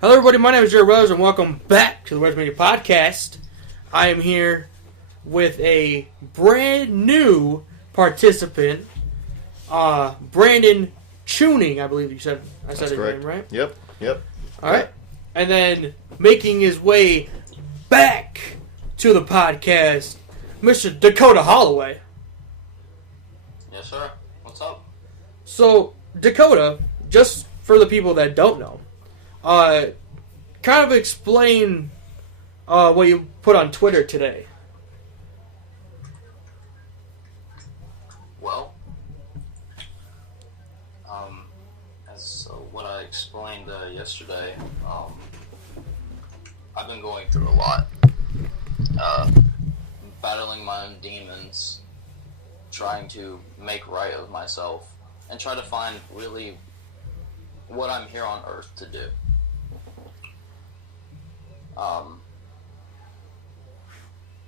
Hello, everybody. My name is Jared Rose, and welcome back to the WrestleMania Podcast. I am here with a brand new participant, Brandon Tuning. I believe you said his name right. Yep. All right, and then making his way back to the podcast, Mr. Dakota Holloway. Yes, sir. What's up? So, Dakota, just for the people that don't know, kind of explain what you put on Twitter today. Well, as what I explained yesterday, I've been going through a lot, battling my own demons, trying to make right of myself, and try to find really what I'm here on Earth to do.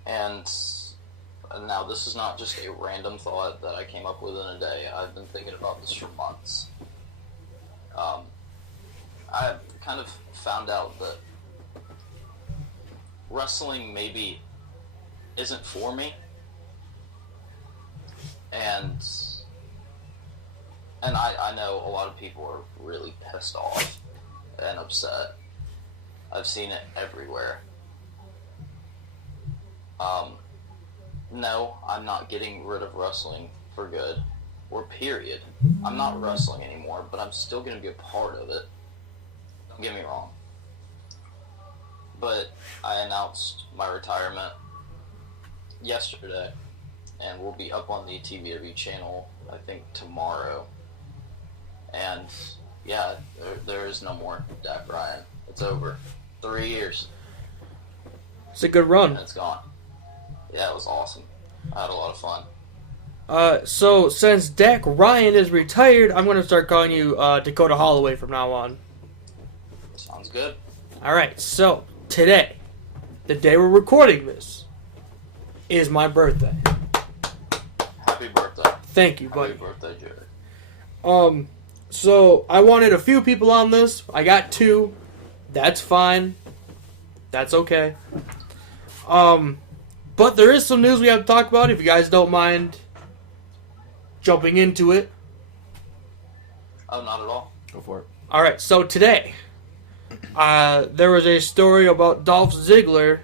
And now this is not just a random thought that I came up with in a day. I've been thinking about this for months. I kind of found out that wrestling maybe isn't for me. And I know a lot of people are really pissed off and upset. I've seen it everywhere. No, I'm not getting rid of wrestling for good, or period. I'm not wrestling anymore, but I'm still going to be a part of it. Don't get me wrong. But I announced my retirement yesterday, and we'll be up on the TVW channel, I think, tomorrow. And, yeah, there is no more Dak Ryan. It's over. 3 years. It's a good run. And it's gone. Yeah, it was awesome. I had a lot of fun. So, since Dak Ryan is retired, I'm going to start calling you Dakota Holloway from now on. Sounds good. Alright, so, today, the day we're recording this, is my birthday. Happy birthday. Thank you, buddy. Happy birthday, Jared. So, I wanted a few people on this. I got 2. That's fine. That's okay. But there is some news we have to talk about, if you guys don't mind jumping into it. Oh, not at all. Go for it. Alright, so today, there was a story about Dolph Ziggler,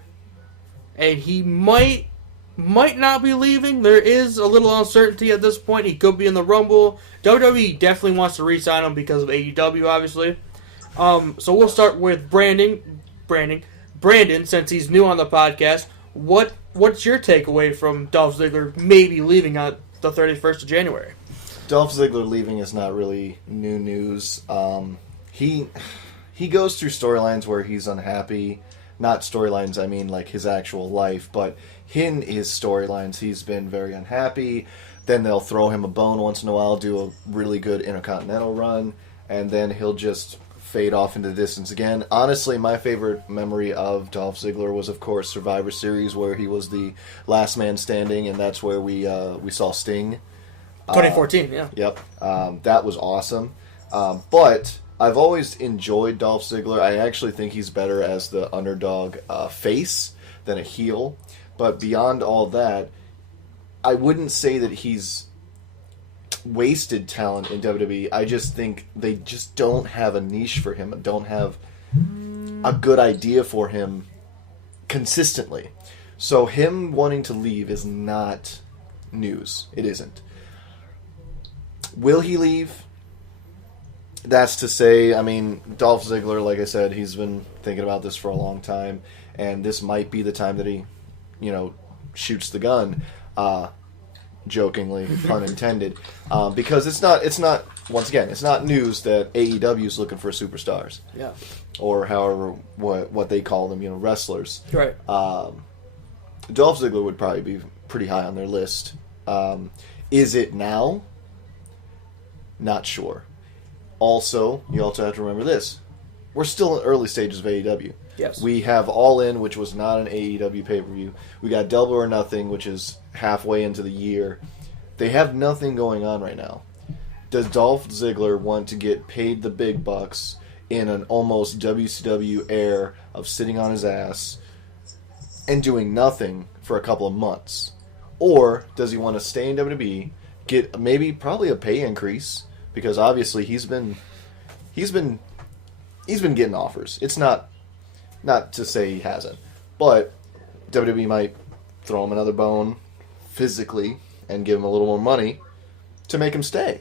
and he might not be leaving. There is a little uncertainty at this point. He could be in the Rumble. WWE definitely wants to re-sign him because of AEW, obviously. So we'll start with Brandon, since he's new on the podcast. What's your takeaway from Dolph Ziggler maybe leaving on the 31st of January? Dolph Ziggler leaving is not really new news. He goes through storylines where he's unhappy. Not storylines, I mean like his actual life, but in his storylines he's been very unhappy. Then they'll throw him a bone once in a while, do a really good Intercontinental run, and then he'll just fade off into the distance again. Honestly, my favorite memory of Dolph Ziggler was, of course, Survivor Series, where he was the last man standing, and that's where we saw Sting. 2014, yeah. Yep. That was awesome. But I've always enjoyed Dolph Ziggler. I actually think he's better as the underdog face than a heel. But beyond all that, I wouldn't say that he's wasted talent in WWE. I just think they just don't have a niche for him, don't have a good idea for him consistently. So him wanting to leave is not news. It isn't. Will he leave? That's to say, I mean, Dolph Ziggler, like I said, he's been thinking about this for a long time, and this might be the time that he, shoots the gun. Jokingly, pun intended, because it's not. Once again, it's not news that AEW is looking for superstars, Yeah. or however what they call them, wrestlers. Right. Dolph Ziggler would probably be pretty high on their list. Is it now? Not sure. Also, you also have to remember this: we're still in early stages of AEW. Yes. We have All In, which was not an AEW pay-per-view. We got Double or Nothing, which is halfway into the year. They have nothing going on right now. Does Dolph Ziggler want to get paid the big bucks in an almost WCW air of sitting on his ass and doing nothing for a couple of months? Or does he want to stay in WWE, get probably a pay increase, because obviously he's been getting offers. It's not to say he hasn't, but WWE might throw him another bone physically and give him a little more money to make him stay.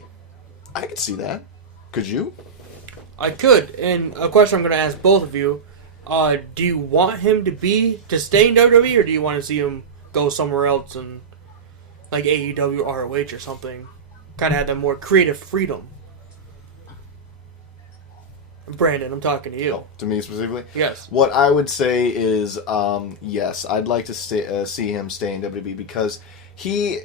I could see that. Could you? I could. And a question I'm going to ask both of you: do you want him to stay in WWE, or do you want to see him go somewhere else and like AEW, ROH, or something? Kind of have that more creative freedom. Brandon, I'm talking to you. Oh, to me specifically? Yes. What I would say is, yes, I'd like to see him stay in WWE, because he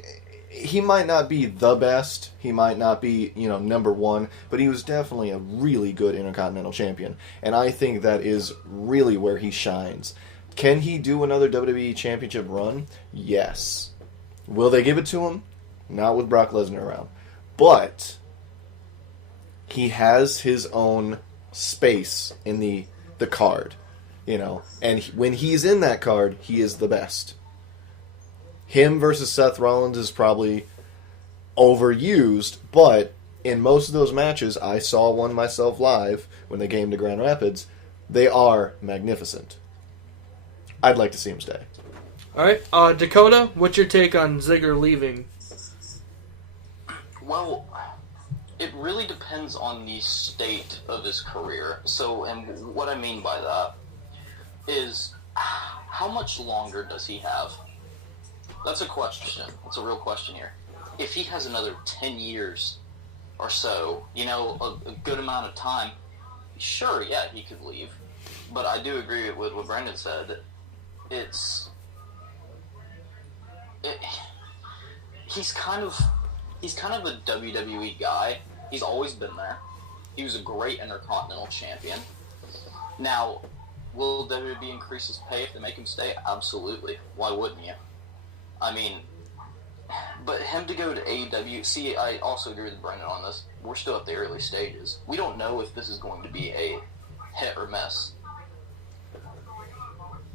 might not be the best, he might not be, number one, but he was definitely a really good Intercontinental Champion, and I think that is really where he shines. Can he do another WWE Championship run? Yes. Will they give it to him? Not with Brock Lesnar around. But he has his own space in the card, and when he's in that card, he is the best. Him versus Seth Rollins is probably overused, but in most of those matches, I saw one myself live when they came to Grand Rapids, they are magnificent. I'd like to see him stay. All right, Dakota, what's your take on Ziggler leaving? Well, it really depends on the state of his career. So, and what I mean by that is, how much longer does he have? That's a question. That's a real question here. If he has another 10 years or so, a good amount of time, sure, yeah, he could leave. But I do agree with what Brandon said. He's kind of a WWE guy. He's always been there. He was a great Intercontinental Champion. Now, will WWE increase his pay if they make him stay? Absolutely. Why wouldn't you? I mean, but him to go to AEW, see, I also agree with Brendan on this. We're still at the early stages. We don't know if this is going to be a hit or miss.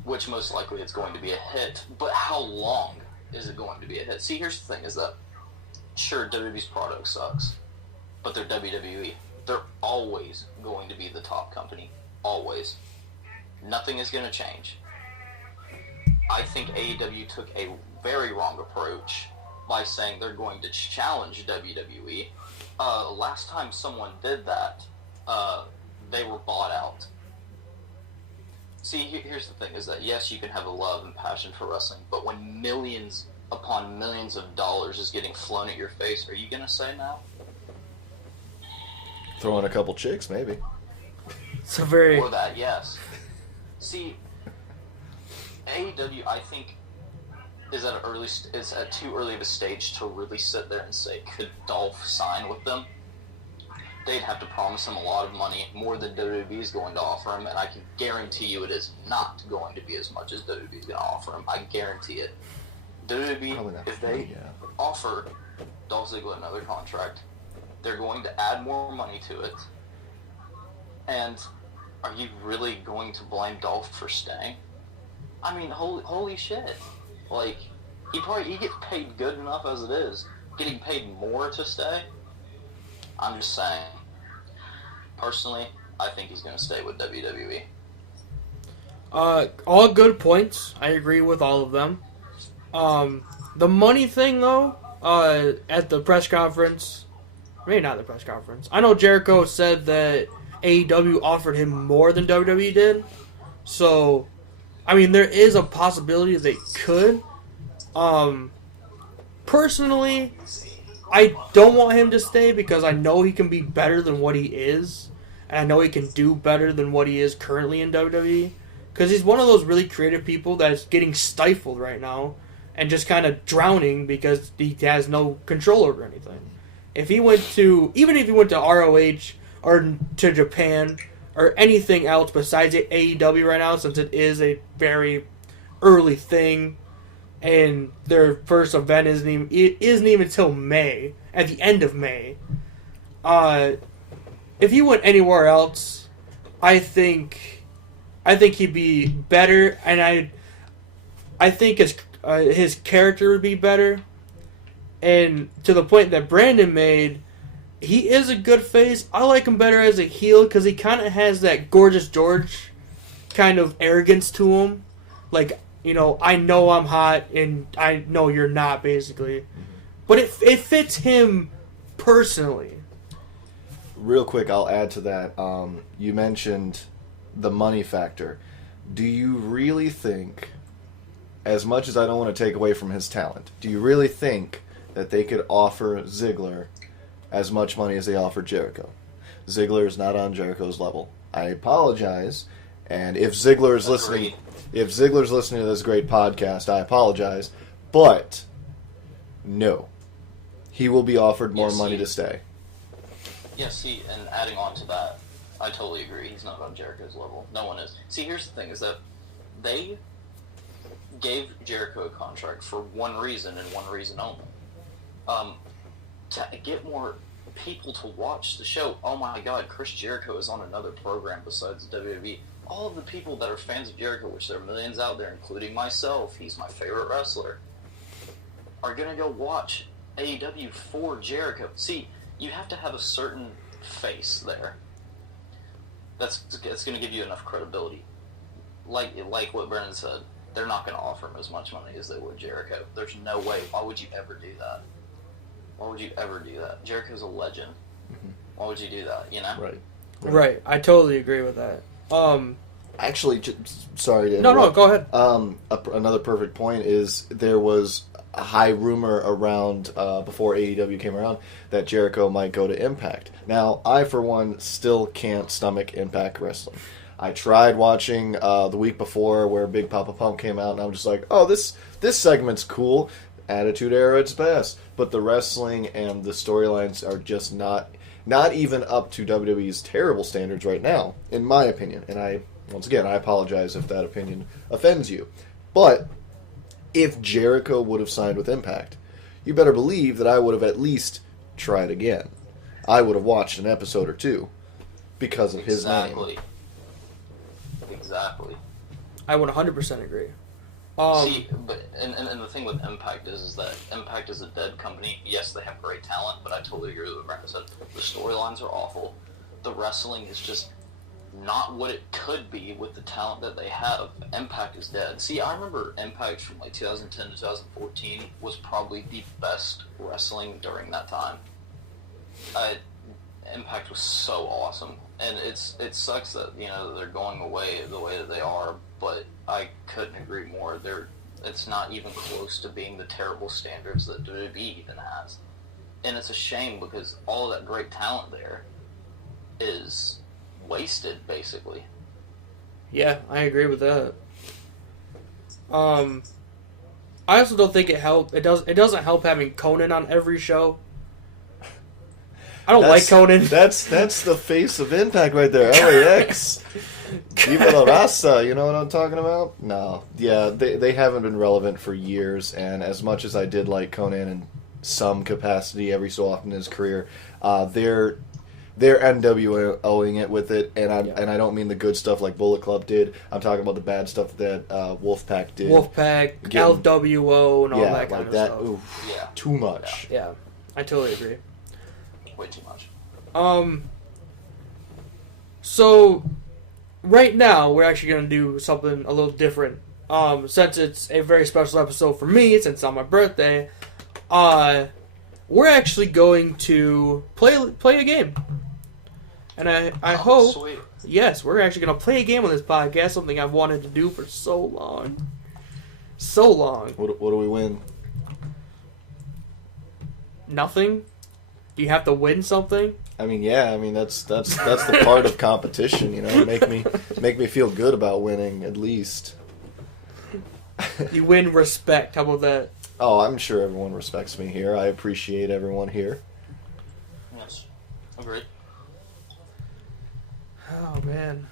Which most likely it's going to be a hit, but how long is it going to be a hit? See, here's the thing, is that, sure, WWE's product sucks, but they're WWE. They're always going to be the top company. Always. Nothing is going to change. I think AEW took a very wrong approach by saying they're going to challenge WWE. Last time someone did that, they were bought out. See, here's the thing, is that yes, you can have a love and passion for wrestling, but when millions upon millions of dollars is getting flown at your face, are you going to say no? Throw in a couple chicks, maybe. So very... Or that, yes. See, AEW, I think, is at too early of a stage to really sit there and say, could Dolph sign with them? They'd have to promise him a lot of money, more than WWE is going to offer him, and I can guarantee you it is not going to be as much as WWE is going to offer him. I guarantee it. WWE, if they offer Dolph Ziggler another contract, they're going to add more money to it. And are you really going to blame Dolph for staying? I mean, holy shit. Like, he gets paid good enough as it is. Getting paid more to stay? I'm just saying. Personally, I think he's going to stay with WWE. All good points. I agree with all of them. The money thing, though, at the press conference... Maybe not the press conference. I know Jericho said that AEW offered him more than WWE did. So, I mean, there is a possibility they could. Personally, I don't want him to stay because I know he can be better than what he is. And I know he can do better than what he is currently in WWE. Because he's one of those really creative people that's getting stifled right now. And just kind of drowning because he has no control over anything. Even if he went to ROH or to Japan or anything else besides AEW right now, since it is a very early thing, and their first event isn't even until May, at the end of May. If he went anywhere else, I think he'd be better, and I think his character would be better. And to the point that Brandon made, he is a good face. I like him better as a heel because he kind of has that Gorgeous George kind of arrogance to him. Like, I know I'm hot and I know you're not, basically. But it fits him personally. Real quick, I'll add to that. You mentioned the money factor. Do you really think, as much as I don't want to take away from his talent, do you really think that they could offer Ziggler as much money as they offered Jericho? Ziggler is not on Jericho's level. I apologize, and if Ziggler is listening, to this great podcast, I apologize, but no, he will be offered more money to stay. Yes, and adding on to that, I totally agree. He's not on Jericho's level. No one is. See, here's the thing: is that they gave Jericho a contract for one reason and one reason only. To get more people to watch the show. Oh my God, Chris Jericho is on another program besides WWE. All of the people that are fans of Jericho, which there are millions out there, including myself, he's my favorite wrestler, are going to go watch AEW for Jericho. See, you have to have a certain face there. That's going to give you enough credibility. Like what Brennan said, they're not going to offer him as much money as they would Jericho. There's no way. Why would you ever do that? Why would you ever do that? Jericho's a legend. Mm-hmm. Why would you do that, Right. I totally agree with that. Actually, sorry to No, interrupt. go ahead. Another perfect point is there was a high rumor around before AEW came around that Jericho might go to Impact. Now, I, for one, still can't stomach Impact Wrestling. I tried watching the week before where Big Papa Pump came out, and I'm just like, oh, this segment's cool. Attitude Era, it's best. But the wrestling and the storylines are just not even up to WWE's terrible standards right now, in my opinion. And once again, I apologize if that opinion offends you. But if Jericho would have signed with Impact, you better believe that I would have at least tried again. I would have watched an episode or two because of his name. Exactly. I would 100% agree. See, but and the thing with Impact is that Impact is a dead company. Yes, they have great talent, but I totally agree with what Brandon said. The storylines are awful. The wrestling is just not what it could be with the talent that they have. Impact is dead. See, I remember Impact from like 2010 to 2014 was probably the best wrestling during that time. Impact was so awesome, and it sucks that they're going away the way that they are. But I couldn't agree more. It's not even close to being the terrible standards that WWE even has, and it's a shame because all of that great talent there is wasted, basically. Yeah, I agree with that. I also don't think it helped. It doesn't help having Conan on every show. I don't like Conan. That's the face of Impact right there. LAX. Viva la Raza, you know what I'm talking about? No. Yeah, they haven't been relevant for years, and as much as I did like Conan in some capacity every so often in his career, they're NWOing it with it, and I don't mean the good stuff like Bullet Club did. I'm talking about the bad stuff that Wolfpack did. Wolfpack, LWO, and all that kind of stuff. Oof, yeah, too much. Yeah, I totally agree. Way too much. So right now we're actually going to do something a little different. Since it's a very special episode for me, since it's on my birthday, we're actually going to play a game. And I hope, sweet. Yes, we're actually going to play a game on this podcast, something I've wanted to do for so long. So long. What do we win? Nothing? Do you have to win something? I mean, yeah. I mean, that's the part of competition, Make me feel good about winning, at least. You win respect. How about that? Oh, I'm sure everyone respects me here. I appreciate everyone here. Yes. Agreed. Oh, man.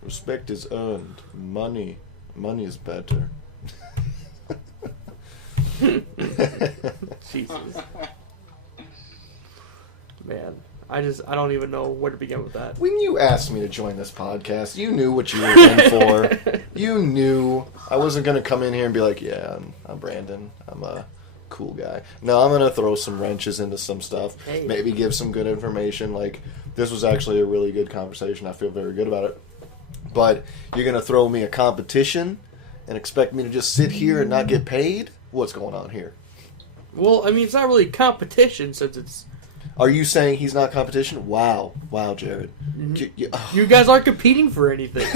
Respect is earned. Money is better. Jesus. Man, I don't even know where to begin with that. When you asked me to join this podcast, you knew what you were in for. You knew I wasn't going to come in here and be like, yeah, I'm Brandon. I'm a cool guy. No, I'm going to throw some wrenches into some stuff. Hey. Maybe give some good information. Like, this was actually a really good conversation. I feel very good about it. But you're going to throw me a competition and expect me to just sit here and not get paid? What's going on here? Well, I mean, it's not really competition since it's... Are you saying he's not competition? Wow, Jared. You guys aren't competing for anything.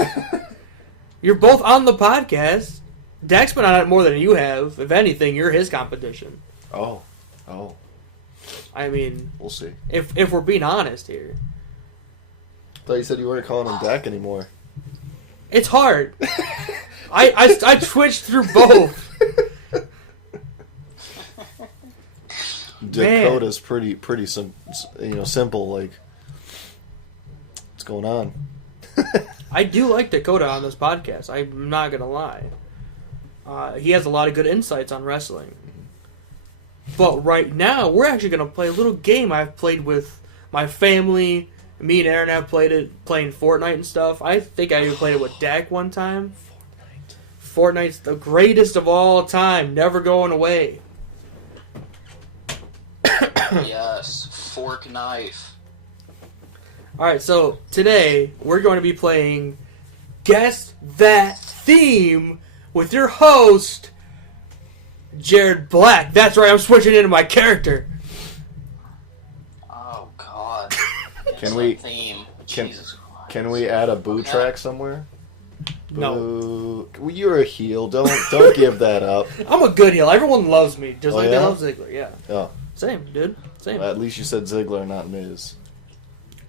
You're both on the podcast. Dak's been on it more than you have. If anything, you're his competition. Oh. I mean... We'll see. If we're being honest here. I thought you said you weren't calling him Dak anymore. It's hard. I twitched through both. Dakota's pretty simple. Like, what's going on? I do like Dakota on this podcast. I'm not gonna lie. He has a lot of good insights on wrestling. But right now, we're actually gonna play a little game I've played with my family. Me and Aaron have playing Fortnite and stuff. I think I even played it with Dak one time. Fortnite's the greatest of all time, never going away. Yes, fork knife. Alright, so today we're going to be playing Guess That Theme with your host, Jared Black. That's right, I'm switching into my character. Oh, God. Can we- Theme. can- Jesus Christ. Can we add a boo Okay. track somewhere? No. Boo. Well, you're a heel. Don't give that up. I'm a good heel. Everyone loves me, just Oh, like they yeah? love Ziggler, yeah. Oh, Same, dude. Same. at least you said Ziggler, not Miz.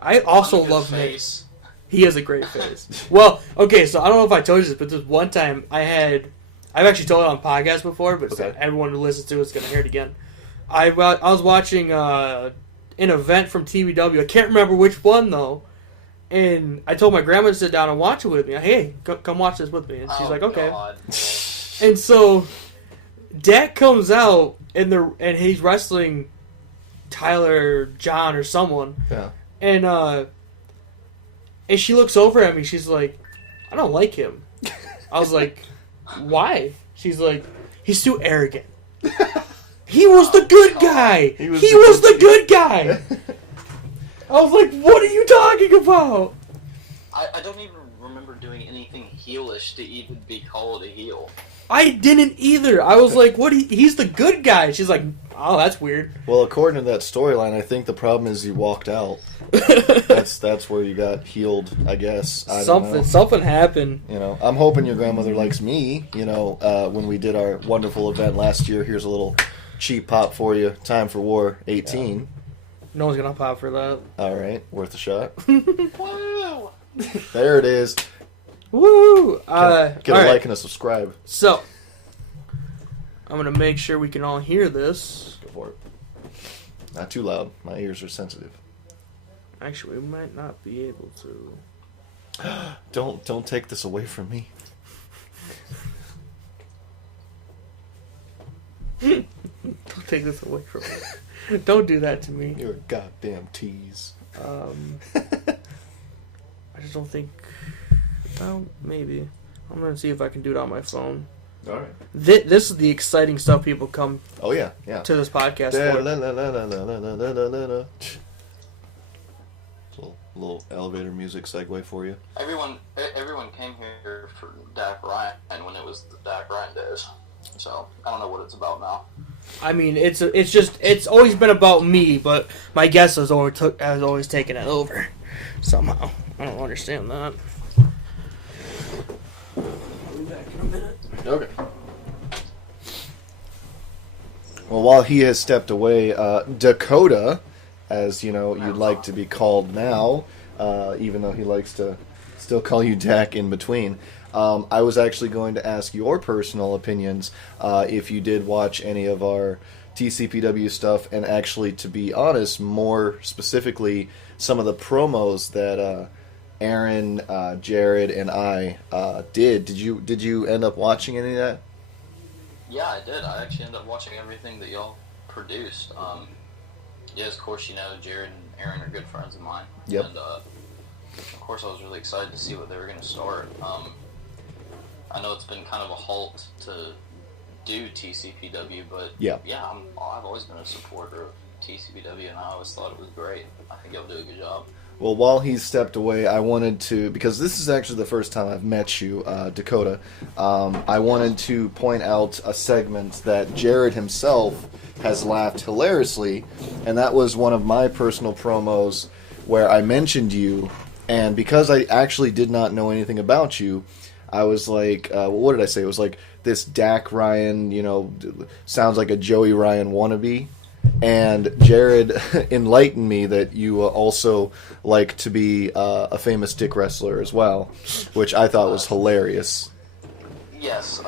I also I'm a good love Miz. face. He has a great face. Well, okay, so I don't know if I told you this, but this one time I've actually told it on podcasts before, but Okay. everyone who listens to it's going to hear it again. I was watching an event from TBW. I can't remember which one, though. And I told my grandma to sit down and watch it with me. Hey, come watch this with me. And she's Oh, like, okay. God. And so Dak comes out and he's wrestling Tyler, John, or someone. Yeah. And she looks over at me. She's like, I don't like him. I was like, why? She's like, he's too arrogant. He was the good guy. He was the good guy. I was like, what are you talking about? I don't even remember doing anything heelish to even be called a heel. I didn't either. I was like, what? He's the good guy. She's like, oh, that's weird. Well, according to that storyline, I think the problem is you walked out. That's where you got healed, I guess. I don't know. Something happened. You know, I'm hoping your grandmother likes me. You know, when we did our wonderful event last year, here's a little cheap pop for you. Time for War 18. Yeah. No one's gonna pop for that. All right, worth a shot. Woo! There it is. Woo! Get a all right. like and a subscribe. So, I'm gonna make sure we can all hear this. Go for it. Not too loud. My ears are sensitive. Actually, we might not be able to. Don't take this away from me. Don't take this away from me. Don't do that to me. You're a goddamn tease. I just don't think. Well, maybe. I'm gonna see if I can do it on my phone. All right. This is the exciting stuff people come Oh yeah. to this podcast for. Little elevator music segue for you. Everyone came here for Dak Ryan when it was the Dak Ryan days. So I don't know what it's about now. I mean, it's always been about me, but my guest has always taken it over somehow. I don't understand that. I'll be back in a minute. Okay. Well, while he has stepped away, Dakota, as you know, you'd like to be called now, even though he likes to still call you Dak in between. I was actually going to ask your personal opinions if you did watch any of our TCPW stuff, and actually, to be honest, more specifically, some of the promos that Aaron, Jared, and I did. Did you end up watching any of that? Yeah, I did. I actually ended up watching everything that y'all produced. Yes, of course, Jared and Aaron are good friends of mine. Yep. And, of course, I was really excited to see what they were going to start. I know it's been kind of a halt to do TCPW, but Yeah. I've always been a supporter of TCPW, and I always thought it was great. I think they'll do a good job. Well, while he's stepped away, I wanted to, because this is actually the first time I've met you, Dakota, I wanted to point out a segment that Jared himself has laughed hilariously, and that was one of my personal promos where I mentioned you, and because I actually did not know anything about you, I was like, what did I say? It was like this Dak Ryan, sounds like a Joey Ryan wannabe. And Jared enlightened me that you also like to be a famous dick wrestler as well, which I thought was hilarious. Yes,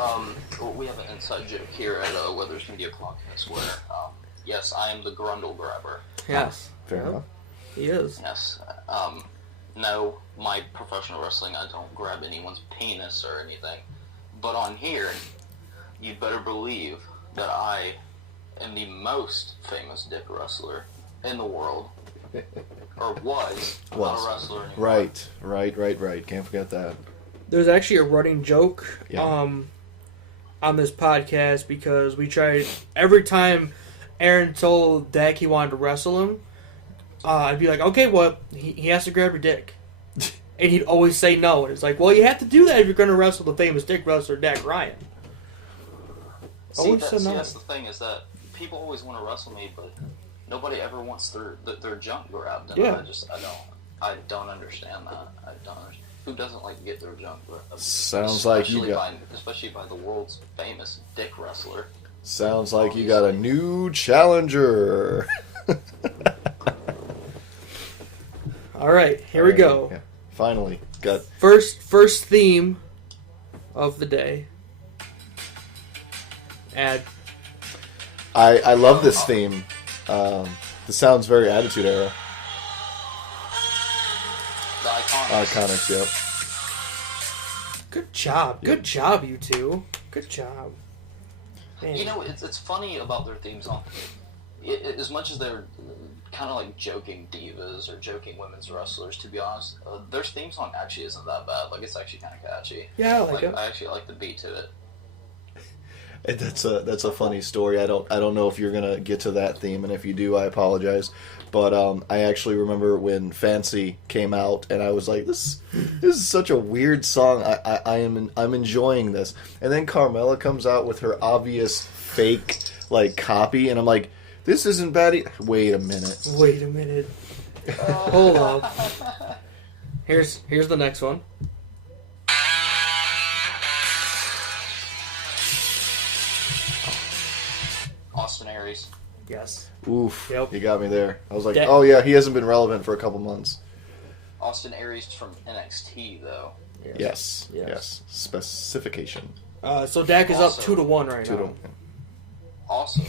we have an inside joke here at Weathers Media Podcast where, yes, I am the Grundle Grabber. Yes. Fair enough. He is. Yes. No, my professional wrestling, I don't grab anyone's penis or anything. But on here, you better believe that I am the most famous dick wrestler in the world. Or was. I'm not a wrestler anymore. Right. Can't forget that. There's actually a running joke Yeah. on this podcast because we tried every time Aaron told Dak he wanted to wrestle him, I'd be like, okay, well, he has to grab your dick. And he'd always say no. And it's like, well, you have to do that if you're going to wrestle the famous dick wrestler Dak Ryan. Always said no. That's the thing, is that people always want to wrestle me, but nobody ever wants their junk grabbed. And Yeah. I don't understand that. I don't understand. Who doesn't like to get their junk grabbed? Sounds like you got... Especially by the world's famous dick wrestler. Sounds like you got a new challenger. All right, here we go. Yeah. Finally, got First theme of the day. Ad. I love this theme. This sounds very Attitude Era. The Iconics. Iconics, yep. Good job. Good job, you two. Good job. Man. It's funny about their theme song. As much as they're kind of like joking divas or joking women's wrestlers, to be honest, their theme song actually isn't that bad. Like, it's actually kind of catchy. Yeah, I like it. I actually like the beat to it. And that's a funny story. I don't know if you're gonna get to that theme, and if you do, I apologize. But I actually remember when Fancy came out, and I was like, this is such a weird song. I'm enjoying this. And then Carmella comes out with her obvious fake copy, and I'm like, this isn't bad. Wait a minute. Hold up. Here's the next one. Austin Aries. Yes. Oof. Yep. You got me there. I was like, That- oh yeah, he hasn't been relevant for a couple months. Austin Aries from NXT, though. Yes. Specification. So Dak is up Also- 2-1 right now. 2-1. Also,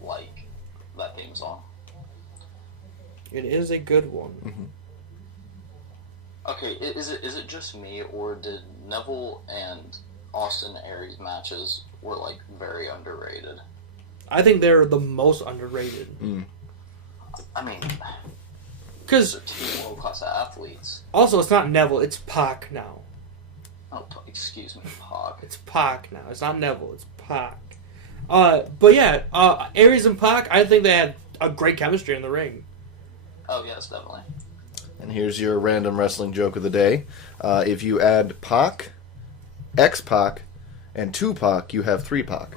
like that theme song. It is a good one. Mm-hmm. Okay, is it just me, or did Neville and Austin Aries matches were like very underrated? I think they're the most underrated. I mean, Because they're two world-class athletes. also, it's not Neville, it's Pac now. Oh, excuse me, Pac. It's Pac now. It's not Neville, it's Pac. But yeah, Aries and Pac, I think they had a great chemistry in the ring. Oh yes, definitely. And here's your random wrestling joke of the day. If you add Pac, X-Pac, and Tupac, you have 3 Pac.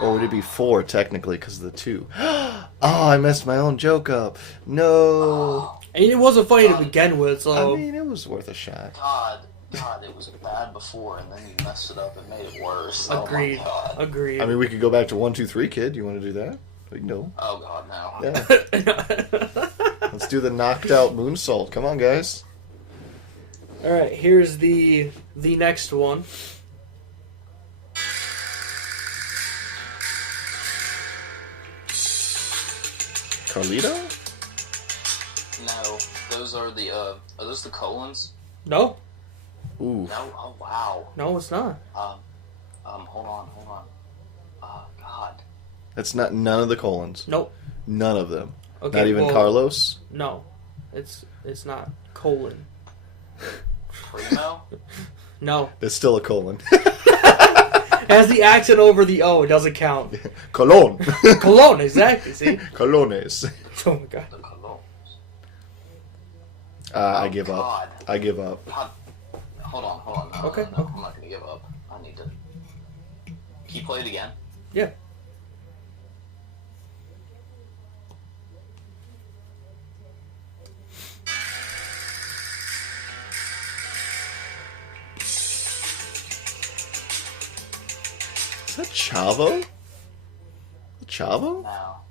Or would it be 4, technically, because of the 2? Oh, I messed my own joke up. No. And it wasn't funny to begin with, so... I mean, it was worth a shot. God, it was bad before, and then you messed it up and made it worse. Agreed. Oh my God. Agreed. I mean, we could go back to 1, 2, 3, kid. You want to do that? Like, no. Oh God, no. Yeah. Let's do the knocked out moonsault. Come on, guys. Alright, here's the next one. Carlito? No, those are the are those the colons? No. Ooh. No. Oh wow. No, it's not. Hold on. God. That's not none of the colons. Nope. None of them. Okay, Not even Carlos. No, it's not colon. Primo? No. It's still a colon. Has the accent over the O. It doesn't count. Colon. Cologne, exactly. See? Colones. Oh my god. The Colognes. I give God. up. I give up. God. Hold on. No, Okay. no, I'm not going to give up. I need to... Can you play it again? Yeah. Is that Chavo? Chavo?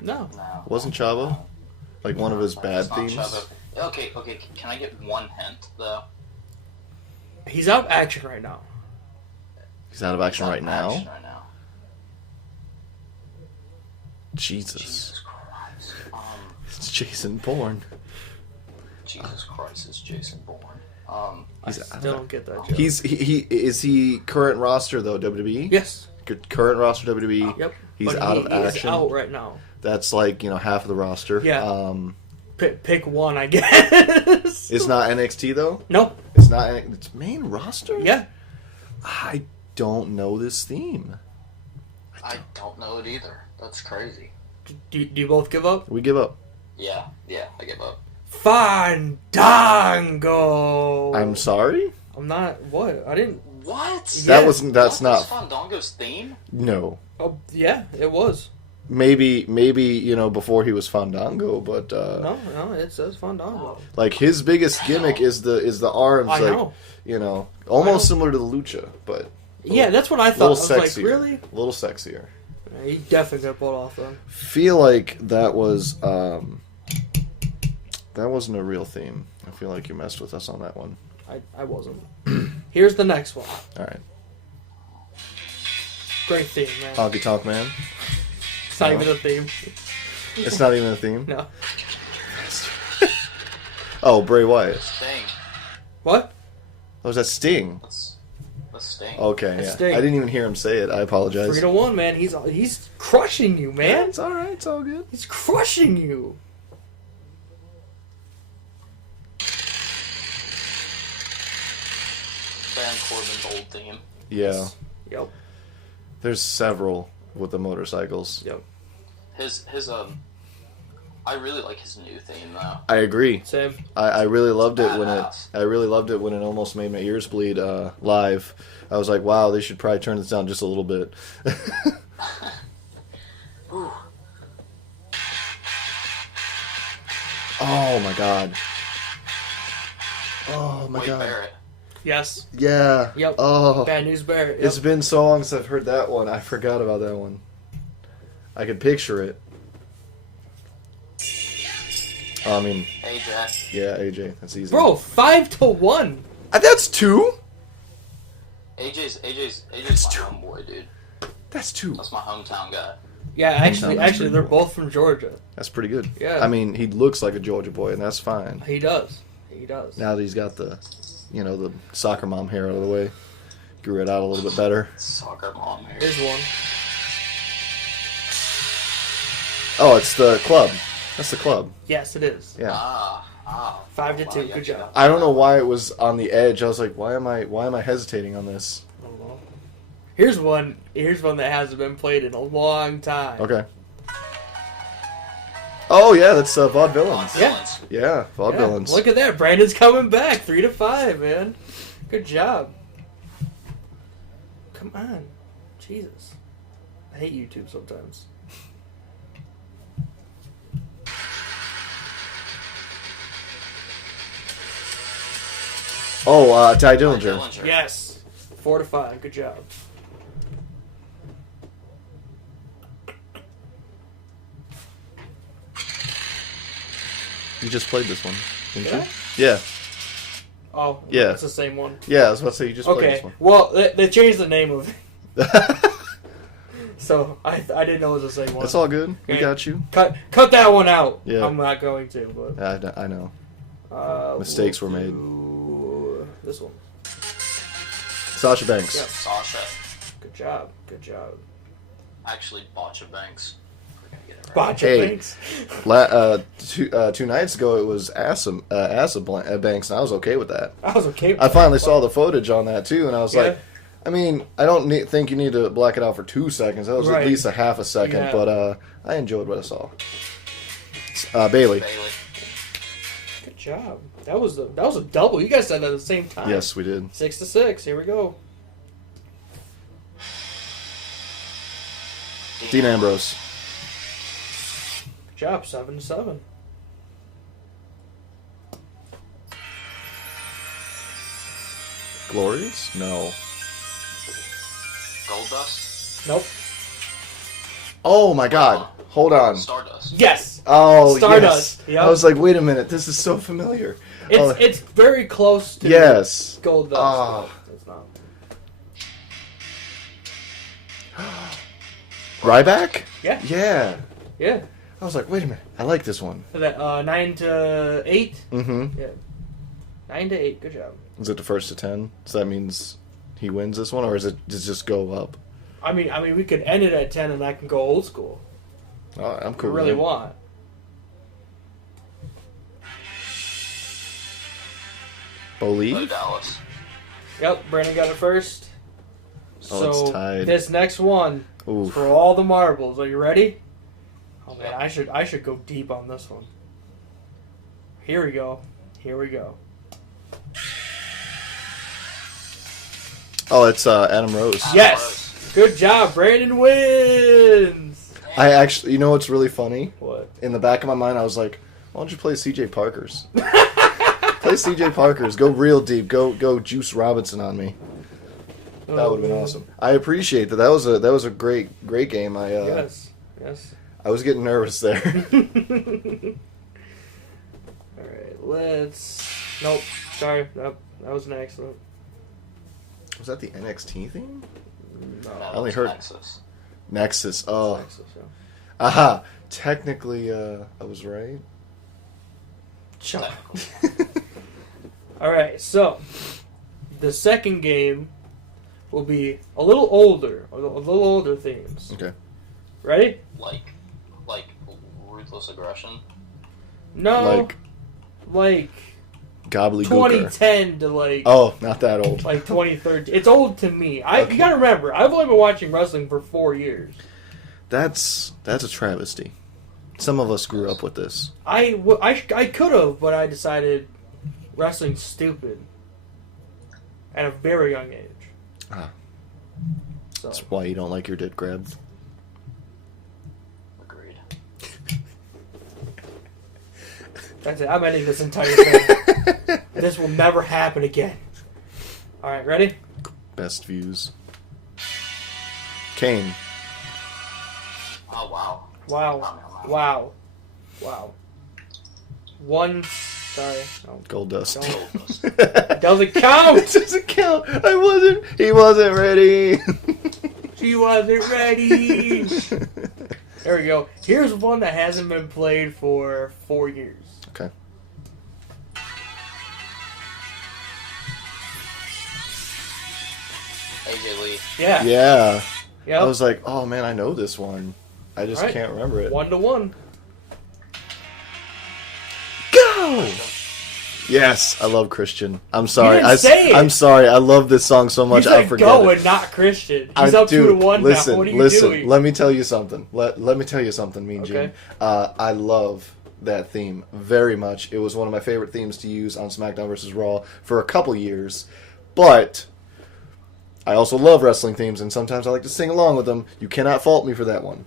No. No. Wasn't Chavo? Like one of his bad It's not themes? Chavo. Okay. Can I get one hint, though? He's out of action right now. He's out of action He's right out now? of action right now. Jesus. Jesus Christ. It's Jason Bourne. Jesus Christ, it's Jason Bourne. I He's- still don't get that joke. Is he current roster though, WWE? Yes. Current roster WWE. Yep. He's But out of he is action. out right now. That's like, half of the roster. Yeah. Pick one, I guess. It's not NXT though? No. It's not it's main roster? Yeah. I don't know this theme. I don't know it either. That's crazy. Do you both give up? We give up. Yeah, I give up. Fandango. I'm sorry? I'm not. What? I didn't. What? That Yeah. wasn't that's That was not Fandango's theme? no. Oh, yeah, it was. Maybe before he was Fandango, but No, it says Fandango. like his biggest gimmick is the arms, I like know. almost similar to the lucha, but Yeah, that's what I a thought. I little was sexier. like, really? A little sexier. Yeah, he definitely got pulled off then. Feel like that wasn't a real theme. I feel like you messed with us on that one. I wasn't. Here's the next one. All right, Great theme, man. Honky Tonk Man. It's not even a theme. It's not even a theme. No. Oh, Bray Wyatt. Sting. What? Oh, was that Sting? That's Sting. Okay, That's yeah. Sting. I didn't even hear him say it. I apologize. 3-1, man. He's crushing you, Yeah, man. it's all right. It's all good. He's crushing you. Baron Corbin's old theme. Yeah. Yep. There's several with the motorcycles. Yep. His I really like his new theme though. I agree. Same. I really loved it when Badass. it almost made my ears bleed live. I was like, wow, they should probably turn this down just a little bit. Ooh. Oh my god. Oh my Wade god. Barrett. Yes. Yeah. Yep. Oh. Bad News Bear. Yep. It's been so long since I've heard that one. I forgot about that one. I could picture it. I mean, AJ. yeah, AJ. That's easy. Bro, 5-1. That's two? AJ's my two. homeboy, dude. That's two. That's my hometown guy. Yeah, actually, That's pretty they're cool. both from Georgia. That's pretty good. Yeah. I mean, he looks like a Georgia boy, and that's fine. He does. He does. Now that he's got the soccer mom hair out of the way, grew it out a little bit better. Soccer mom here. Here's one. Oh, it's the club. That's the club. Yes, it is. Yeah. 5-2. Good job. I don't know why it was on the edge. I was like, why am I hesitating on this? I don't know. Here's one that hasn't been played in a long time. Okay. Oh yeah, that's Vaudevillains. Yeah. Yeah, Vaudevillains. Look at that. Brandon's coming back. 3-5, man. Good job. Come on. Jesus. I hate YouTube sometimes. Oh, Ty Dillinger. Yes. 4-5. Good job. You just played this one, didn't Did you? Yeah. Oh, Yeah. It's the same one. Yeah, I was about to say you just played Okay. this one. Well, they changed the name of it, so I didn't know it was the same one. That's all good. We Okay. got you. Cut that one out. Yeah. I'm not going to, but I know. we'll Mistakes were made. do This one. Sasha Banks. Yes. Sasha. Good job. Good job. Actually, Botcha Banks. get it right. Botcha Hey. Banks. Two nights ago, it was Asa Banks, and I was okay with that. I was okay with I that. finally saw the footage on that, too, and I was Yeah. like, I mean, I don't think you need to black it out for 2 seconds. That was Right. at least a half a second, Yeah. but I enjoyed what I saw. Bailey. Bailey. Good job. That was a double. You guys said that at the same time. Yes, we did. 6-6. Here we go. Dean Ambrose. Good job. 7-7. Glorious? No. Gold Dust. Nope. Oh my God! Hold on. Stardust. Yes. Oh, Stardust, yes. yep. I was like, wait a minute, this is so familiar. It's very close to Yes. Gold Dust. Ah. It's not. Ryback? Yeah. Yeah. Yeah. I was like, wait a minute, I like this one. So that 9-8. Mm-hmm. Yeah. 9-8. Good job. Is it the first to 10? So that means he wins this one, or does it just go up? I mean, we could end it at 10, and I can go old school. Oh, I'm If cool you with really it. want. Go Believe? Dallas. Yep. Brandon got it first. Oh, it's So tied. this next one is Oof. for all the marbles. Are you ready? Oh man, I should go deep on this one. Here we go. Here we go. Oh, it's Adam Rose. Yes. Good job. Brandon wins. I actually, you know what's really funny? What? In the back of my mind, I was like, why don't you play C.J. Parker's? Play C.J. Parker's. Go real deep. Go Juice Robinson on me. That would have been awesome. I appreciate that. That was a great game. Yes. I was getting nervous there. All right. Let's. Nope. Sorry. That was an accident. Was that the NXT theme? No. No, only it's heard- Nexus. Nexus. Oh, Nexus, yeah. aha. Technically, I was right. Shut up. Technically. All right. So the second game will be a little older themes. Okay. Ready? Like ruthless aggression. No. Like Gobbledygooker. 2010 to like Oh, not that old. like 2013. It's old to me. Okay. You gotta remember, I've only been watching wrestling for 4 years. That's a travesty. Some of us grew up with this. I could have, but I decided wrestling's stupid at a very young age. Ah. So That's why you don't like your dick grabbed. Agreed. that's it. I'm ending this entire thing. This will never happen again. All right, ready? Best views. Kane. Oh wow. Wow. One. Sorry. No. Gold dust. Don't. Doesn't count. It doesn't count. He wasn't ready. She wasn't ready. There we go. Here's one that hasn't been played for 4 years. Okay. AJ Lee. Yeah. Yeah. Yep. I was like, oh man, I know this one. I just Alright. can't remember it. 1-1. Go! Yes, I love Christian. I'm sorry. didn't say it. I'm sorry. I love this song so You much. I said forget go it. and not Christian. I He's up do. 2-1 Listen, now. What are you listen. doing? Let me tell you something. Let me tell you something, Mean Gene. Okay. I love that theme very much. It was one of my favorite themes to use on SmackDown vs. Raw for a couple years. But I also love wrestling themes, and sometimes I like to sing along with them. You cannot fault me for that one.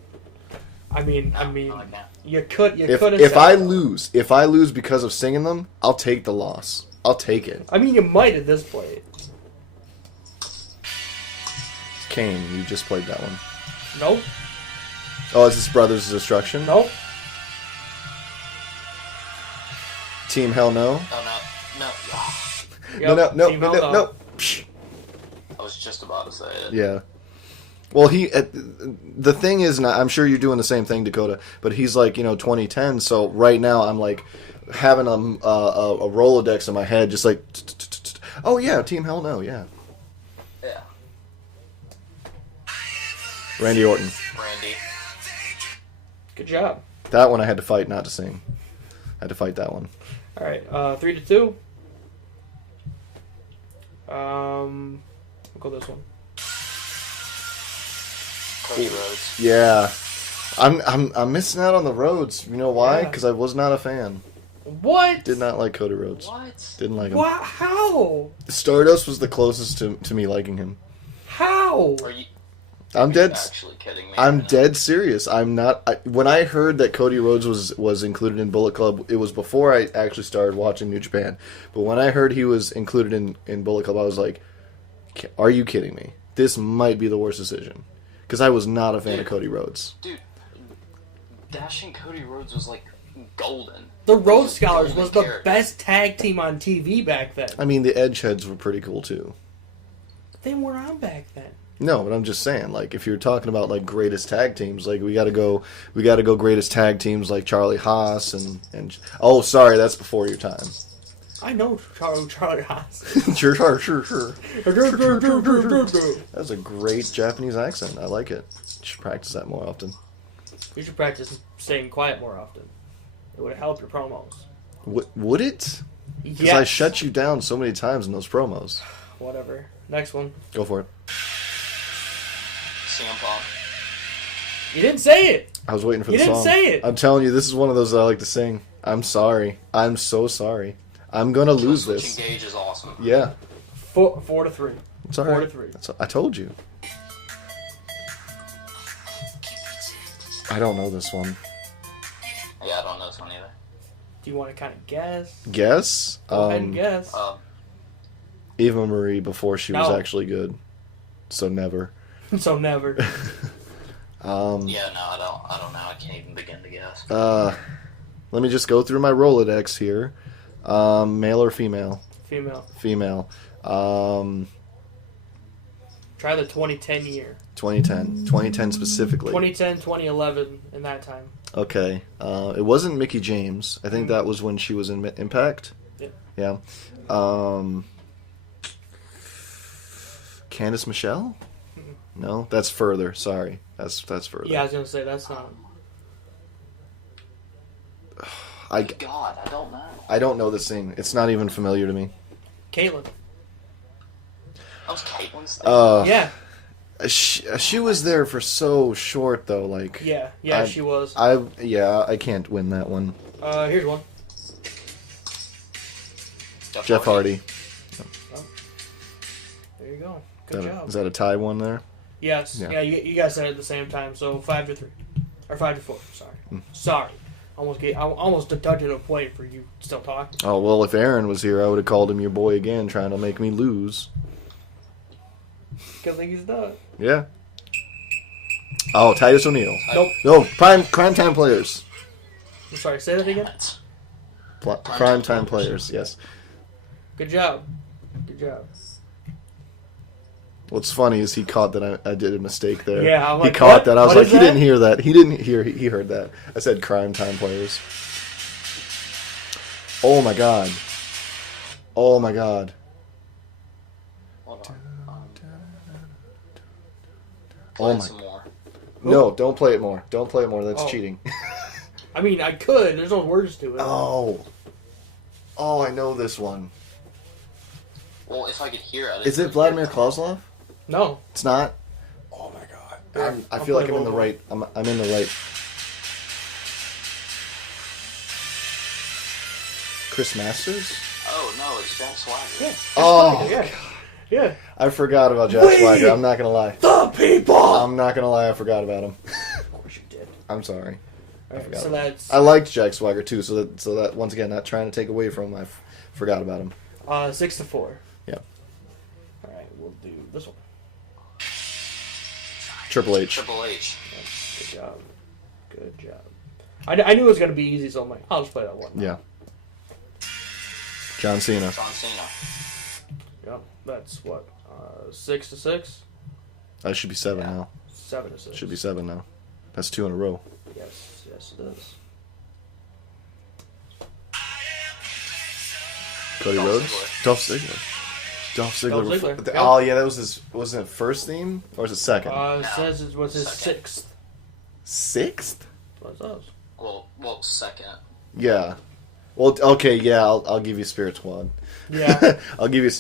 I mean, No, I can't. you could. If I lose because of singing them, I'll take the loss. I'll take it. I mean, you might at this point. Kane, you just played that one. Nope. Oh, is this Brothers Destruction? Nope. Team Hell No? Oh no. Yep, No. Team Hell No. Psh. I was just about to say it. Yeah. Well, the thing is, I'm sure you're doing the same thing, Dakota, but he's like, 2010, so right now I'm like having a Rolodex in my head, just like, oh yeah, Team Hell No, yeah. Yeah. Randy Orton. Randy. Good job. That one I had to fight not to sing. I had to fight that one. All right, 3-2. We'll go this one. Cody Rhodes. Yeah. I'm missing out on the Rhodes. You know why? Yeah. Because I was not a fan. What? Did not like Cody Rhodes. What? Didn't like him. What? How? Stardust was the closest to me liking him. How? Are you I'm dead. actually kidding me? I'm right now? dead serious. I'm not. When I heard that Cody Rhodes was included in Bullet Club, it was before I actually started watching New Japan. But when I heard he was included in Bullet Club, I was like, "Are you kidding me? This might be the worst decision." Because I was not a fan of Cody Rhodes. Dude, Dashing Cody Rhodes was like golden. The He Rhodes was a Scholars golden was the character. best tag team on TV back then. I mean, the Edgeheads were pretty cool too. They weren't on back then. No, but I'm just saying, like, if you're talking about like greatest tag teams, like we gotta go greatest tag teams like Charlie Haas and oh, sorry, that's before your time. I know Charlie Haas. Sure. That's a great Japanese accent. I like it. You should practice that more often. You should practice staying quiet more often. It would help your promos. Would it? Because I shut you down so many times in those promos. Whatever. Next one. Go for it. CM Punk. You didn't say it. I was waiting for You the didn't song. say it. I'm telling you, this is one of those that I like to sing. I'm sorry. I'm so sorry. I'm gonna lose this. Switching Gauge is awesome. Yeah. 4-3. It's all right. 4-3. I told you. I don't know this one. Yeah, I don't know this one either. Do you want to kind of guess? Guess? Go ahead and guess. Eva Marie before she was No. actually good. So never. So never. Yeah, no, I don't know. I can't even begin to guess. Let me just go through my Rolodex here. Male or female? Female. Female. Try the 2010 year. 2010. 2010 specifically. 2010, 2011, in that time. Okay. It wasn't Mickey James. I think that was when she was in Impact. Yeah. Yeah. Candice Michelle? No, that's further. Sorry. That's further. Yeah, I was going to say, that's not... God, I don't know. I don't know this thing. It's not even familiar to me. Caitlyn. That was Caitlin's thing. Yeah. She was there for so short though. Like Yeah, she was. I can't win that one. Here's one. Jeff Hardy. Oh. There you go. Good job. Is that a tie one there? Yes. Yeah. Yeah, you guys said it at the same time, so 5-3. Or 5-4, sorry. Sorry. Almost a touching a point for you still talking. Oh well, if Aaron was here, I would have called him your boy again, trying to make me lose. Good thing he's done. Yeah. Oh, Titus O'Neil. Nope. No, prime time players. I'm sorry, say that again? Prime time players. Yes. Good job. Good job. What's funny is he caught that I did a mistake there. Yeah, I'm like, he caught what? that. I was What like, is he that? didn't hear that. He didn't hear. He heard that. I said crime time players. Oh my god. Oh my god. Hold on. Oh Play my. some more. No, don't play it more. Don't play it more. That's Oh. cheating. I mean, I could. There's no words to it. Oh. Oh, I know this one. Well, if I could hear it. Is it Vladimir Kozlov? No. It's not. Oh my god. I I'll feel like play I'm in the one more. right. I'm in the right. Chris Masters? Oh, no, it's Jack Swagger. Yeah. Oh, Yeah. Yeah. I forgot about Jack Wait. Swagger. I'm not gonna lie. The people! I'm not gonna lie. I forgot about him. Of course you did. I'm sorry. Alright, forgot so about that's I liked Jack Swagger too. So that once again, not trying to take away from him. I forgot about him. 6-4. Yeah. Alright, we'll do this one. Triple H. Triple H. Good job. Good job. I knew it was going to be easy, so I'm like, I'll just play that one. Yeah. John Cena. John Cena. Yep, that's what? 6-6? That should be 7 now. 7-6. Should be 7 now. That's 2 in a row. Yes, it is. Cody Dolph Rhodes. Ziggler. Dolph Ziggler. Dolph Ziggler. Dolph Ziggler, yep. Oh yeah, that was his. Was it first theme or was it second? It says it was his Second. 6th. Sixth. That's us. Well, second. Yeah. Well, okay, yeah, I'll give you Spirit Squad. Yeah. I'll give you...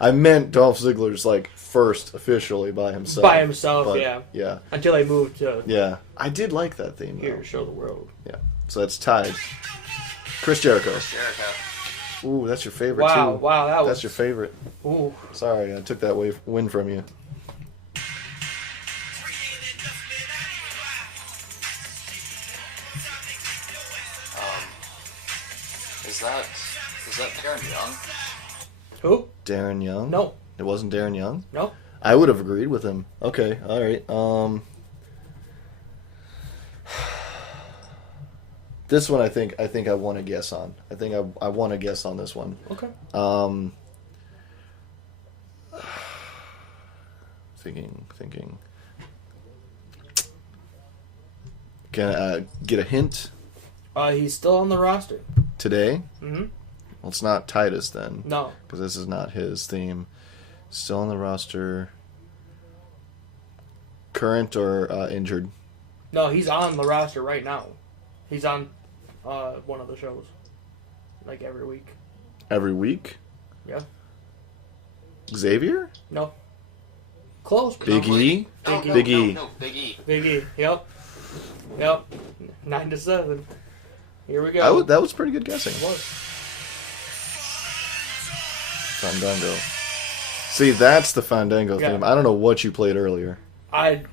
I meant Dolph Ziggler's, like, first officially by himself. By himself, but, yeah. Yeah. Until they moved to Yeah. I did like that theme, here though. to show the world. Yeah. So that's tied. Chris Jericho. Jericho. Ooh, that's your favorite, Wow, too. wow, that was... That's your favorite. Ooh. Sorry, I took that win from you. Is that Darren Young? Who? Darren Young? No. It wasn't Darren Young? No. I would have agreed with him. Okay, alright. This one I think I want to guess on. I think I want to guess on this one. Okay. Thinking. Can I get a hint He's still on the roster. today? Mm-hmm. Well, it's not Titus then, No. because this is not his theme. Still on the roster. Current or injured? No, he's on the roster right now. He's on one of the shows. Like every week. Every week? Yeah. Xavier? No. Close. but Big not E? Big E. Big E. No, Big E. Big E. Yep. 9-7. Here we go. That was pretty good guessing. It was. Fandango. See, that's the Fandango Yeah. theme. I don't know what you played earlier. I'm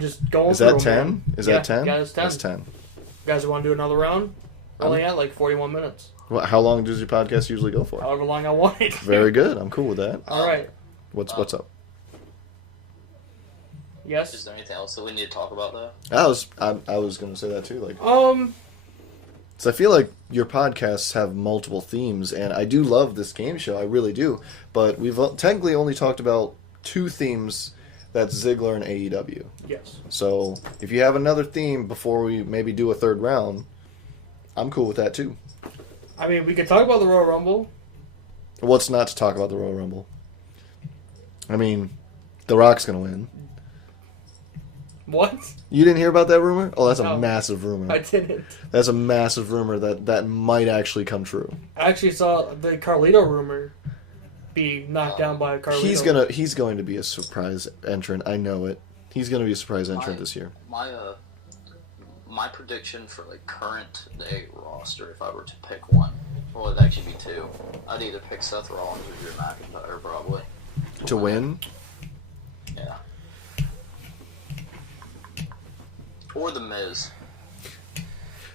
just going Is through that 10? them, man. Is Yeah, that 10? Yeah, it's 10. That's 10. You guys want to do another round? Only at like 41 minutes. Well, how long does your podcast usually go for? However long I want it. Very good. I'm cool with that. All right. What's up? Yes. Is there anything else that we need to talk about though? I was going to say that too. Like, so I feel like your podcasts have multiple themes, and I do love this game show. I really do. But we've technically only talked about 2 themes. That's Ziggler and AEW. Yes. So if you have another theme before we maybe do a third round, I'm cool with that too. I mean, we could talk about the Royal Rumble. What's not to talk about the Royal Rumble? I mean, The Rock's going to win. What? You didn't hear about that rumor? Oh, that's No. a massive rumor. I didn't. That's a massive rumor that might actually come true. I actually saw the Carlito rumor be knocked down by Carlito. He's going to be a surprise entrant. I know it. He's going to be a surprise entrant this year. My prediction for like current day roster, if I were to pick one, well, it'd actually be 2. I'd either pick Seth Rollins or Drew McIntyre, probably. To win? Yeah. Or The Miz.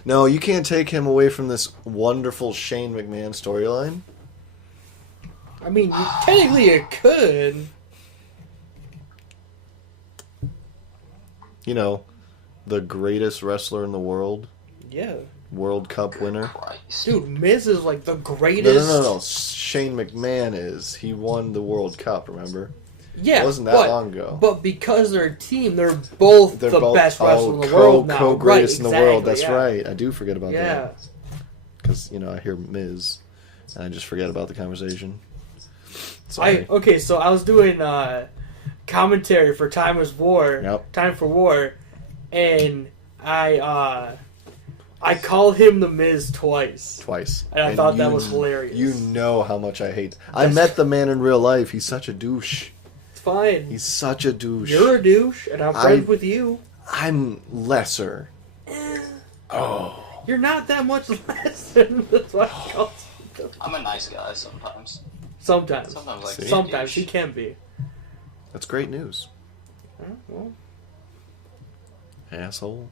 No, you can't take him away from this wonderful Shane McMahon storyline. I mean, technically it could. You know, the greatest wrestler in the world. Yeah. World Cup winner. Christ. Dude, Miz is like the greatest. No. Shane McMahon is. He won the World Cup, remember? Yeah. It wasn't that long ago. But because they're a team, they're both the best wrestler in the world now. Co-greatest in the world. That's yeah. right. I do forget about Yeah. that. Because, I hear Miz, and I just forget about the conversation. Sorry. So I was doing commentary for Time for War, and I called him the Miz twice. And I thought that was hilarious. You know how much I hate. I met the man in real life. He's such a douche. It's fine. He's such a douche. You're a douche, and I'm friends with you. I'm lesser. Oh. You're not that much less. That's why I called you. I'm a nice guy sometimes. Sometimes. Sometimes he can be. That's great news. Well, Asshole.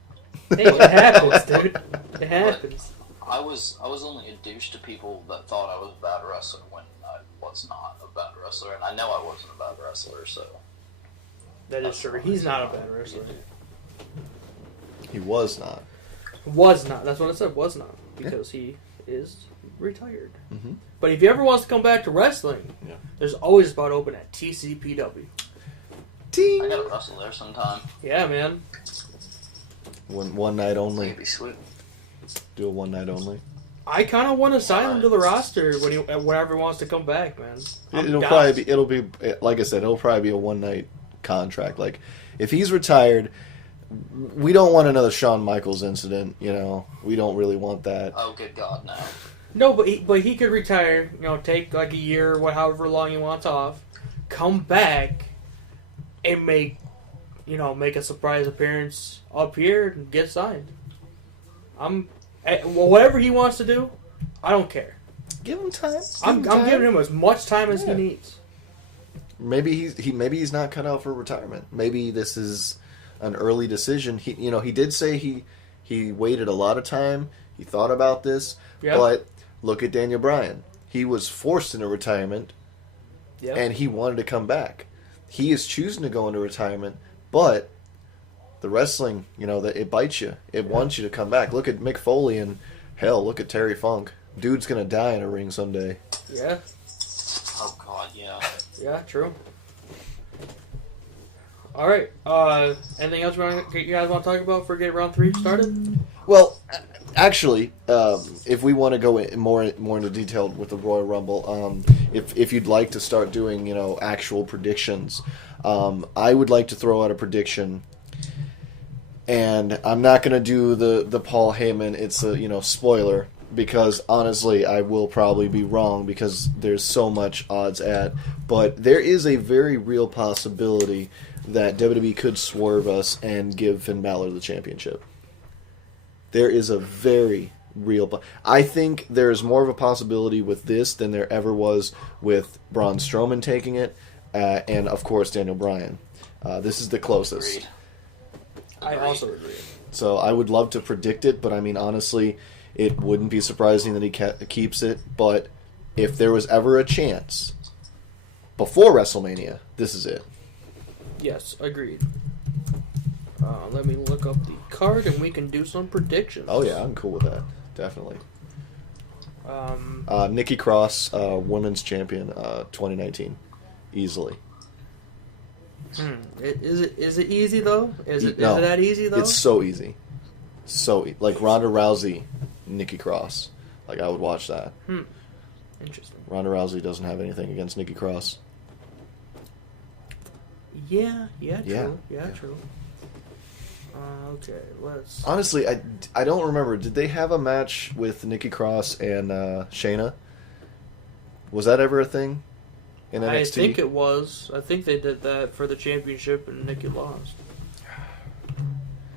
hey, it happens, dude. It happens. I was only a douche to people that thought I was a bad wrestler when I was not a bad wrestler, and I know I wasn't a bad wrestler, so... That is true. He's not a bad wrestler. He was not. Was not. That's what I said. Was not. Because he is retired. Mm-hmm. But if he ever wants to come back to wrestling, there's always a spot open at TCPW. Ding. I gotta wrestle there sometime. Yeah, man. One night only. That'd be sweet. Do a one night only. I kind of want to sign him to the roster whenever he wants to come back, man. It'll be like I said, it'll probably be a one night contract. Like if he's retired, we don't want another Shawn Michaels incident. We don't really want that. Oh, good God, no. No, but he could retire. Take like a year, or however long he wants off, come back, and make a surprise appearance up here and get signed. Whatever he wants to do, I don't care. Give him time. I'm giving him as much time as he needs. Maybe he's not cut out for retirement. Maybe this is an early decision. He did say he waited a lot of time. He thought about this, but look at Daniel Bryan. He was forced into retirement, and he wanted to come back. He is choosing to go into retirement, but the wrestling, it bites you. It wants you to come back. Look at Mick Foley and hell, look at Terry Funk. Dude's gonna die in a ring someday. Yeah. Oh, God, yeah. Yeah, true. All right. Anything else you guys want to talk about before we get round 3 started? Well, actually, if we want to go more into detail with the Royal Rumble, if you'd like to start doing actual predictions, I would like to throw out a prediction. And I'm not going to do the Paul Heyman. It's a spoiler. Because honestly, I will probably be wrong because there's so much odds at. But there is a very real possibility that WWE could swerve us and give Finn Balor the championship. There is a very real... I think there's more of a possibility with this than there ever was with Braun Strowman taking it, and of course Daniel Bryan. This is the closest. Agreed. I also agree. So I would love to predict it, but I mean, honestly... It wouldn't be surprising that he keeps it, but if there was ever a chance before WrestleMania, this is it. Yes, agreed. Let me look up the card and we can do some predictions. Oh yeah, I'm cool with that. Definitely. Nikki Cross, Women's Champion, 2019, easily. Is it easy though? Is it No, that easy though? It's so easy. Like Ronda Rousey, Nikki Cross. Like, I would watch that. Interesting. Ronda Rousey doesn't have anything against Nikki Cross. Yeah, true. Okay, let's... Honestly, I don't remember. Did they have a match with Nikki Cross and Shayna? Was that ever a thing in NXT? I think it was. I think they did that for the championship and Nikki lost.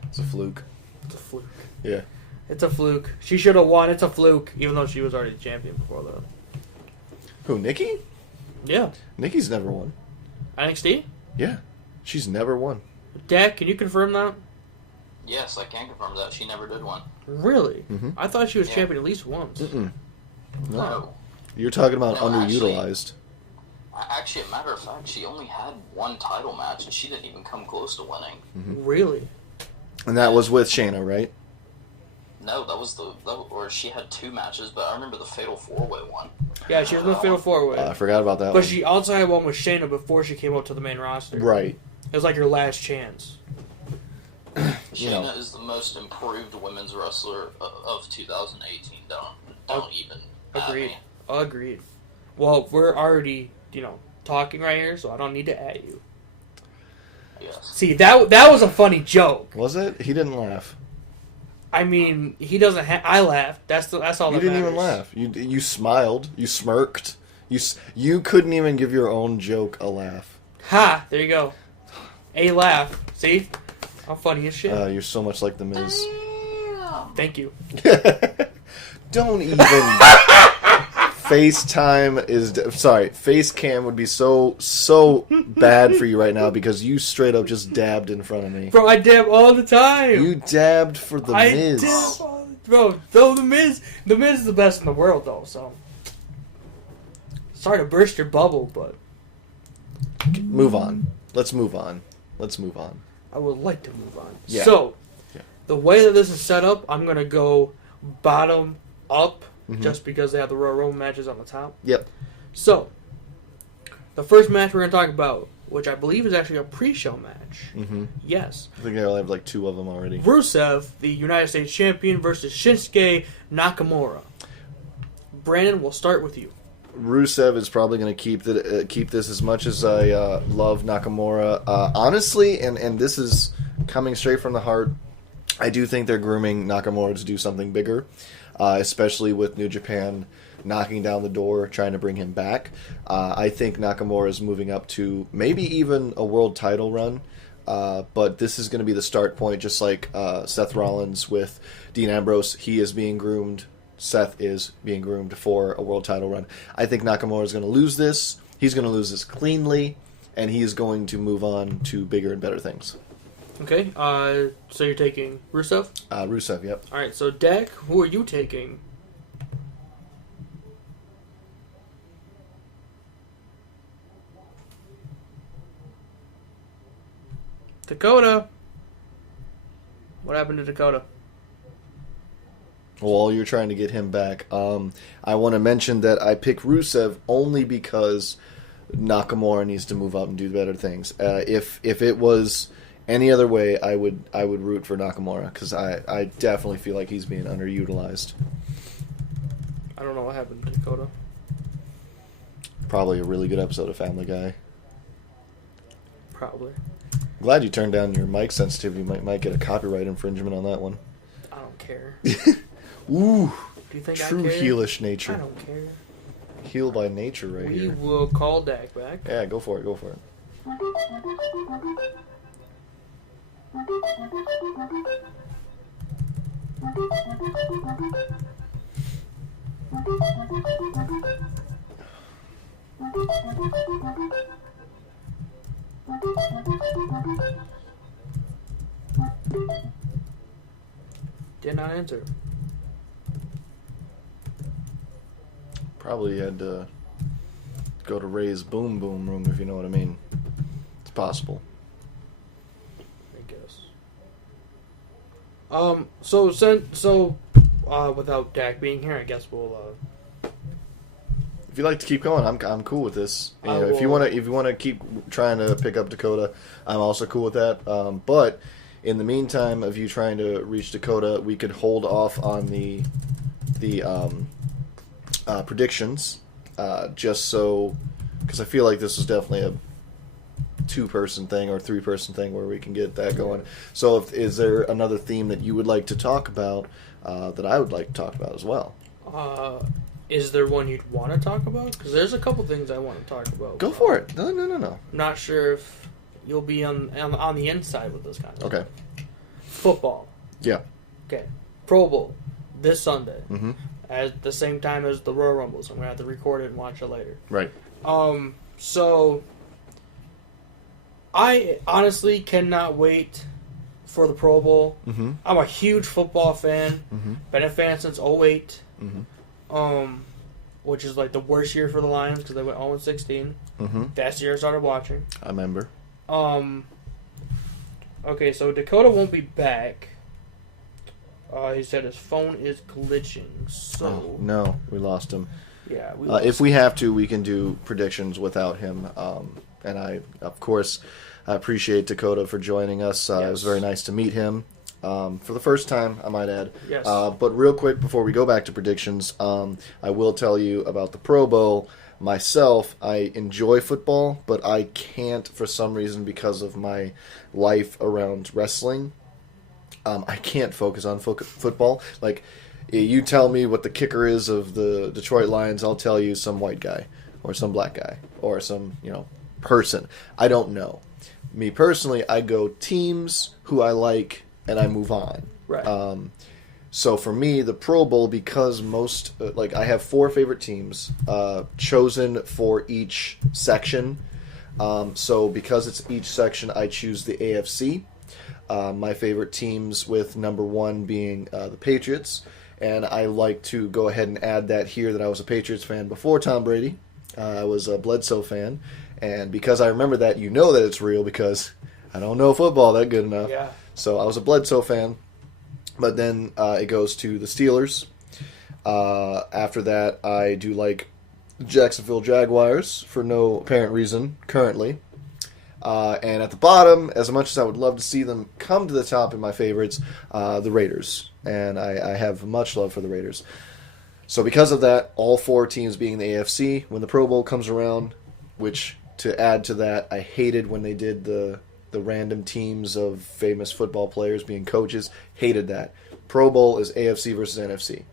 It's a fluke. It's a fluke. Yeah. It's a fluke. She should have won. It's a fluke, even though she was already the champion before that. Who, Nikki? Yeah. Nikki's never won. NXT? Yeah. She's never won. Dak, can you confirm that? Yes, I can confirm that. She never did one. Really? Mm-hmm. I thought she was champion at least once. Mm-mm. No. No. You're talking about No, underutilized. Actually, a matter of fact, she only had one title match, and she didn't even come close to winning. Mm-hmm. Really? And that was with Shayna, right? No, or she had 2 matches, but I remember the Fatal 4-Way one. Yeah, she was in the Fatal 4-Way. I forgot about that But one. she also had one with Shayna before she came up to the main roster. Right. It was like her last chance. Shayna is the most improved women's wrestler of 2018. Don't even at Agreed. me. Agreed. Well, we're already, talking right here, so I don't need to at you. Yes. See, that was a funny joke. Was it? He didn't laugh. I mean, he doesn't have... I laughed. That's all that You didn't matters. even laugh. You smiled. You smirked. You couldn't even give your own joke a laugh. Ha! There you go. A laugh. See? I'm funny as shit. You're so much like The Miz. Thank you. Don't even... FaceTime is... Sorry, Facecam would be so bad for you right now because you straight up just dabbed in front of me. Bro, I dab all the time. You dabbed for The Miz. Dab all Bro, The Miz is the best in the world, though, so... Sorry to burst your bubble, but... Move on. Let's move on. I would like to move on. Yeah. So, Yeah. the way that this is set up, I'm going to go bottom up, Mhm. just because they have the Royal Rumble matches on the top. Yep. So, the first match we're going to talk about, which I believe is actually a pre-show match. Mm-hmm. Yes. I think I only have like 2 of them already. Rusev, the United States Champion, versus Shinsuke Nakamura. Brandon, we'll start with you. Rusev is probably going to keep this as much as I love Nakamura. Honestly, and this is coming straight from the heart, I do think they're grooming Nakamura to do something bigger, especially with New Japan knocking down the door, trying to bring him back. I think Nakamura is moving up to maybe even a world title run, but this is going to be the start point, just like Seth Rollins with Dean Ambrose. He is being groomed. Seth is being groomed for a world title run. I think Nakamura is going to lose this. He's going to lose this cleanly, and he is going to move on to bigger and better things. Okay, so you're taking Rusev? Rusev, yep. All right, so Dak, who are you taking? Dakota. What happened to Dakota? Well, you're trying to get him back. I want to mention that I pick Rusev only because Nakamura needs to move up and do better things. If it was any other way, I would root for Nakamura because I definitely feel like he's being underutilized. I don't know what happened to Dakota. Probably a really good episode of Family Guy. Probably. Glad you turned down your mic sensitivity. Might get a copyright infringement on that one. I don't care. Ooh, Do you think true I care? heelish nature. I don't care. Heel by nature right We here. will call Dak back. Yeah, go for it. Go for it. Did not answer. Probably had to go to Ray's boom boom room, if you know what I mean. It's possible. I guess. Without Dak being here, I guess we'll. If you like to keep going, I'm cool with this. You I know, if you will- want to keep trying to pick up Dakota, I'm also cool with that. But in the meantime of you trying to reach Dakota, we could hold off on the predictions, just so, because I feel like this is definitely a 2-person thing or 3-person thing where we can get that going. So, is there another theme that you would like to talk about that I would like to talk about as well? Is there one you'd want to talk about? Because there's a couple things I want to talk about. Go for it. No. I'm not sure if you'll be on the inside with this kind of Okay. football. Yeah. Okay. Pro Bowl this Sunday Mm-hmm. at the same time as the Royal Rumble. So I'm gonna have to record it and watch it later. Right. So I honestly cannot wait for the Pro Bowl. Mm-hmm. I'm a huge football fan. Mm-hmm. Been a fan since '08. Mm-hmm. Which is like the worst year for the Lions because they went 0-16. Mm-hmm. That's the year I started watching. I remember. Okay, so Dakota won't be back. He said his phone is glitching. So Oh, no, we lost him. yeah, If we have to, we can do predictions without him. And I, of course, I appreciate Dakota for joining us. It was Yes. very nice to meet him for the first time, I might add. Yes. But real quick, before we go back to predictions, I will tell you about the Pro Bowl. Myself, I enjoy football, but I can't, for some reason, because of my life around wrestling, I can't focus on football. Like, you tell me what the kicker is of the Detroit Lions, I'll tell you some white guy, or some black guy, or some, person. I don't know. Me personally, I go teams who I like, and I move on. right. So for me, the Pro Bowl, because I have 4 favorite teams chosen for each section. So because it's each section, I choose the AFC. My favorite teams with number 1 being the Patriots. And I like to go ahead and add that here that I was a Patriots fan before Tom Brady. I was a Bledsoe fan. And because I remember that, you know that it's real because I don't know football that good enough. Yeah. So I was a Bledsoe fan. But then it goes to the Steelers. After that, I do like Jacksonville Jaguars for no apparent reason currently. And at the bottom, as much as I would love to see them come to the top in my favorites, the Raiders. And I have much love for the Raiders. So because of that, all 4 teams being the AFC, when the Pro Bowl comes around, which to add to that, I hated when they did the the random teams of famous football players being coaches. Hated that. Pro Bowl is AFC versus NFC.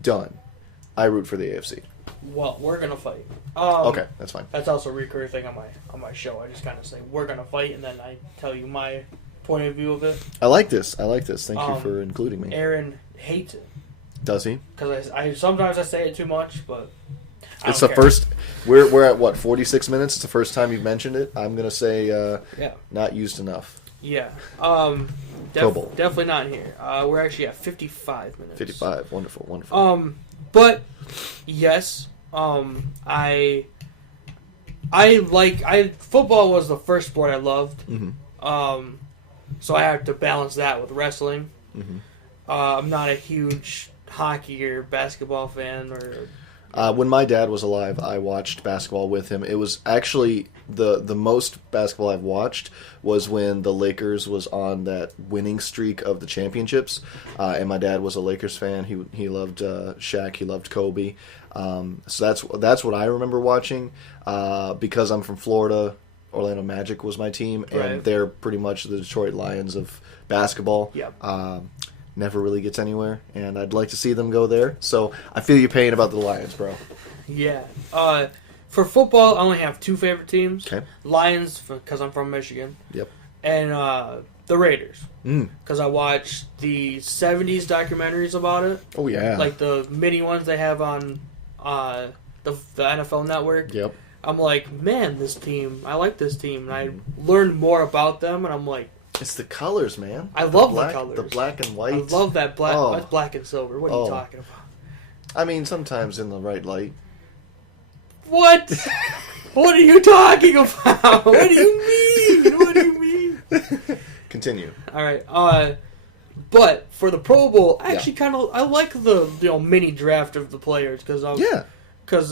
Done. I root for the AFC. Well, we're gonna fight. Okay, that's fine. That's also a recurring thing on my show. I just kind of say we're gonna fight, and then I tell you my point of view of it. I like this. Thank you for including me. Aaron hates it. Does he? Because I sometimes I say it too much, but it's the first. We're at what, 46 minutes. It's the first time you've mentioned it. I'm gonna say not used enough. Yeah. Pro Bowl. Definitely not here. We're actually at 55 minutes. 55. Wonderful. But yes, I football was the first sport I loved. Mm-hmm. So I have to balance that with wrestling. Mm-hmm. I'm not a huge hockey or basketball fan or. When my dad was alive, I watched basketball with him. It was actually the most basketball I've watched was when the Lakers was on that winning streak of the championships, and my dad was a Lakers fan. He loved Shaq. He loved Kobe. So that's what I remember watching. Because I'm from Florida, Orlando Magic was my team, and right. they're pretty much the Detroit Lions of basketball. Yep. Never really gets anywhere, and I'd like to see them go there. So I feel your pain about the Lions, bro. Yeah. For football, I only have two favorite teams. Okay. Lions, because I'm from Michigan. Yep. And the Raiders. Mm. Because I watched the 70s documentaries about it. Oh, yeah. Like the mini ones they have on the NFL Network. Yep. I'm like, man, this team, I like this team. And I learned more about them, and I'm like, it's the colors, man. I love the colors. The black and white. I love that black. Oh. That's black and silver. What are you talking about? I mean, sometimes in the right light. What? What are you talking about? What do you mean? What do you mean? Continue. All right. But for the Pro Bowl, I actually kind of I like the mini draft of the players because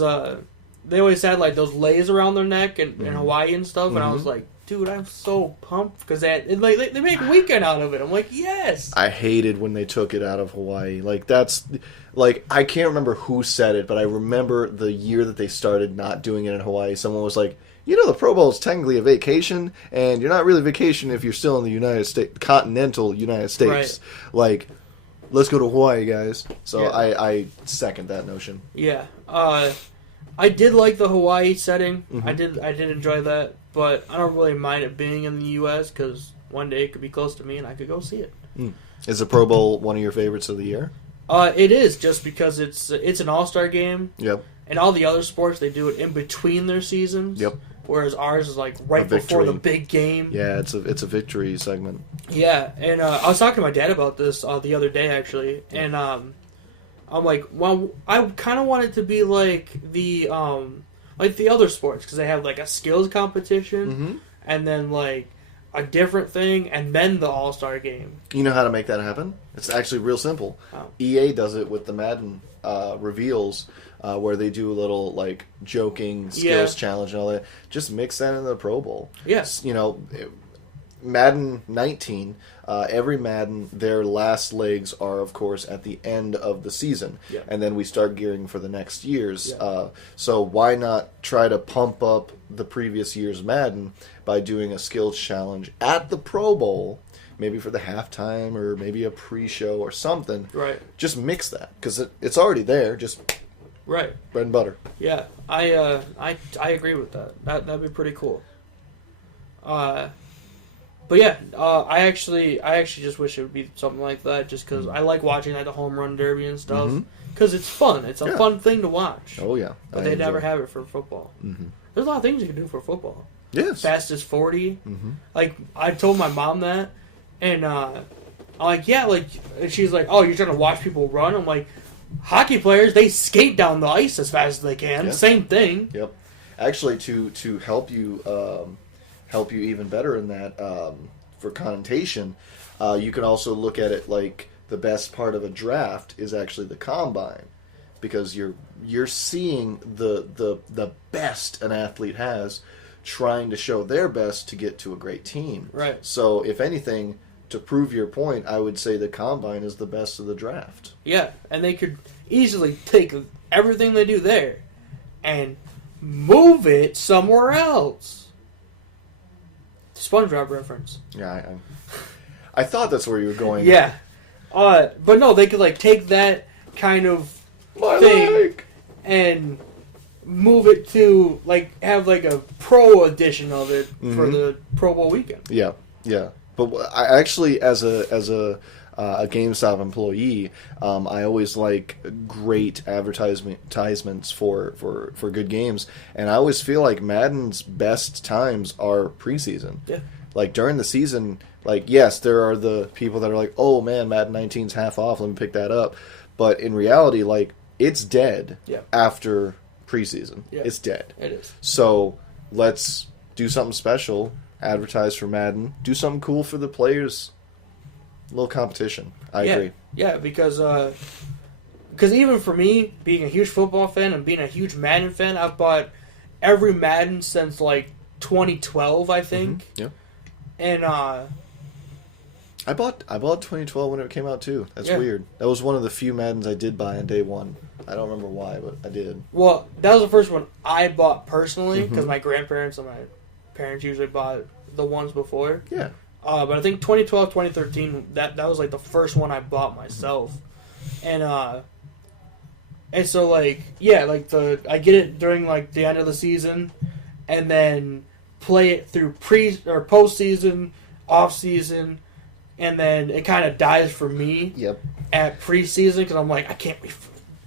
they always had like those lays around their neck and Hawaii and stuff, and I was like, dude, I'm so pumped because they make a weekend out of it. I'm like, yes. I hated when they took it out of Hawaii. I can't remember who said it, but I remember the year that they started not doing it in Hawaii. Someone was like, the Pro Bowl is technically a vacation, and you're not really vacation if you're still in the United States, continental United States. Right. Like, let's go to Hawaii, guys. So yeah. I second that notion. Yeah. I did like the Hawaii setting. Mm-hmm. I did enjoy that, but I don't really mind it being in the U.S. because one day it could be close to me and I could go see it. Mm. Is the Pro Bowl one of your favorites of the year? It is, just because it's an all-star game. Yep. And all the other sports, they do it in between their seasons. Yep. Whereas ours is like right before the big game. Yeah, it's a victory segment. Yeah, and I was talking to my dad about this the other day actually, and I'm like, well, I kind of want it to be like the other sports because they have like a skills competition, and then like a different thing, and then the All-Star game. You know how to make that happen? It's actually real simple. Oh. EA does it with the Madden reveals, where they do a little like joking skills challenge and all that. Just mix that into the Pro Bowl. Yes, Madden 19. Every Madden, their last legs are, of course, at the end of the season, and then we start gearing for the next year's. Yeah. So why not try to pump up the previous year's Madden by doing a skills challenge at the Pro Bowl, maybe for the halftime or maybe a pre-show or something. Right. Just mix that because it's already there. Just right. Bread and butter. Yeah, I agree with that. That'd be pretty cool. But yeah, I actually just wish it would be something like that, just because I like watching like the home run derby and stuff, because it's fun. It's a fun thing to watch. Oh yeah, but they never have it for football. There's a lot of things you can do for football. Yes, fastest 40. Like I told my mom that, and I'm like, yeah, like, and she's like, oh, you're trying to watch people run? I'm like, hockey players, they skate down the ice as fast as they can. Yeah. Same thing. Yep. Actually, to help you even better in that, for connotation, you can also look at it like the best part of a draft is actually the combine, because you're seeing the best an athlete has trying to show their best to get to a great team. Right. So if anything, to prove your point, I would say the combine is the best of the draft. Yeah, and they could easily take everything they do there and move it somewhere else. SpongeBob reference. Yeah, I thought that's where you were going. Yeah. But no, they could like take that kind of My thing leg! and move it to like have like a pro edition of it for the Pro Bowl weekend. Yeah, yeah. But I actually, as a GameStop employee, I always like great advertisements for good games, and I always feel like Madden's best times are preseason. Yeah. Like during the season, like yes, there are the people that are like, oh man, Madden 19's half off, let me pick that up. But in reality, like it's dead after preseason. Yeah. It's dead. It is. So let's do something special. Advertise for Madden. Do something cool for the players. A little competition. I agree. Yeah, because even for me, being a huge football fan and being a huge Madden fan, I've bought every Madden since like 2012, I think. Yeah. And I bought 2012 when it came out too. That's weird. That was one of the few Maddens I did buy on day one. I don't remember why, but I did. Well, that was the first one I bought personally because my grandparents and my parents usually bought the ones before. Yeah. But I think 2012, 2013, that was like the first one I bought myself. And so like, yeah, like I get it during like the end of the season and then play it through postseason, off season, and then it kind of dies for me at preseason because I'm like, I can't wait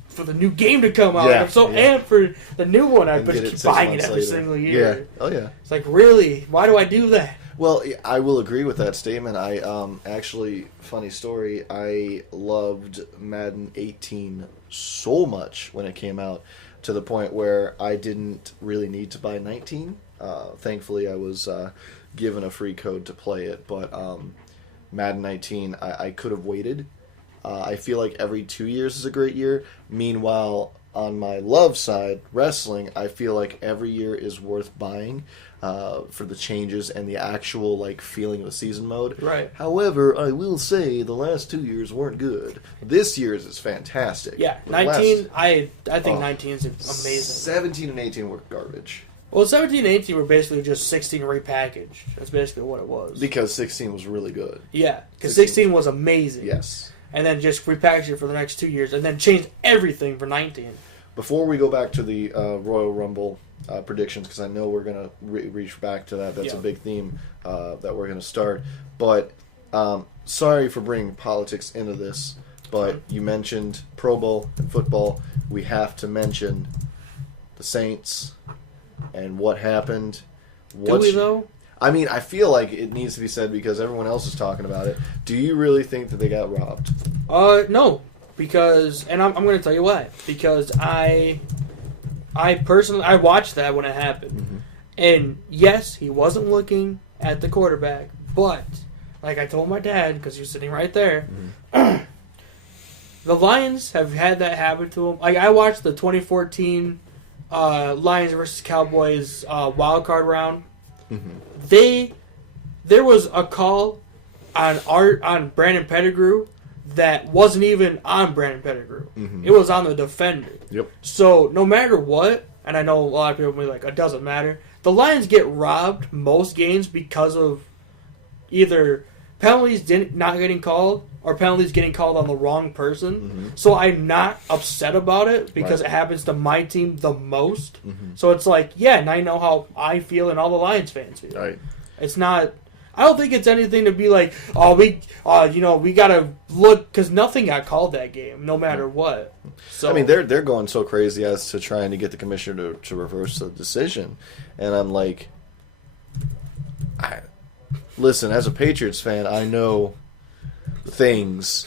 for the new game to come out. Yeah, I'm so amped for the new one. I just keep buying it every later. single year. Yeah. Oh yeah. It's like, really? Why do I do that? Well, I will agree with that statement. I actually, funny story, I loved Madden 18 so much when it came out to the point where I didn't really need to buy 19. Thankfully, I was given a free code to play it, but Madden 19, I could have waited. I feel like every 2 years is a great year. Meanwhile, on my love side, wrestling, I feel like every year is worth buying for the changes and the actual like feeling of the season mode. Right. However, I will say the last 2 years weren't good. This year's is fantastic. Yeah, The 19. last- I think 19 is amazing. 17 and 18 were garbage. Well, 17 and 18 were basically just 16 repackaged. That's basically what it was. Because 16 was really good. Yeah, because 16 was amazing. Yes. And then just repackaged it for the next 2 years, and then changed everything for 19. Before we go back to the Royal Rumble predictions, because I know we're going to reach back to that. That's a big theme that we're going to start. But sorry for bringing politics into this, but you mentioned Pro Bowl and football. We have to mention the Saints and what happened. Do we, though? I mean, I feel like it needs to be said because everyone else is talking about it. Do you really think that they got robbed? No. Because, and I'm going to tell you why. Because I personally, I watched that when it happened. Mm-hmm. And yes, he wasn't looking at the quarterback. But, like I told my dad, because he was sitting right there, the Lions have had that happen to them. Like, I watched the 2014 Lions versus Cowboys wild card round. Mm-hmm. There was a call on Brandon Pettigrew that wasn't even on Brandon Pettigrew. Mm-hmm. It was on the defender. Yep. So no matter what, and I know a lot of people will be like, it doesn't matter. The Lions get robbed most games because of either penalties not getting called or penalties getting called on the wrong person. Mm-hmm. So I'm not upset about it because Right. it happens to my team the most. Mm-hmm. So it's like, yeah, and I know how I feel and all the Lions fans feel. Right. It's not. I don't think it's anything to be like, oh, we gotta look because nothing got called that game, no matter what. So I mean, they're going so crazy as to trying to get the commissioner to reverse the decision, and I'm like, listen, as a Patriots fan, I know things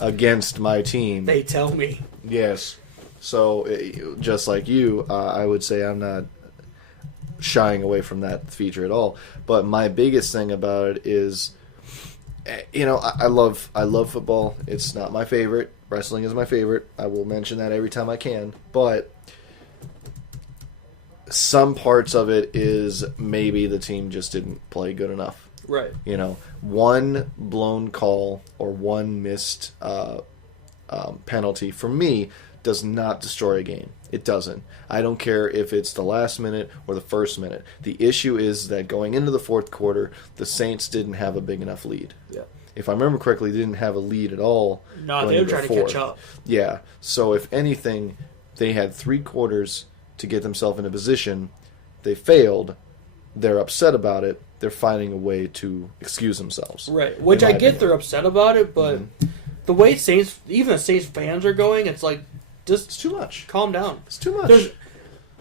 against my team. They tell me. Yes. So, just like you, I would say I'm not shying away from that feature at all. But my biggest thing about it is, I love football. It's not my favorite. Wrestling is my favorite. I will mention that every time I can. But some parts of it is maybe the team just didn't play good enough. Right. One blown call or one missed penalty for me does not destroy a game. It doesn't. I don't care if it's the last minute or the first minute. The issue is that going into the fourth quarter, the Saints didn't have a big enough lead. Yeah. If I remember correctly, they didn't have a lead at all. No, they were trying to catch up. Yeah. So if anything, they had 3 quarters to get themselves in a position. They failed. They're upset about it. They're finding a way to excuse themselves. Right. Which I get they're upset about it, but the way Saints, even the Saints fans are going, it's like, just it's too much. Calm down. It's too much.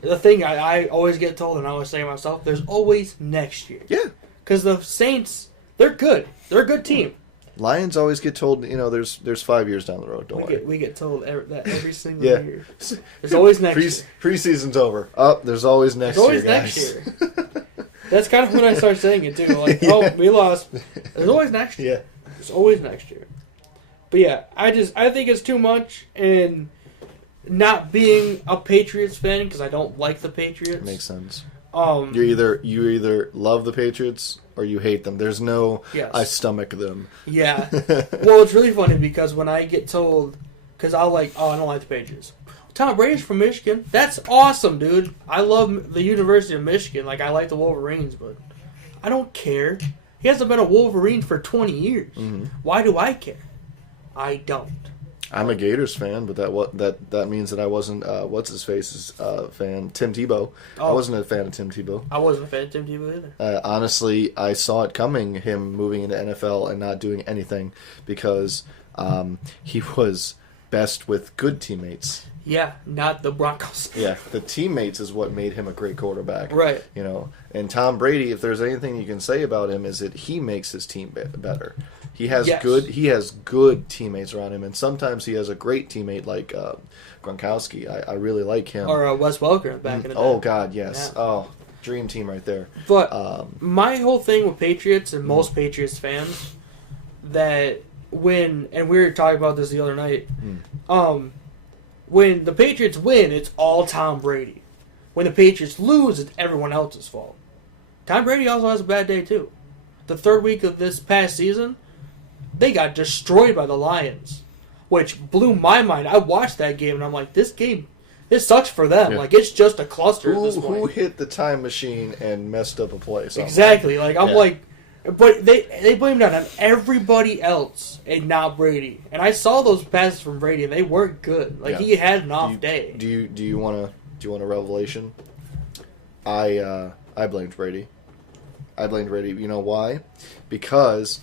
The thing I always get told, and I always say to myself, there's always next year. Yeah. Because the Saints, they're good. They're a good team. Lions always get told, there's 5 years down the road. Don't worry. We get told that every single Yeah. year. There's always next year. Preseason's over. There's always next year, guys. There's always next year. That's kind of when I start saying it, too. Like, we lost. There's always next year. Yeah. There's always next year. But yeah, I think it's too much, and not being a Patriots fan, because I don't like the Patriots. Makes sense. You either love the Patriots or you hate them. There's no I stomach them. Yeah. Well, it's really funny because when I get told, because I'll I don't like the Patriots. Tom Brady's from Michigan. That's awesome, dude. I love the University of Michigan. Like, I like the Wolverines, but I don't care. He hasn't been a Wolverine for 20 years. Mm-hmm. Why do I care? I don't. I'm a Gators fan, but that means that I wasn't what's his face's fan, Tim Tebow. I wasn't a fan of Tim Tebow. I wasn't a fan of Tim Tebow either. Honestly, I saw it coming, him moving into NFL and not doing anything, because he was best with good teammates. Yeah, not the Broncos. Yeah, the teammates is what made him a great quarterback. Right. And Tom Brady, if there's anything you can say about him, is that he makes his team better. He has good teammates around him, and sometimes he has a great teammate like Gronkowski. I really like him. Or Wes Welker back in the day. Oh God, yes. Yeah. Oh, dream team right there. But my whole thing with Patriots and most Patriots fans, that and we were talking about this the other night, when the Patriots win, it's all Tom Brady. When the Patriots lose, it's everyone else's fault. Tom Brady also has a bad day, too. The third week of this past season, they got destroyed by the Lions, which blew my mind. I watched that game, and I'm like, this sucks for them. Yeah. Like, it's just a cluster at this point. Who hit the time machine and messed up a play? Exactly. Like, I'm like... But they blamed it on everybody else and not Brady. And I saw those passes from Brady, and they weren't good. Like, he had an off day. Do you want a revelation? I blamed Brady. I blamed Brady. You know why? Because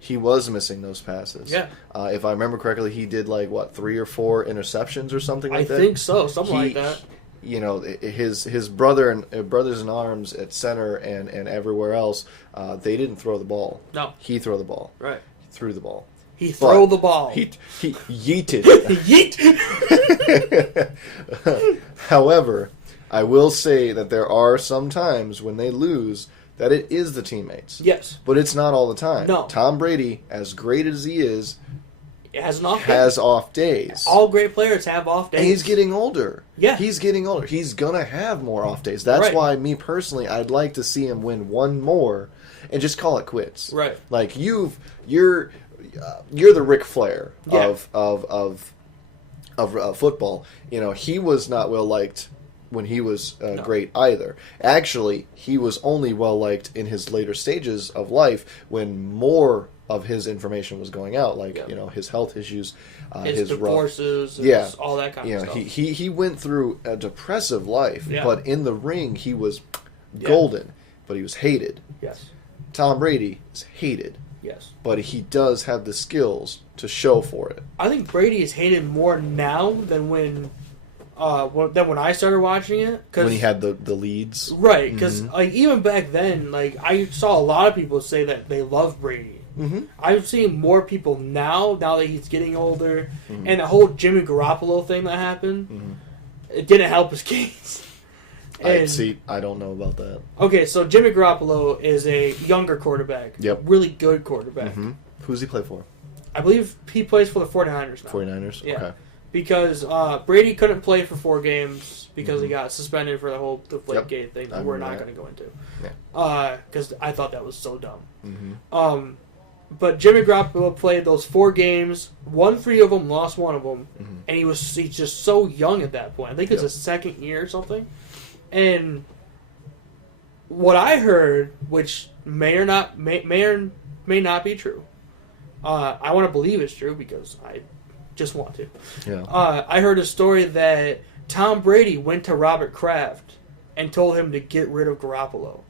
he was missing those passes. Yeah. If I remember correctly, he did 3 or 4 interceptions or something like that. I think so, something like that. His brothers in arms at center and everywhere else, they didn't throw the ball. No. He threw the ball. Right. He threw the ball. He threw the ball. He yeeted. Yeet! However, I will say that there are some times when they lose that it is the teammates. Yes. But it's not all the time. No. Tom Brady, as great as he is, has off days. All great players have off days. And he's getting older. Yeah. He's getting older. He's going to have more off days. That's why, me personally, I'd like to see him win one more and just call it quits. Right. Like, you're the Ric Flair of football. He was not well liked when he was great either. Actually, he was only well liked in his later stages of life when more of his information was going out, his health issues, his divorces, all that kind of stuff. He went through a depressive life, but in the ring he was golden, but he was hated. Yes. Tom Brady is hated. Yes. But he does have the skills to show for it. I think Brady is hated more now than when I started watching it. When he had the leads. Right, because even back then, I saw a lot of people say that they love Brady. Mm-hmm. I'm seeing more people now that he's getting older, and the whole Jimmy Garoppolo thing that happened, it didn't help his case. I don't know about that. Okay, so Jimmy Garoppolo is a younger quarterback. Yep. Really good quarterback. Mm-hmm. Who's he play for? I believe he plays for the 49ers now. 49ers? Yeah. Okay. Because Brady couldn't play for 4 games because he got suspended for the whole Deflategate thing that we're not going to go into. Yeah. Because I thought that was so dumb. Mm-hmm. But Jimmy Garoppolo played those 4 games, won 3 of them, lost 1 of them, and he's just so young at that point. I think it's his second year or something. And what I heard, which may or may not be true, I want to believe it's true because I just want to. Yeah. I heard a story that Tom Brady went to Robert Kraft and told him to get rid of Garoppolo.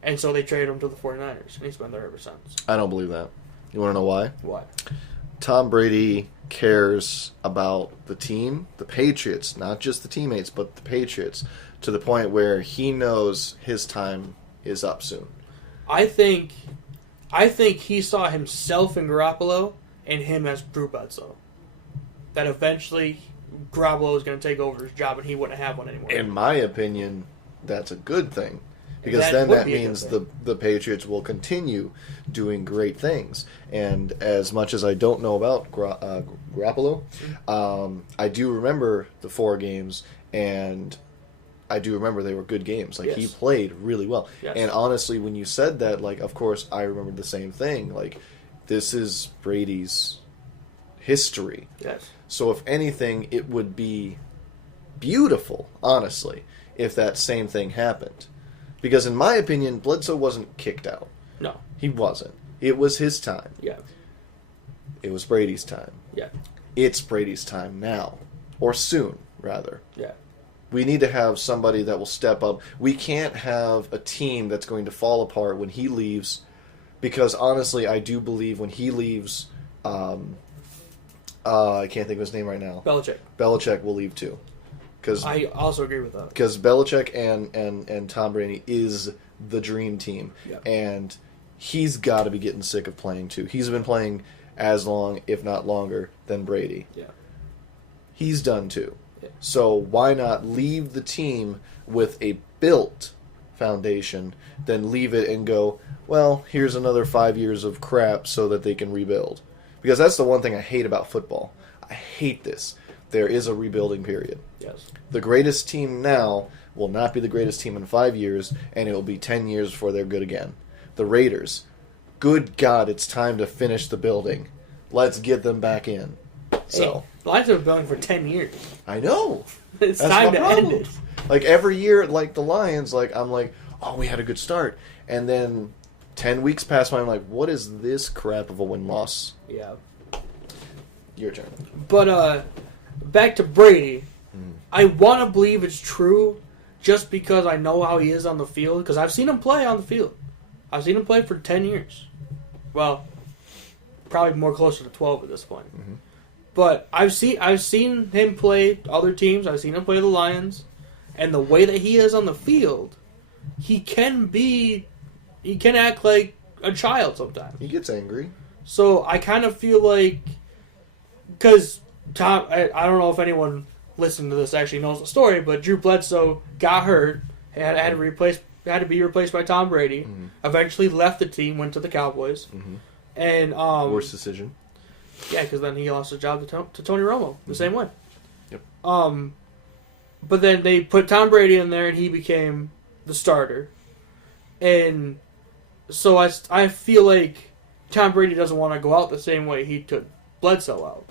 And so they traded him to the 49ers, and he's been there ever since. I don't believe that. You want to know why? Why? Tom Brady cares about the team, the Patriots, not just the teammates, but the Patriots, to the point where he knows his time is up soon. I think he saw himself in Garoppolo and him as Drew Bledsoe. That eventually Garoppolo is going to take over his job and he wouldn't have one anymore. In my opinion, that's a good thing. Because That then would that be a good means thing. the Patriots will continue doing great things. And as much as I don't know about Garoppolo, I do remember the 4 games, and I do remember they were good games. Like, he Yes. played really well. Yes. And honestly, when you said that, like, of course, I remembered the same thing. Like, this is Brady's history. Yes. So if anything, it would be beautiful, honestly, if that same thing happened. Because in my opinion, Bledsoe wasn't kicked out. No. He wasn't. It was his time. Yeah. It was Brady's time. Yeah. It's Brady's time now. Or soon, rather. Yeah. We need to have somebody that will step up. We can't have a team that's going to fall apart when he leaves. Because honestly, I do believe when he leaves, I can't think of his name right now. Belichick will leave too. I also agree with that. Because Belichick and Tom Brady is the dream team. Yeah. And he's got to be getting sick of playing too. He's been playing as long, if not longer, than Brady. Yeah. He's done too. Yeah. So why not leave the team with a built foundation, then leave it and go, well, here's another 5 years of crap so that they can rebuild. Because that's the one thing I hate about football. I hate this. There is a rebuilding period. Yes. The greatest team now will not be the greatest team in 5 years, and it will be 10 years before they're good again. The Raiders, good God, it's time to finish the building. Let's get them back in. So Hey, the Lions have been building for 10 years. I know. It's That's time my to problem. end it. Like every year, like the Lions, like I'm like, oh, we had a good start, and then 10 weeks pass by. I'm like, what is this crap of a win-loss? Yeah. Your turn. But back to Brady. I want to believe it's true just because I know how he is on the field. Because I've seen him play on the field. I've seen him play for 10 years. Well, probably more closer to 12 at this point. Mm-hmm. But I've seen him play other teams. I've seen him play the Lions. And the way that he is on the field, he can act like a child sometimes. He gets angry. So I kind of feel like, because Tom, I don't know if anyone listening to this actually knows the story, but Drew Bledsoe got hurt, had to be replaced by Tom Brady. Mm-hmm. Eventually left the team, went to the Cowboys, and Worst decision. yeah, because then he lost his job to Tony Romo the same way. Yep. But then they put Tom Brady in there, and he became the starter, and so I feel like Tom Brady doesn't want to go out the same way he took Bledsoe out.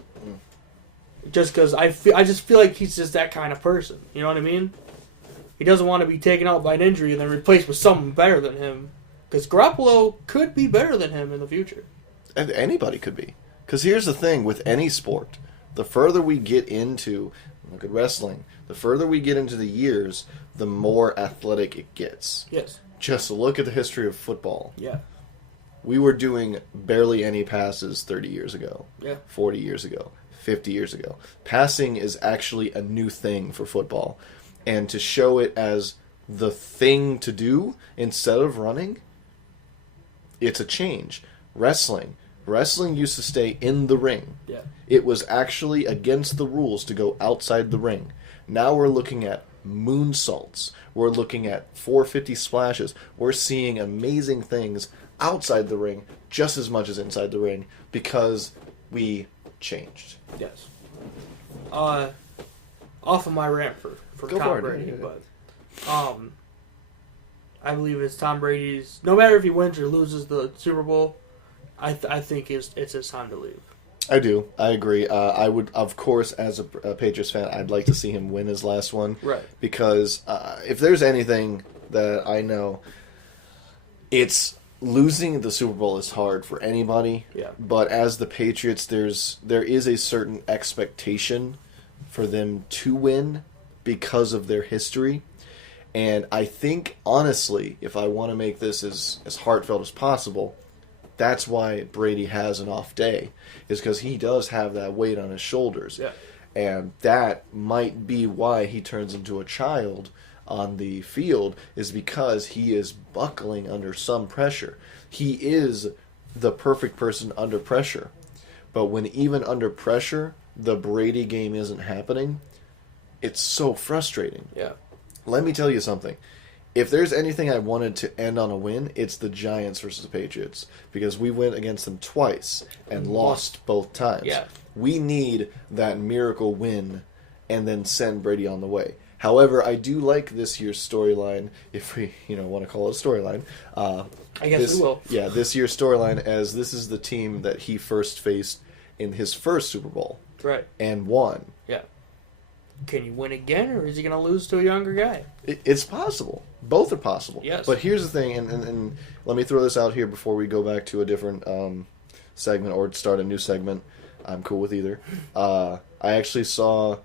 Just because I just feel like he's just that kind of person. You know what I mean? He doesn't want to be taken out by an injury and then replaced with someone better than him. Because Garoppolo could be better than him in the future. And anybody could be. Because here's the thing with any sport. The further we get into, look at wrestling, the further we get into the years, the more athletic it gets. Yes. Just look at the history of football. Yeah. We were doing barely any passes 30 years ago, Yeah. 40 years ago, 50 years ago. Passing is actually a new thing for football. And to show it as the thing to do instead of running, it's a change. Wrestling used to stay in the ring. Yeah. It was actually against the rules to go outside the ring. Now we're looking at moonsaults. We're looking at 450 splashes. We're seeing amazing things outside the ring just as much as inside the ring because we changed. Yes. Off of my rant for Go Tom for it, Brady, yeah. but I believe it's Tom Brady's. No matter if he wins or loses the Super Bowl, I think it's his time to leave. I do. I agree. I would, of course, as a Patriots fan, I'd like to see him win his last one. Right. Because if there's anything that I know, it's losing the Super Bowl is hard for anybody. Yeah. But as the Patriots, there is a certain expectation for them to win because of their history. And I think, honestly, if I want to make this as heartfelt as possible, that's why Brady has an off day, is because he does have that weight on his shoulders. Yeah. And that might be why he turns into a child on the field, is because he is buckling under some pressure. He is the perfect person under pressure. But when even under pressure, the Brady game isn't happening, it's so frustrating. Yeah. Let me tell you something. If there's anything I wanted to end on a win, it's the Giants versus the Patriots. Because we went against them twice and lost both times. Yeah. We need that miracle win and then send Brady on the way. However, I do like this year's storyline, if we want to call it a storyline. I guess we will. Yeah, this year's storyline, as this is the team that he first faced in his first Super Bowl. Right. And won. Yeah. Can you win again, or is he going to lose to a younger guy? It's possible. Both are possible. Yes. But here's the thing, and let me throw this out here before we go back to a different segment or start a new segment. I'm cool with either. I actually saw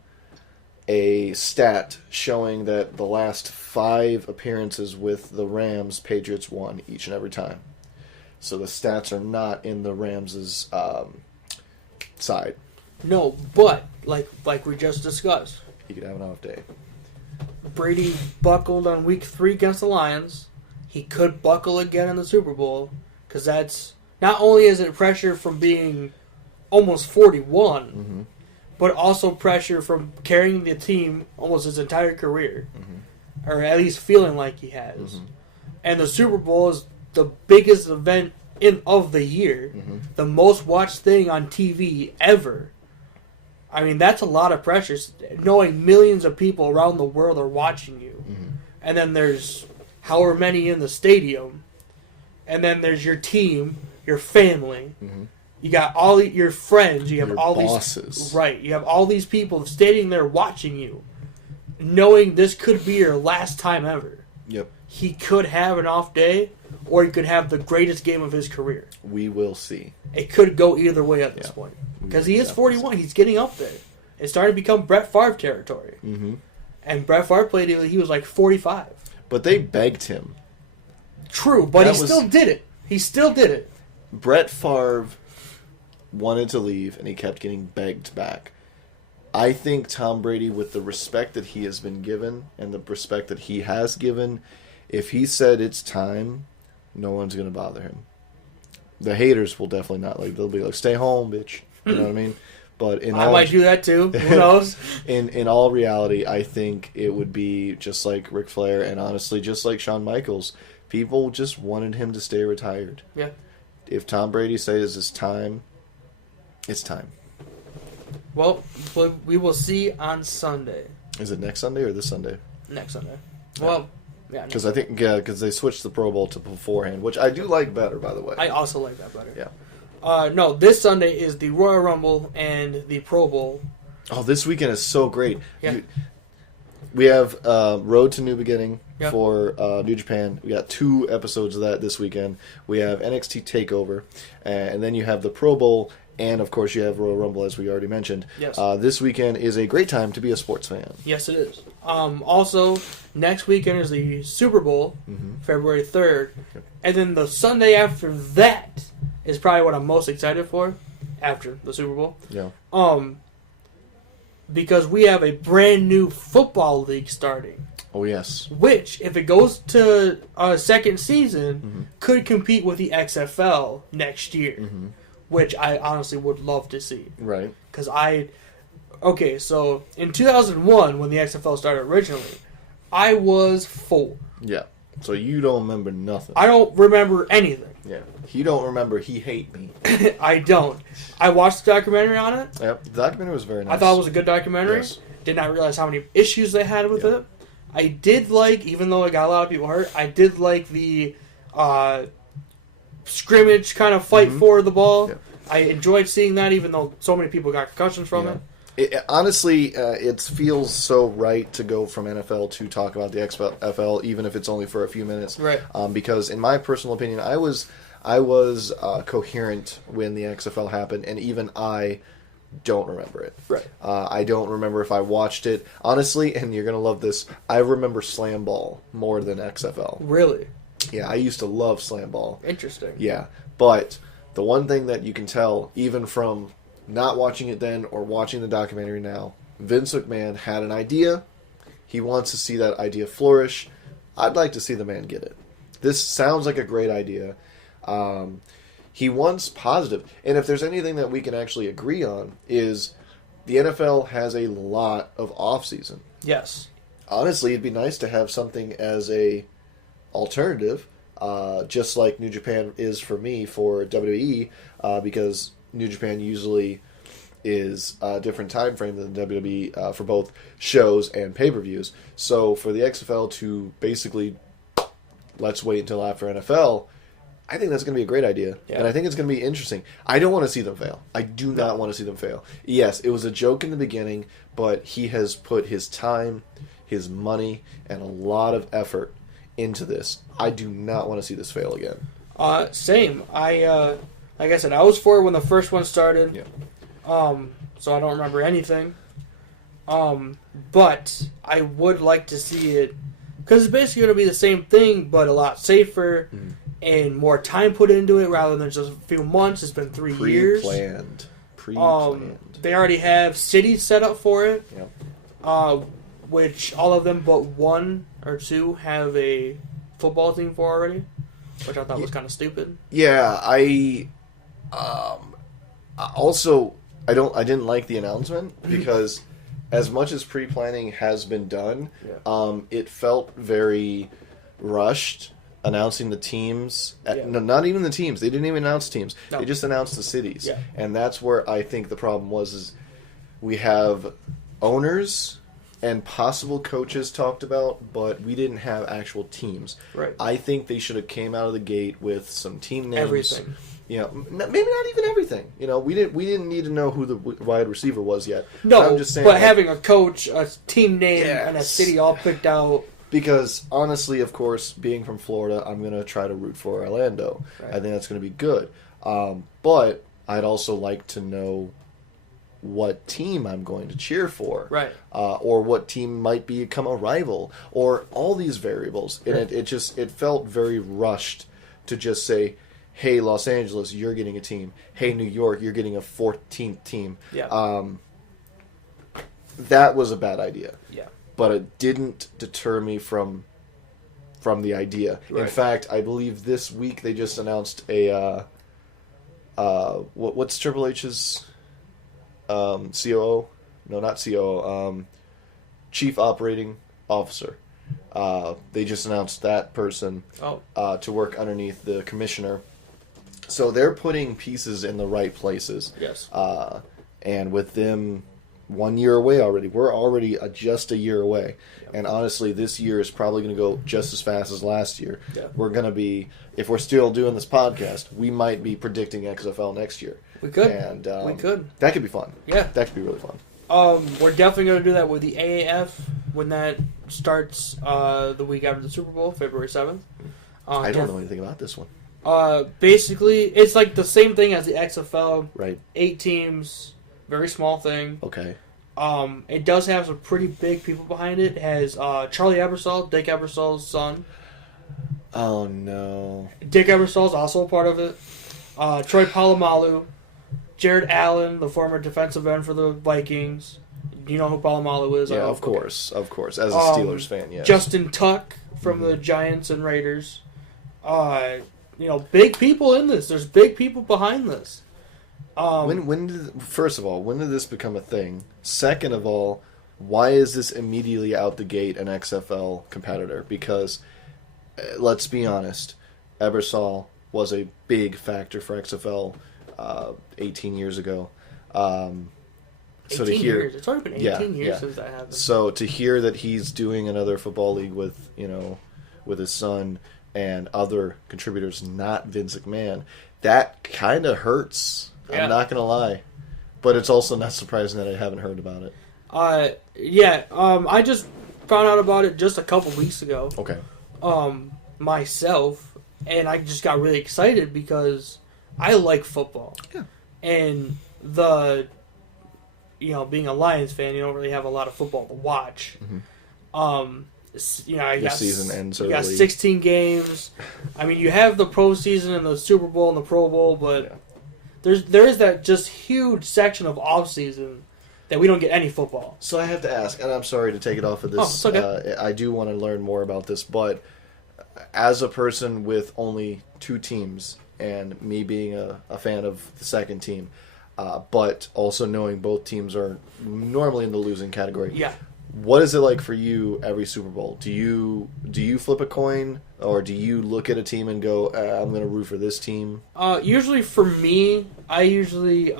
a stat showing that the last 5 appearances with the Rams, Patriots won each and every time. So the stats are not in the Rams' side. No, but like we just discussed, He could have an off day. Brady buckled on week 3 against the Lions. He could buckle again in the Super Bowl, because that's not only is it pressure from being almost 41, but also pressure from carrying the team almost his entire career, or at least feeling like he has. And the Super Bowl is the biggest event of the year, the most watched thing on TV ever. I mean, that's a lot of pressure, knowing millions of people around the world are watching you. And then there's however many in the stadium. And then there's your team, your family. You got all your friends. You have Your all bosses. these... Right. You have all these people standing there watching you, knowing this could be your last time ever. Yep. He could have an off day, or he could have the greatest game of his career. We will see. It could go either way at this point. Because he is 41. He's getting up there. It's starting to become Brett Favre territory. And Brett Favre played it when he was like 45. But they begged him. True, but he still did it. He still did it. Brett Favre wanted to leave, and he kept getting begged back. I think Tom Brady, with the respect that he has been given and the respect that he has given, if he said it's time, no one's going to bother him. The haters will definitely not. They'll be like, stay home, bitch. You know what I mean? But I might do that too. Who knows? In all reality, I think it would be just like Ric Flair, and honestly, just like Shawn Michaels. People just wanted him to stay retired. Yeah. If Tom Brady says it's time, it's time. Well, we will see on Sunday. Is it next Sunday or this Sunday? Next Sunday. Well, yeah. Because I think because they switched the Pro Bowl to beforehand, which I do like better, by the way. I also like that better. Yeah. No, this Sunday is the Royal Rumble and the Pro Bowl. Oh, this weekend is so great. Yeah. We have Road to New Beginning Yep. for New Japan. We got 2 episodes of that this weekend. We have NXT TakeOver, and then you have the Pro Bowl, and of course you have Royal Rumble, as we already mentioned. Yes. This weekend is a great time to be a sports fan. Yes, it is. Also, next weekend is the Super Bowl, February 3rd. Yep. And then the Sunday after that is probably what I'm most excited for after the Super Bowl. Yeah. Because we have a brand new football league starting. Oh, yes. Which, if it goes to a second season, could compete with the XFL next year. Which I honestly would love to see. Right. Because okay, so in 2001, when the XFL started originally, I was 4. Yeah. So you don't remember nothing. I don't remember anything. Yeah. You don't remember He Hate Me. I don't. I watched the documentary on it. Yep. The documentary was very nice. I thought it was a good documentary. Yes. Did not realize how many issues they had with it. I did like, even though it got a lot of people hurt, I did like the scrimmage kind of fight for the ball. Yeah. I enjoyed seeing that, even though so many people got concussions from it. Honestly, it feels so right to go from NFL to talk about the XFL, even if it's only for a few minutes. Right. Because in my personal opinion, I was coherent when the XFL happened, and even I don't remember it. Right. I don't remember if I watched it. Honestly, and you're going to love this, I remember Slam Ball more than XFL. Really? Yeah, I used to love Slam Ball. Interesting. Yeah, but the one thing that you can tell, even from not watching it then or watching the documentary now, Vince McMahon had an idea. He wants to see that idea flourish. I'd like to see the man get it. This sounds like a great idea. He wants positive. And if there's anything that we can actually agree on is the NFL has a lot of off-season. Yes. Honestly, it'd be nice to have something as a alternative, just like New Japan is for me for WWE, because New Japan usually is a different time frame than WWE for both shows and pay-per-views. So for the XFL to basically let's wait until after NFL, I think that's going to be a great idea, and I think it's going to be interesting. I don't want to see them fail. I do not want to see them fail. Yes, it was a joke in the beginning, but he has put his time, his money, and a lot of effort into this. I do not want to see this fail again. Same. I like I said, I was for it when the first one started. Yeah. So I don't remember anything. But I would like to see it because it's basically going to be the same thing, but a lot safer and more time put into it rather than just a few months. It's been 3 years. Pre-planned. They already have cities set up for it. Yep. Which all of them but one or two have a football team for already, which I thought was kind of stupid. Yeah, I didn't like the announcement because as much as pre-planning has been done, it felt very rushed. Announcing the teams, no, not even the teams. They didn't even announce teams. No. They just announced the cities, and that's where I think the problem was. Is we have owners and possible coaches talked about, but we didn't have actual teams. Right. I think they should have came out of the gate with some team names. Everything. You know, maybe not even everything. You know, we didn't need to know who the wide receiver was yet. No, but I'm just saying, but having a coach, a team name, and a city all picked out. Because, honestly, of course, being from Florida, I'm going to try to root for Orlando. Right. I think that's going to be good. But I'd also like to know what team I'm going to cheer for. Right. Or what team might become a rival. Or all these variables. And it felt very rushed to just say, hey, Los Angeles, you're getting a team. Hey, New York, you're getting a 14th team. Yeah. That was a bad idea. Yeah. But it didn't deter me from the idea. Right. In fact, I believe this week they just announced a what's Triple H's COO? No, not COO. Chief Operating Officer. They just announced that person to work underneath the commissioner. So they're putting pieces in the right places. Yes. And with them 1 year away already. We're already just a year away. Yep. And honestly, this year is probably going to go just as fast as last year. Yeah. We're going to be, if we're still doing this podcast, we might be predicting XFL next year. We could. And we could. That could be fun. Yeah. That could be really fun. We're definitely going to do that with the AAF when that starts the week after the Super Bowl, February 7th. I don't know anything about this one. Basically, it's like the same thing as the XFL. Right. 8 teams, very small thing. Okay. It does have some pretty big people behind it. It has Charlie Ebersol, Dick Ebersol's son. Oh, no. Dick Ebersol's also a part of it. Troy Polamalu, Jared Allen, the former defensive end for the Vikings. You know who Polamalu is? Yeah, of course. As a Steelers fan, yes. Justin Tuck from the Giants and Raiders. Big people in this. There's big people behind this. First of all, when did this become a thing? Second of all, why is this immediately out the gate an XFL competitor? Because, let's be honest, Ebersol was a big factor for XFL 18 years ago. So to hear, years. It's already been 18 years since that happened. So to hear that he's doing another football league with his son, and other contributors, not Vince McMahon, that kind of hurts. Yeah. I'm not going to lie. But it's also not surprising that I haven't heard about it. I just found out about it just a couple weeks ago. Okay. Myself, and I just got really excited because I like football. Yeah. And being a Lions fan, you don't really have a lot of football to watch. Mm-hmm. Your season ends you got early. 16 games. I mean, you have the postseason and the Super Bowl and the Pro Bowl, but there is that just huge section of off season that we don't get any football. So I have to ask, and I'm sorry to take it off of this. Oh, it's okay. I do want to learn more about this, but as a person with only 2 teams, and me being a fan of the second team, but also knowing both teams are normally in the losing category. Yeah. What is it like for you every Super Bowl? Do you flip a coin, or do you look at a team and go, I'm going to root for this team? Usually for me, I usually,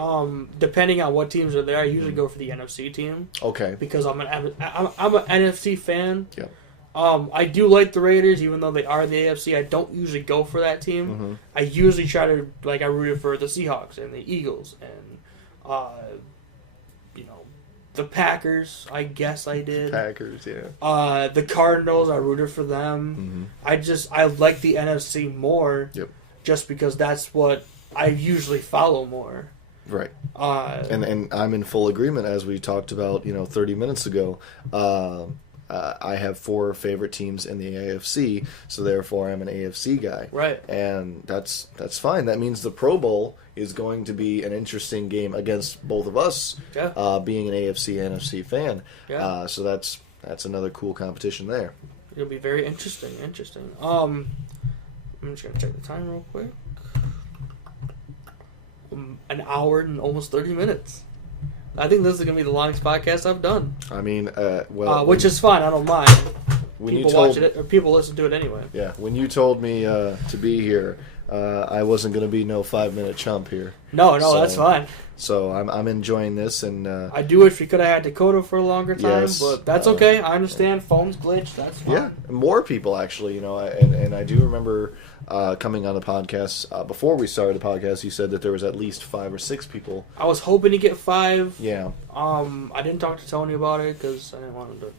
depending on what teams are there, I usually go for the NFC team. Okay. Because I'm an NFC fan. Yeah. I do like the Raiders, even though they are the AFC. I don't usually go for that team. Mm-hmm. I usually try to, I rooted for the Seahawks and the Eagles and, the Packers, I guess I did. Packers, yeah. The Cardinals, I rooted for them. Mm-hmm. I like the NFC more. Yep. Just because that's what I usually follow more. Right. And I'm in full agreement, as we talked about, 30 minutes ago. I have 4 favorite teams in the AFC, so therefore I'm an AFC guy. Right. And that's fine. That means the Pro Bowl is going to be an interesting game against both of us, being an AFC NFC fan. Yeah. So that's another cool competition there. It'll be very interesting. I'm just going to check the time real quick. An hour and almost 30 minutes. I think this is going to be the longest podcast I've done. I mean, which is fine. I don't mind. People watch it, or people listen to it anyway. Yeah, when you told me to be here, I wasn't going to be no 5-minute chump here. No, that's fine. So I'm enjoying this, and I do wish we could have had Dakota for a longer time, Yes, but that's okay. I understand. Phones glitch. That's fine. yeah, more people actually. And I do remember coming on the podcast before we started the podcast. You said that there was at least 5 or 6 people. I was hoping to get 5. Yeah. I didn't talk to Tony about it because I didn't want him to.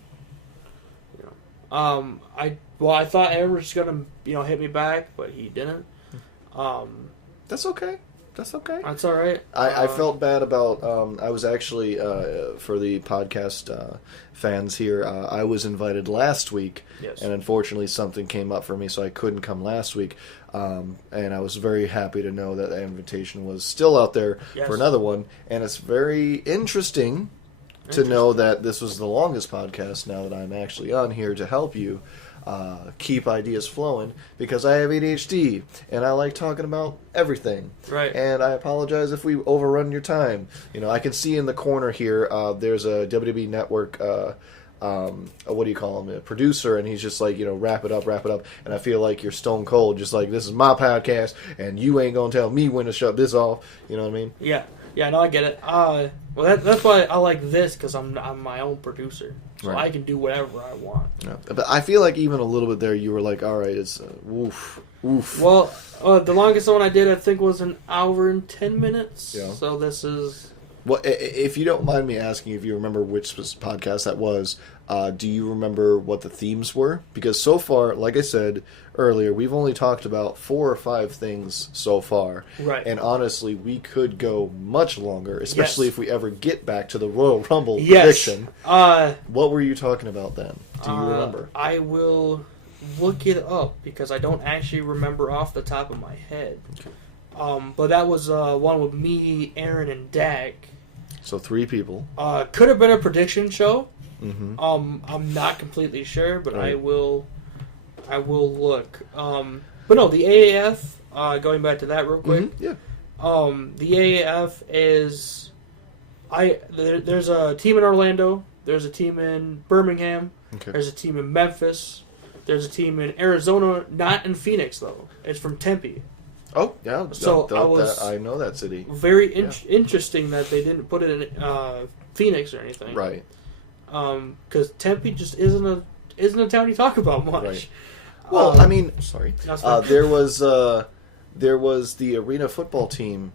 I thought Aaron was gonna hit me back, but he didn't. That's okay. That's okay. That's all right. I felt bad about. I was actually for the podcast fans here. I was invited last week, Yes. and unfortunately something came up for me, so I couldn't come last week. And I was very happy to know that the invitation was still out there for another one, and it's very interesting to know that this was the longest podcast. Now that I'm actually on here to help you. Keep ideas flowing, because I have ADHD and I like talking about everything. Right. And I apologize if we overrun your time. I can see in the corner here there's a WWE Network what do you call him, a producer, and he's just like, wrap it up, and I feel like you're stone cold, just like, this is my podcast and you ain't gonna tell me when to shut this off. You know what I mean? Yeah, no, I get it. Well, that's why I like this, because I'm my own producer, so Right. I can do whatever I want. Yeah. But I feel like even a little bit there, you were like, all right, it's oof. Well, the longest one I did, I think, was an hour and 10 minutes. Yeah. So this is. Well, if you don't mind me asking, if you remember which podcast that was, do you remember what the themes were? Because so far, like I said earlier, we've only talked about 4 or 5 things so far. Right. And honestly, we could go much longer, especially Yes. if we ever get back to the Royal Rumble Yes. prediction. Uh, What were you talking about then? Do you remember? I will look it up, because I don't actually remember off the top of my head. But that was one with me, Aaron, and Dak. So 3 people. Could have been a prediction show. Mm-hmm. I'm not completely sure, but Right. I will look. But no, the AAF. Going back to that real quick. Mm-hmm. Yeah. The AAF is. There's a team in Orlando. There's a team in Birmingham. Okay. There's a team in Memphis. There's a team in Arizona, not in Phoenix though. It's from Tempe. Oh, yeah. So I know that city. Very interesting that they didn't put it in Phoenix or anything. Right. Because Tempe just isn't a town you talk about much. Right. Well, I mean, sorry. That's fine. There was the arena football team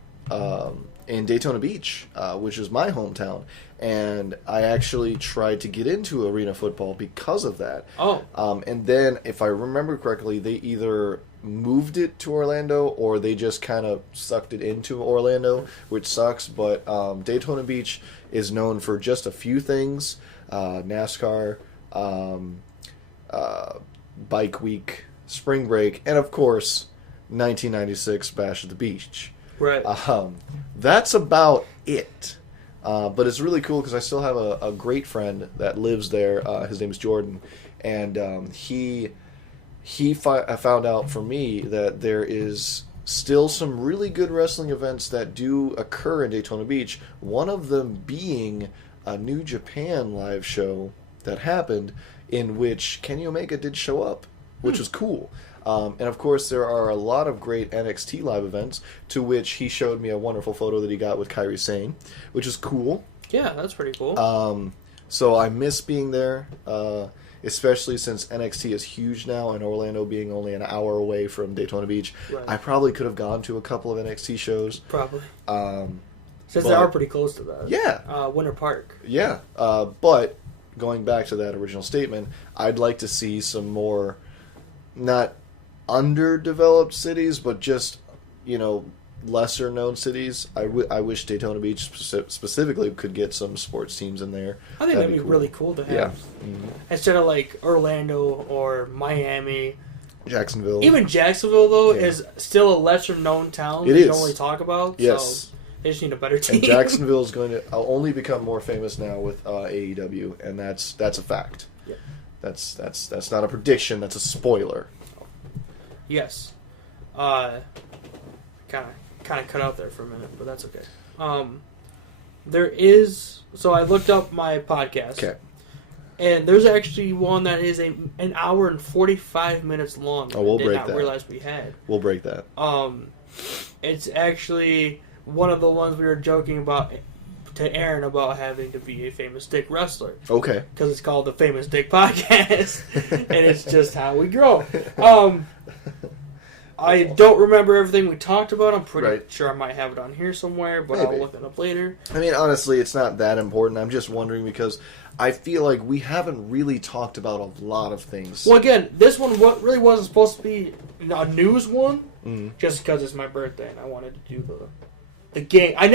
in Daytona Beach, which is my hometown, and I actually tried to get into arena football because of that. Oh. And then, if I remember correctly, they either moved it to Orlando or they just kind of sucked it into Orlando, which sucks. But Daytona Beach is known for just a few things: NASCAR, Bike Week, Spring Break, and of course, 1996 Bash at the Beach. Right. That's about it. But it's really cool because I still have a great friend that lives there. His name is Jordan, and he found out for me that there is still some really good wrestling events that do occur in Daytona Beach. One of them being a New Japan live show that happened, in which Kenny Omega did show up, which was cool. And of course, there are a lot of great NXT live events, to which he showed me a wonderful photo that he got with Kairi Sane, which is cool. Yeah, that's pretty cool. So I miss being there, especially since NXT is huge now, and Orlando being only an hour away from Daytona Beach. Right. I probably could have gone to a couple of NXT shows. Probably. Since but- they are pretty close to that. Yeah. Winter Park. Yeah, but going back to that original statement, I'd like to see some more, not underdeveloped cities, but just, lesser known cities. I wish Daytona Beach specifically could get some sports teams in there. I think that'd be cool. really cool to have. Yeah. Instead of like Orlando or Miami. Jacksonville. Even Jacksonville, though, Yeah. is still a lesser known town It that you is. don't really talk about. Yes. So they just need a better team. And Jacksonville is going to only become more famous now with AEW, and that's a fact. Yeah. That's not a prediction. That's a spoiler. Yes. Kind of cut out there for a minute, but that's okay. There is... So I looked up my podcast. Okay. And there's actually one that is an hour and 45 minutes long. Oh, we'll I did break not that. realize we had. We'll break that. It's actually one of the ones we were joking about to Aaron about having to be a famous dick wrestler. Okay. Because it's called the Famous Dick Podcast. And it's just how we grow. I don't remember everything we talked about. I'm pretty Right. sure I might have it on here somewhere, but Maybe. I'll look it up later. I mean, honestly, it's not that important. I'm just wondering because I feel like we haven't really talked about a lot of things. Well, again, this one really wasn't supposed to be a news one, Mhm. just because it's my birthday and I wanted to do the game. I've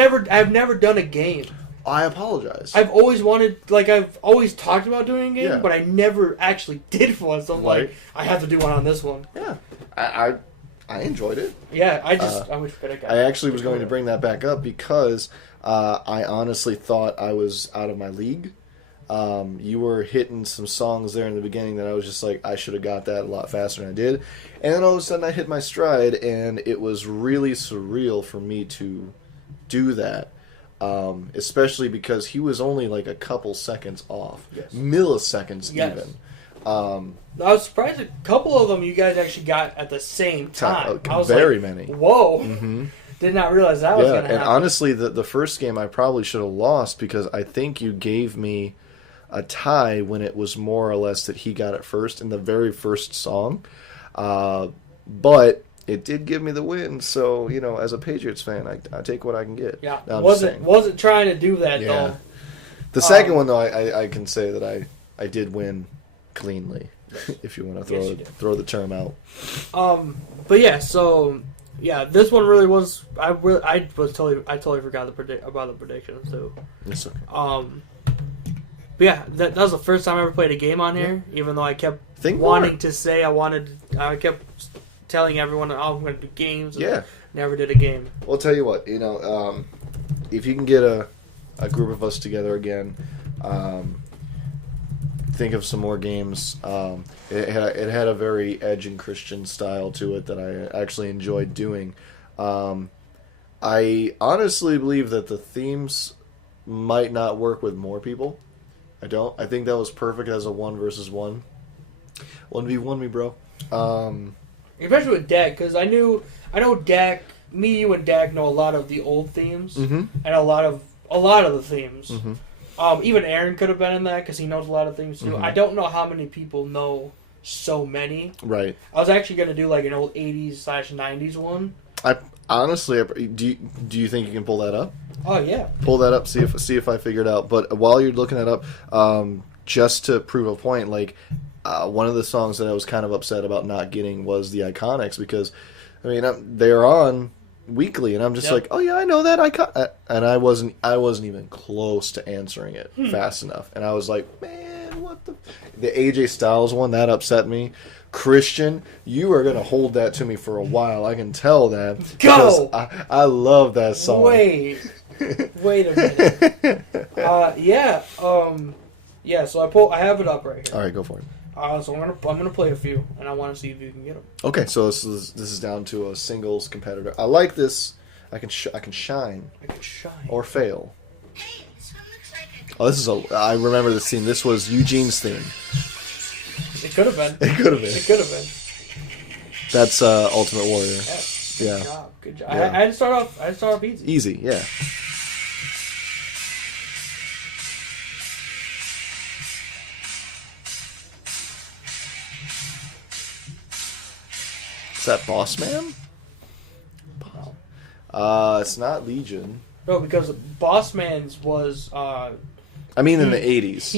never done a game. I apologize. I've always talked about doing a game, Yeah. but I never actually did one. So I'm Right. like, I have to do one on this one. Yeah. I enjoyed it. Yeah, I wish I got. I actually was going to bring that back up because I honestly thought I was out of my league. You were hitting some songs there in the beginning that I was just like, I should have got that a lot faster than I did. And then all of a sudden I hit my stride, and it was really surreal for me to do that. Especially because he was only like a couple seconds off. Yes. Milliseconds Yes. even. I was surprised a couple of them you guys actually got at the same time. I was Very like, many. Whoa. Mm-hmm. Did not realize that was Yeah, going to and happen. honestly, the first game I probably should have lost because I think you gave me a tie when it was more or less that he got it first in the very first song. But it did give me the win, so, as a Patriots fan, I take what I can get. Yeah, No, I'm just saying. wasn't trying to do that, Yeah. though. The second one, though, I can say that I did win cleanly, if you want to Yes, you did. throw the term out. But yeah, so yeah, this one really was. I totally forgot about the predictions too. It's okay. But yeah, that was the first time I ever played a game on here. Even though I kept Think wanting more. to say I kept telling everyone, "Oh, I'm going to do games." And Yeah. never did a game. Well, I'll tell you what, if you can get a group of us together again, think of some more games. It had a very Edge and Christian style to it that I actually enjoyed doing. I honestly believe that the themes might not work with more people. I don't. I think that was perfect as a 1 versus 1. 1v1 me, bro. Especially with Dak, because I know Dak. Me, you, and Dak know a lot of the old themes Mhm. and a lot of the themes. Mhm. Even Aaron could have been in that because he knows a lot of things too. Mhm. I don't know how many people know so many. Right. I was actually gonna do like an old 80s/90s one. I honestly, do you think you can pull that up? Oh yeah. Pull that up. See if I figure it out. But while you're looking that up, just to prove a point, like one of the songs that I was kind of upset about not getting was the Iconics, because I mean they're on weekly, and I'm just like, oh yeah, I know that and I wasn't even close to answering it fast enough, and I was like, man, what the AJ Styles one that upset me. Christian, you are gonna hold that to me for a while. I can tell that. Go. I love that song. Wait a minute. Yeah. Yeah. So I have it up right here. All right, go for it. So I'm gonna play a few, and I want to see if you can get them. Okay, so this is down to a singles competitor. I like this. I can shine. I can shine. Or fail. Oh, I remember this scene. This was Eugene's theme. It could have been. It could have been. It could have been. That's Ultimate Warrior. Yeah. Yeah. Good job. Good job. Yeah. I had to start off easy. Easy, yeah. Is that Boss Man? It's not Legion. No, because Boss Man's was. I mean, in the 80s.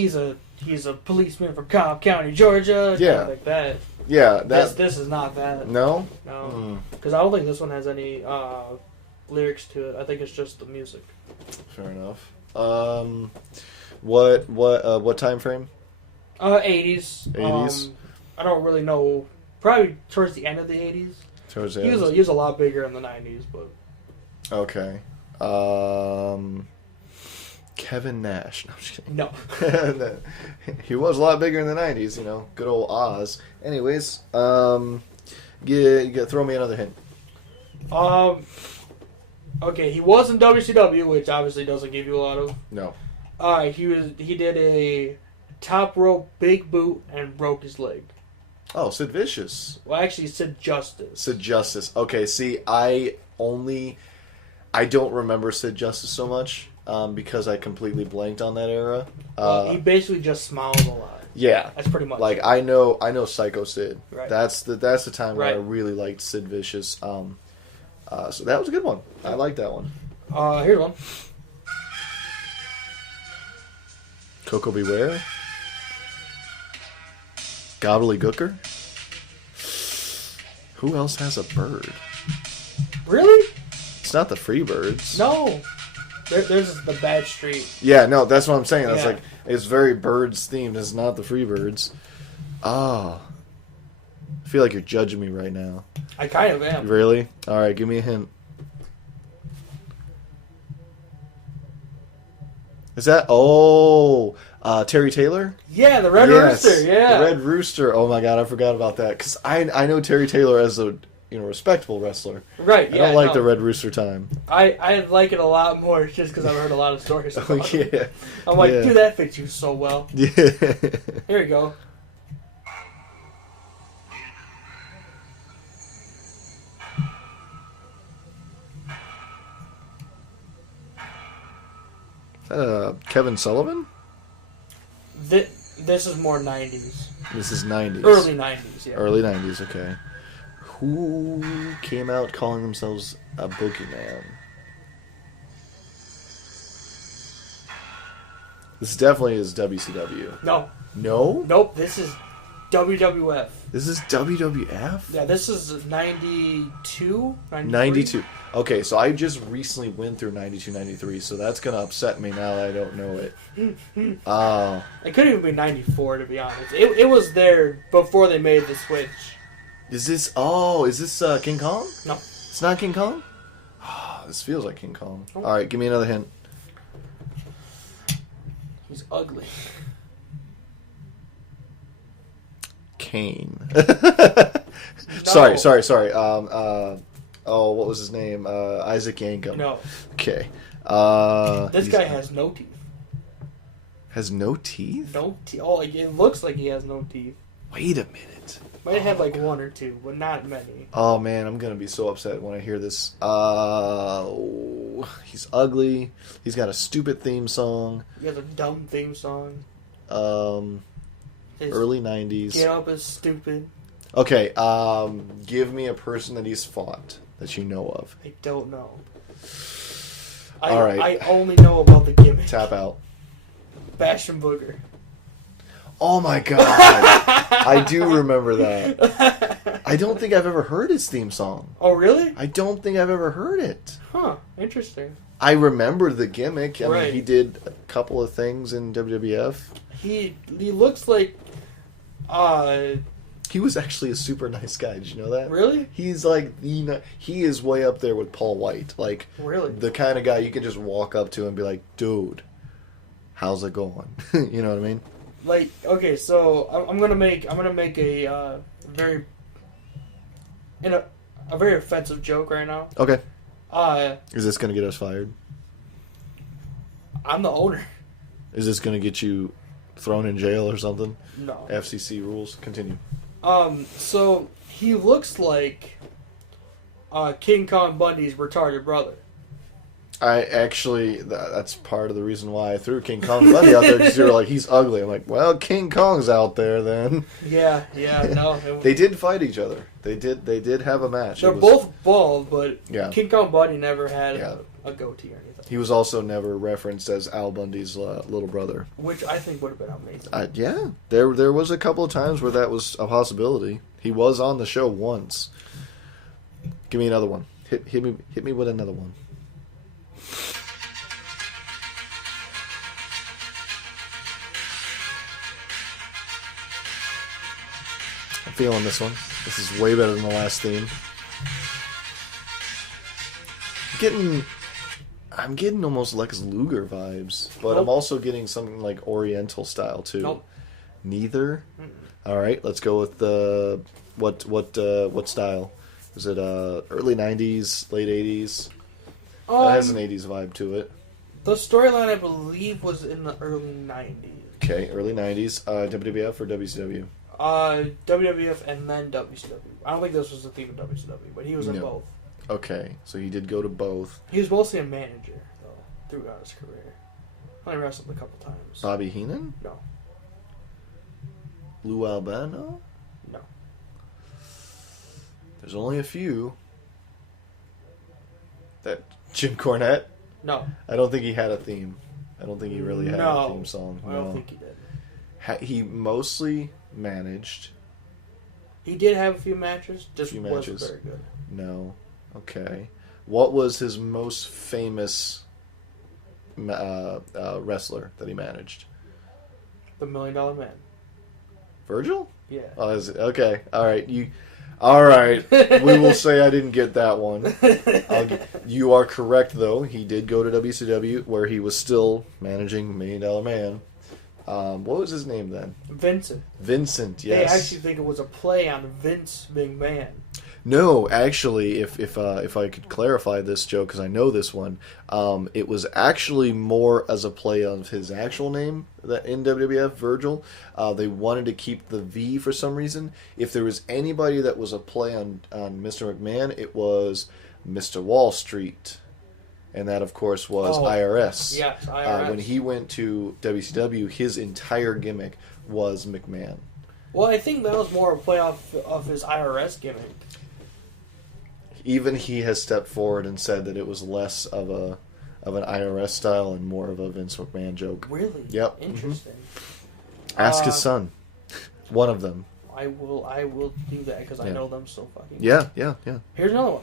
He's a policeman from Cobb County, Georgia. Yeah. Like that. Yeah, This is not that. No? No. Because I don't think this one has any lyrics to it. I think it's just the music. Fair enough. What time frame? 80s. 80s? I don't really know. Probably towards the end of the 80s. Towards the He end. was a lot bigger in the 90s, but. Okay. Kevin Nash. No, I'm just kidding. No. He was a lot bigger in the 90s, Good old Oz. Anyways, throw me another hint. Okay, he was in WCW, which obviously doesn't give you a lot of. No. He did a top rope big boot and broke his leg. Oh, Sid Vicious. Well, actually, Sid Justice. Sid Justice. Okay, see, I don't remember Sid Justice so much because I completely blanked on that era. He basically just smiled a lot. Yeah, that's pretty much. Like I know Psycho Sid. Right. That's the time where I really liked Sid Vicious. So that was a good one. I like that one. Here's one. Coco Beware. Gobbledygooker. Who else has a bird? Really? It's not the Freebirds. No. There's the Bad Street. Yeah, no, that's what I'm saying. That's Yeah. like, it's very birds themed. It's not the Freebirds. Oh. I feel like you're judging me right now. I kind of am. Really? Alright, give me a hint. Is that... Oh... Terry Taylor? Yeah, the Red Rooster, yeah. The Red Rooster. Oh my god, I forgot about that. Because I know Terry Taylor as a respectable wrestler. Right, yeah. I don't like the Red Rooster time. I like it a lot more just because I've heard a lot of stories about it. Yeah. I'm like, Yeah. dude, that fits you so well. Yeah. Here we go. Kevin Sullivan? This is more 90s. This is 90s. Early 90s, yeah. Early 90s, okay. Who came out calling themselves a boogeyman? This definitely is WCW. No. No? Nope, this is WWF. This is WWF? Yeah, this is 92? 92. Okay, so I just recently went through 92, 93, so that's going to upset me now that I don't know it. It could even be 94, to be honest. It was there before they made the switch. Is this King Kong? No. It's not King Kong? Oh, this feels like King Kong. All right, give me another hint. He's ugly. Kane. No. Sorry. What was his name? Isaac Yankem. No. Okay. This guy has no teeth. Has no teeth? No teeth. Oh, it looks like he has no teeth. Wait a minute. Might have like one or two, but not many. Oh man, I'm gonna be so upset when I hear this. He's ugly. He's got a stupid theme song. He has a dumb theme song. His Early 90s. get up is stupid. Okay, give me a person that he's fought that you know of. I don't know. All right. I only know about the gimmick. Tap out. Bastion Booger. Oh my god. I do remember that. I don't think I've ever heard his theme song. Oh, really? I don't think I've ever heard it. Huh. Interesting. I remember the gimmick. I mean, Right. he did a couple of things in WWF. He looks like... He was actually a super nice guy. Did you know that? Really? He's like, he is way up there with Paul White. Like, Really? the kind of guy you can just walk up to and be like, dude, how's it going? You know what I mean? Like, okay, so I'm gonna make a very a very offensive joke right now. Okay. Uh, Is this going to get us fired? I'm the owner. Is this going to get you thrown in jail or something? No. FCC rules. Continue. So he looks like King Kong Bundy's retarded brother. I actually, that's part of the reason why I threw King Kong Bundy out there, because you were like, he's ugly. I'm like, well, King Kong's out there then. Yeah, no. They did fight each other. They did have a match. They're both bald, but Yeah. King Kong Bundy never had Yeah. a goatee or anything. He was also never referenced as Al Bundy's little brother. Which I think would have been amazing. Yeah, there was a couple of times where that was a possibility. He was on the show once. Give me another one. Hit me with another one. I'm feeling this one. This is way better than the last theme. I'm getting almost Lex Luger vibes, but Nope. I'm also getting something like Oriental style too. Nope. Neither. All right, let's go with the what style? Is it early '90s, late '80s? That has an '80s vibe to it. The storyline, I believe, was in the early 90s. Okay, early '90s. WWF or WCW? WWF and then WCW. I don't think this was the theme of WCW, but he was in No. both. Okay, so he did go to both. He was mostly a manager, though, throughout his career. Only wrestled a couple times. Bobby Heenan? No. Lou Albano? No. There's only a few. That Jim Cornette? No. I don't think he had a theme. I don't think he really had a theme song. I don't think he did. He mostly managed. He did have a few matches, just Few wasn't matches. very good. No. Okay. What was his most famous wrestler that he managed? The $1 Million Man. Virgil? Yeah. Oh, is it? Okay. All right. All right. We will say I didn't get that one. You are correct, though. He did go to WCW, where he was still managing $1 Million Man. What was his name then? Vincent. Vincent. They Yes. actually think it was a play on Vince McMahon. No, actually, if I could clarify this joke, because I know this one, it was actually more as a play of his actual name that in WWF, Virgil. They wanted to keep the V for some reason. If there was anybody that was a play on Mr. McMahon, it was Mr. Wall Street. And that, of course, was IRS. Yes, IRS. When he went to WCW, his entire gimmick was McMahon. Well, I think that was more a play off of his IRS gimmick. Even he has stepped forward and said that it was less of an IRS style and more of a Vince McMahon joke. Really? Yep. Interesting. Ask his son. One of them. I will do that because I Yeah. know them so fucking. Yeah. Here's another one.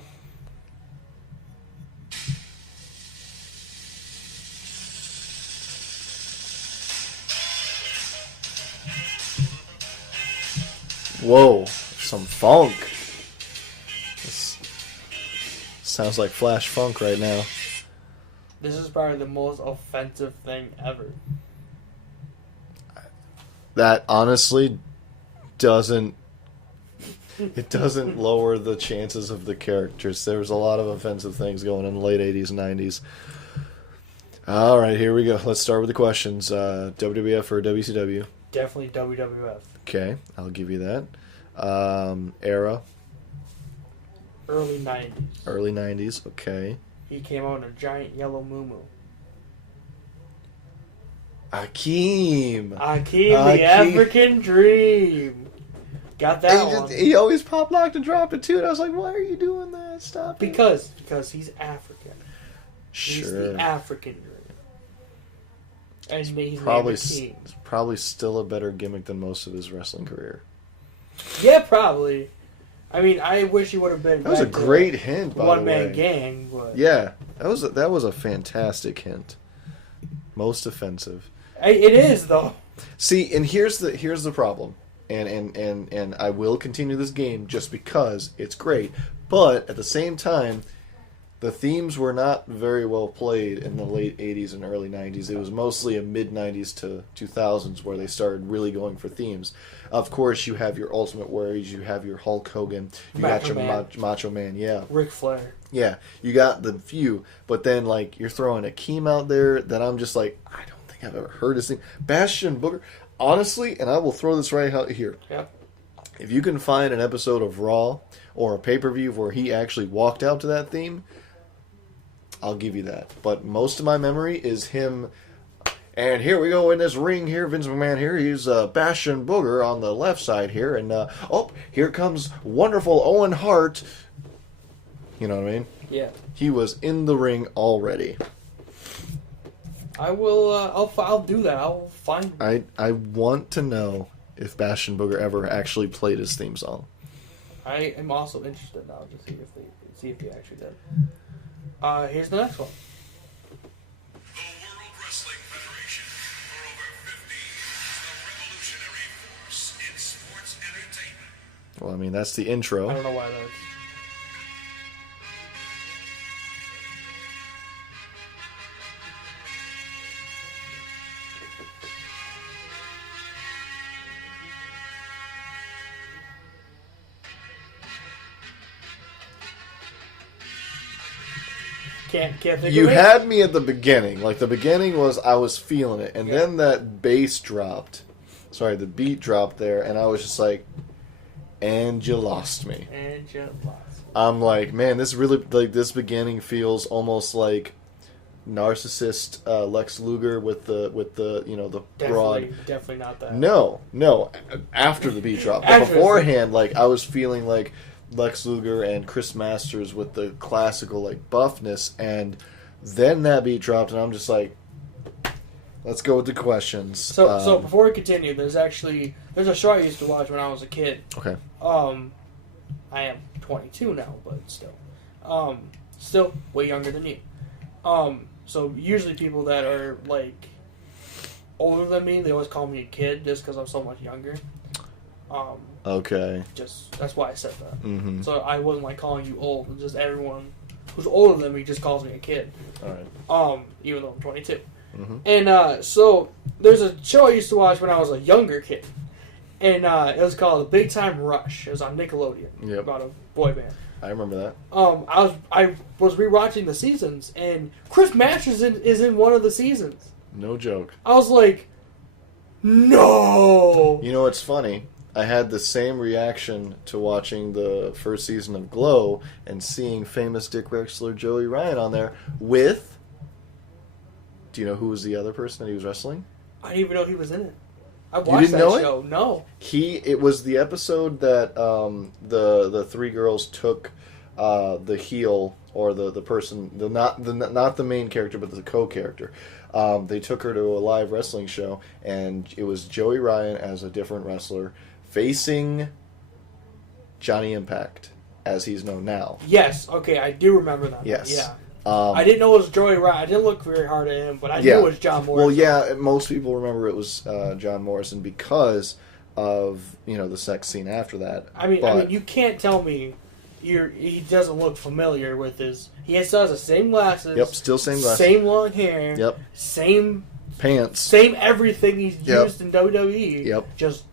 Whoa. Some funk. This sounds like Flash Funk right now. This is probably the most offensive thing ever. That honestly doesn't... It doesn't lower the chances of the characters. There was a lot of offensive things going in the late 80s and 90s. All right, here we go. Let's start with the questions. WWF or WCW? Definitely WWF. Okay, I'll give you that. Era, Early 90s. early 90s. Okay. He came out in a giant yellow moo-moo. Akeem, the African Dream. Got that one. He always pop locked and dropped it too, and I was like, "Why are you doing that? Stop it!" Because he's African. Sure. He's the African Dream. And he's probably still a better gimmick than most of his wrestling career. Yeah, probably. I mean, I wish he would have been. That was a great hint, by the way. One man gang, but yeah, that was a fantastic hint. Most offensive. It is though. See, and here's the problem, and I will continue this game just because it's great, but at the same time, the themes were not very well played in the late 80s and early 90s. It was mostly a mid-90s to 2000s where they started really going for themes. Of course, you have your Ultimate Warriors, you have your Hulk Hogan, you got your Macho Man, yeah. Ric Flair. Yeah, you got the few, but then, like, you're throwing Akeem out there that I'm just like, I don't think I've ever heard his name. Bastion Booger, honestly, and I will throw this right out here. Yep. If you can find an episode of Raw or a pay-per-view where he actually walked out to that theme, I'll give you that. But most of my memory is him, and here we go in this ring here, Vince McMahon here, he's Bastion Booger on the left side here, and here comes wonderful Owen Hart. You know what I mean? Yeah. He was in the ring already. I will, I'll do that. I'll find... I want to know if Bastion Booger ever actually played his theme song. I am also interested now to see if he actually did. Here's the next one. The World Wrestling Federation, for over 50 years, the revolutionary force in sports entertainment. Well, I mean, that's the intro. I don't know why that's... Can't think You of it. had me at the beginning. Like, the beginning was, I was feeling it. And then that bass dropped. Sorry, the beat dropped there. And I was just like, and you lost me. And you lost. I'm like, man, this really, like, this beginning feels almost like narcissist Lex Luger with the you know, the broad. Definitely not that. No, after the beat drop. But After beforehand, like, I was feeling like Lex Luger and Chris Masters with the classical, like, buffness, and then that beat dropped, and I'm just like, let's go with the questions. So before we continue, there's a show I used to watch when I was a kid. Okay. I am 22 now, but still way younger than you. So usually people that are, like, older than me, they always call me a kid just because I'm so much younger. Okay. That's why I said that. Mm-hmm. So I wasn't, like, calling you old. Just everyone who's older than me just calls me a kid. All right. Even though I'm 22. Mm-hmm. And so there's a show I used to watch when I was a younger kid, and it was called The Big Time Rush. It was on Nickelodeon. Yep. About a boy band. I remember that. I was rewatching the seasons, and Chris Masters is in one of the seasons. No joke. I was like, no. You know, it's funny. I had the same reaction to watching the first season of Glow and seeing famous dick wrestler Joey Ryan on there with... Do you know who was the other person that he was wrestling? I didn't even know he was in it. I watched didn't know that it? show. No. It was the episode that the three girls took the heel, or the person, not the main character but the co-character. They took her to a live wrestling show, and it was Joey Ryan as a different wrestler facing Johnny Impact as he's known now. Yes. Okay, I do remember that. Yes. Yeah. I didn't know it was Joey Ryan. I didn't look very hard at him, but I knew it was John Morrison. Well, yeah, most people remember it was John Morrison because of, you know, the sex scene after that. I mean, you can't tell me he doesn't look familiar with his... He still has the same glasses. Yep, still same glasses. Same long hair. Yep. Same pants. Same everything he's used in WWE. Yep. Just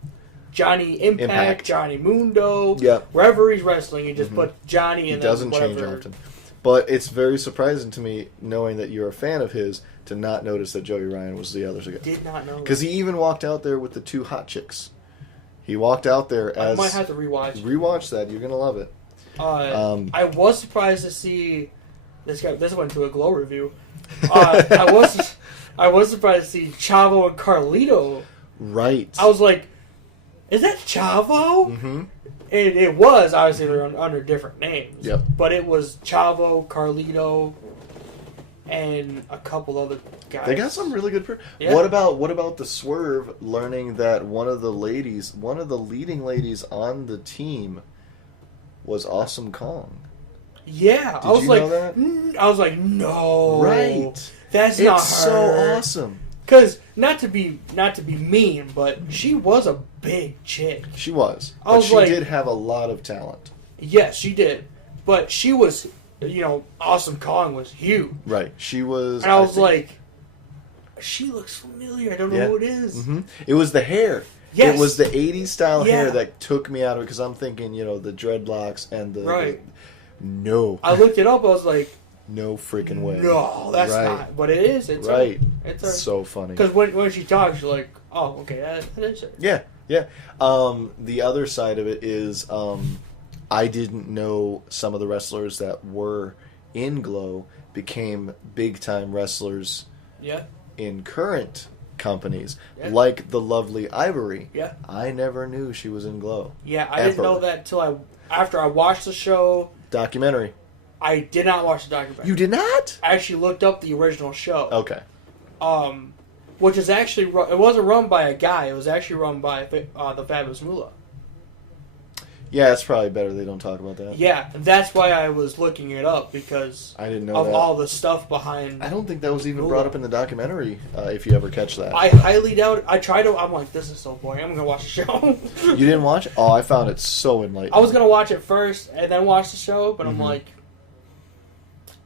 Johnny Impact, Johnny Mundo. Yep. Wherever he's wrestling, he just put Johnny in. He doesn't change often. But it's very surprising to me, knowing that you're a fan of his, to not notice that Joey Ryan was the other guy. Did not know. Because he even walked out there with the two hot chicks. He walked out there as... I might have to rewatch. Rewatch that. You're going to love it. I was surprised to see... This went to a Glow review. I I was surprised to see Chavo and Carlito. Right. I was like, is that Chavo? Mm-hmm. It was, obviously, they were under different names. Yep. But it was Chavo, Carlito, and a couple other guys. They got some really good. Yeah. What about the Swerve learning that one of the leading ladies on the team was Awesome Kong? Yeah, Did you know that? I was like, no, Right. That's not her. It's so awesome. Because not to be mean, but she was a big chick. She was. I But was she like- did have a lot of talent. Yes, she did, but she was, Awesome Kong was huge, Right. She was. and I was think- like, she looks familiar. I don't know Yeah. who it is. Mhm. It was the hair. Yes. It was the 80s style Yeah. hair that took me out of it because I'm thinking, the dreadlocks and the. Right. No. I looked it up. I was like, No freaking way. no, that's Right. not. But it is. It's Right. her. It's her. So funny. Because when she talks, you're like, oh, okay, that is her. Yeah, yeah. The other side of it is I didn't know some of the wrestlers that were in Glow became big time wrestlers Yeah. in current companies, Yeah. like the lovely Ivory. Yeah. I never knew she was in Glow. Yeah, I didn't know that till after I watched the show. Documentary. I did not watch the documentary. You did not? I actually looked up the original show. Okay. Which is actually it wasn't run by a guy. It was actually run by the Fabulous Moolah. Yeah, it's probably better they don't talk about that. Yeah, and that's why I was looking it up because I didn't know of that. all the stuff behind. I don't think that was even Moolah. brought up in the documentary. If you ever catch that, I highly doubt it. I tried to. I'm like, this is so boring. I'm gonna watch the show. you didn't watch it? Oh, I found it so enlightening. I was gonna watch it first and then watch the show, but Mm-hmm. I'm like,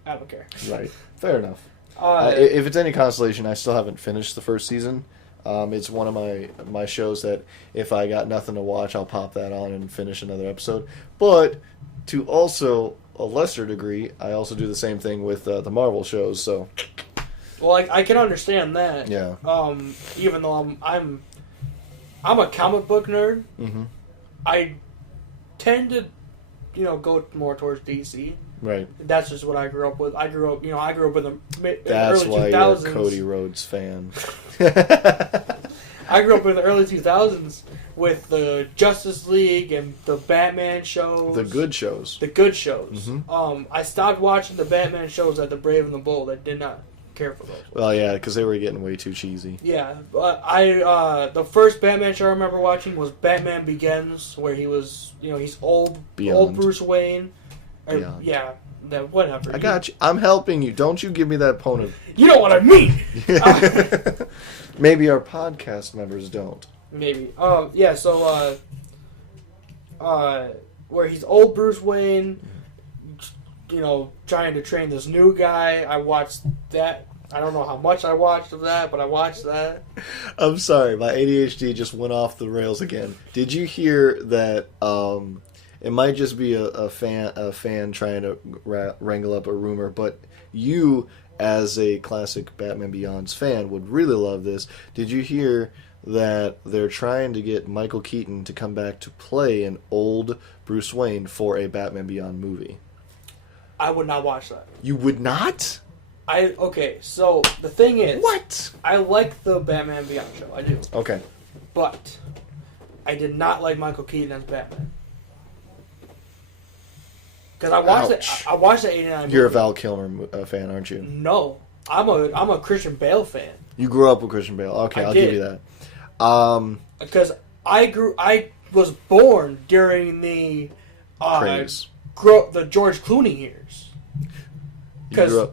I don't care. Right. Fair enough. Uh, If it's any consolation, I still haven't finished the first season. It's one of my shows that if I got nothing to watch, I'll pop that on and finish another episode. But to also a lesser degree, I also do the same thing with the Marvel shows. So well, I can understand that. yeah, Even though I'm a comic book nerd, hmm I tend to, go more towards DC. right. That's just what I grew up with. I grew up in the That's early why 2000s. you're a Cody Rhodes fan. I grew up in the early 2000s with the Justice League and the Batman shows. The good shows. The good shows. Mhm. I stopped watching the Batman shows at the Brave and the Bold. I did not care for those. Well, yeah, because they were getting way too cheesy. Yeah, but the first Batman show I remember watching was Batman Begins, where he was, he's old Beyond. Bruce Wayne. Or, Beyond. yeah, that whatever. I got you. I'm helping you. Don't you give me that opponent. You know what I mean? Maybe our podcast members don't. Maybe. Yeah. So, where he's old Bruce Wayne, trying to train this new guy. I watched that. I don't know how much I watched of that, but I watched that. I'm sorry, my ADHD just went off the rails again. Did you hear that? It might just be a fan trying to wrangle up a rumor, but you, as a classic Batman Beyond's fan, would really love this. Did you hear that they're trying to get Michael Keaton to come back to play an old Bruce Wayne for a Batman Beyond movie? I would not watch that. You would not? Okay, so the thing is, What? I like the Batman Beyond show. I do. Okay. But I did not like Michael Keaton as Batman. Because I watched it. Ouch. I watched the '89. You're a movie. Val Kilmer fan, aren't you? No, I'm a Christian Bale fan. You grew up with Christian Bale. Okay, I I'll did. give you that. Because I was born during the Craze. the George Clooney years.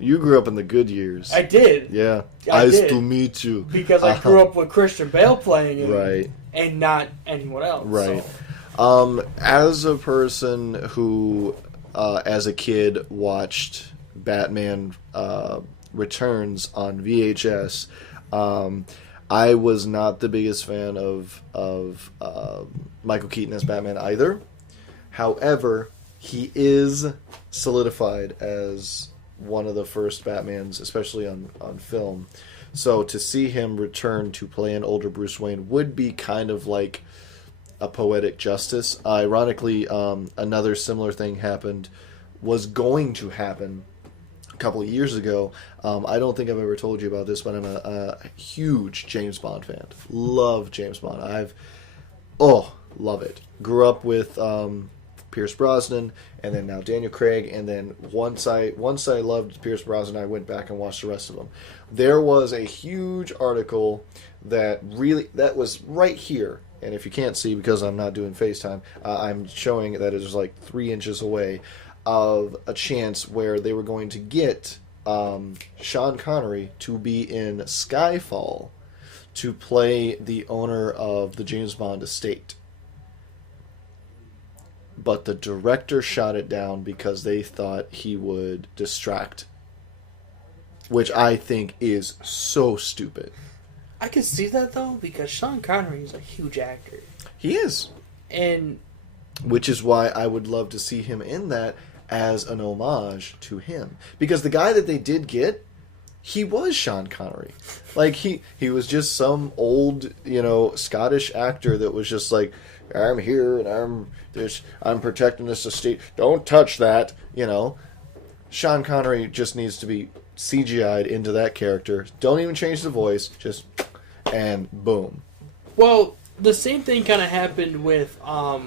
You grew up in the good years. I did. Yeah. I Nice did. to meet you. Because I grew up with Christian Bale playing it, Right. and not anyone else. Right. So. As a person who, as a kid, watched Batman Returns on VHS, I was not the biggest fan of Michael Keaton as Batman either. However, he is solidified as one of the first Batmans, especially on film. So to see him return to play an older Bruce Wayne would be kind of like a poetic justice. Ironically, another similar thing was going to happen couple of years ago. I don't think I've ever told you about this, but I'm a huge James Bond fan. Love James Bond. Love it. Grew up with Pierce Brosnan, and then now Daniel Craig, and then once I loved Pierce Brosnan, I went back and watched the rest of them. There was a huge article that was right here, and if you can't see because I'm not doing FaceTime, I'm showing that it was like 3 inches away of a chance where they were going to get Sean Connery to be in Skyfall to play the owner of the James Bond estate. But the director shot it down because they thought he would distract. Which I think is so stupid. I can see that, though, because Sean Connery is a huge actor. He is. And which is why I would love to see him in that as an homage to him. Because the guy that they did get, he was Sean Connery. Like, he was just some old, Scottish actor that was just like, I'm here and I'm protecting this estate. Don't touch that, Sean Connery just needs to be CGI'd into that character. Don't even change the voice, and boom. Well, the same thing kind of happened with oh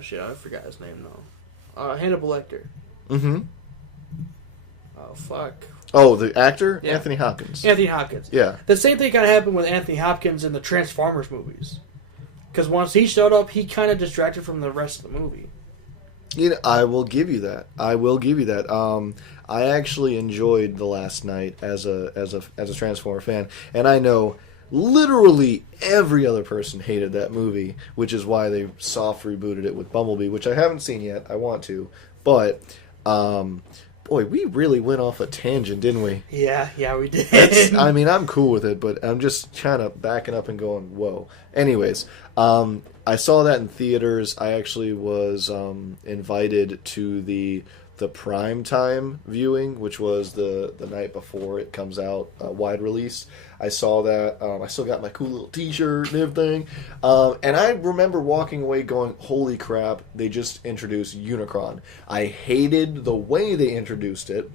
shit, I forgot his name though. Hannibal Lecter. Mm-hmm. Oh fuck. Oh, the actor? Yeah. Anthony Hopkins. Anthony Hopkins. Yeah. The same thing kind of happened with Anthony Hopkins in the Transformers movies. Because once he showed up, he kind of distracted from the rest of the movie. I will give you that. I actually enjoyed The Last Night as a Transformer fan, and I know literally every other person hated that movie, which is why they soft rebooted it with Bumblebee, which I haven't seen yet. I want to, but boy, we really went off a tangent, didn't we? Yeah, we did. I'm cool with it, but I'm just kind of backing up and going, whoa. Anyways, I saw that in theaters. I actually was invited to the prime time viewing, which was the night before it comes out, wide release. I saw that. I still got my cool little t-shirt and everything. And I remember walking away going, holy crap, they just introduced Unicron. I hated the way they introduced it,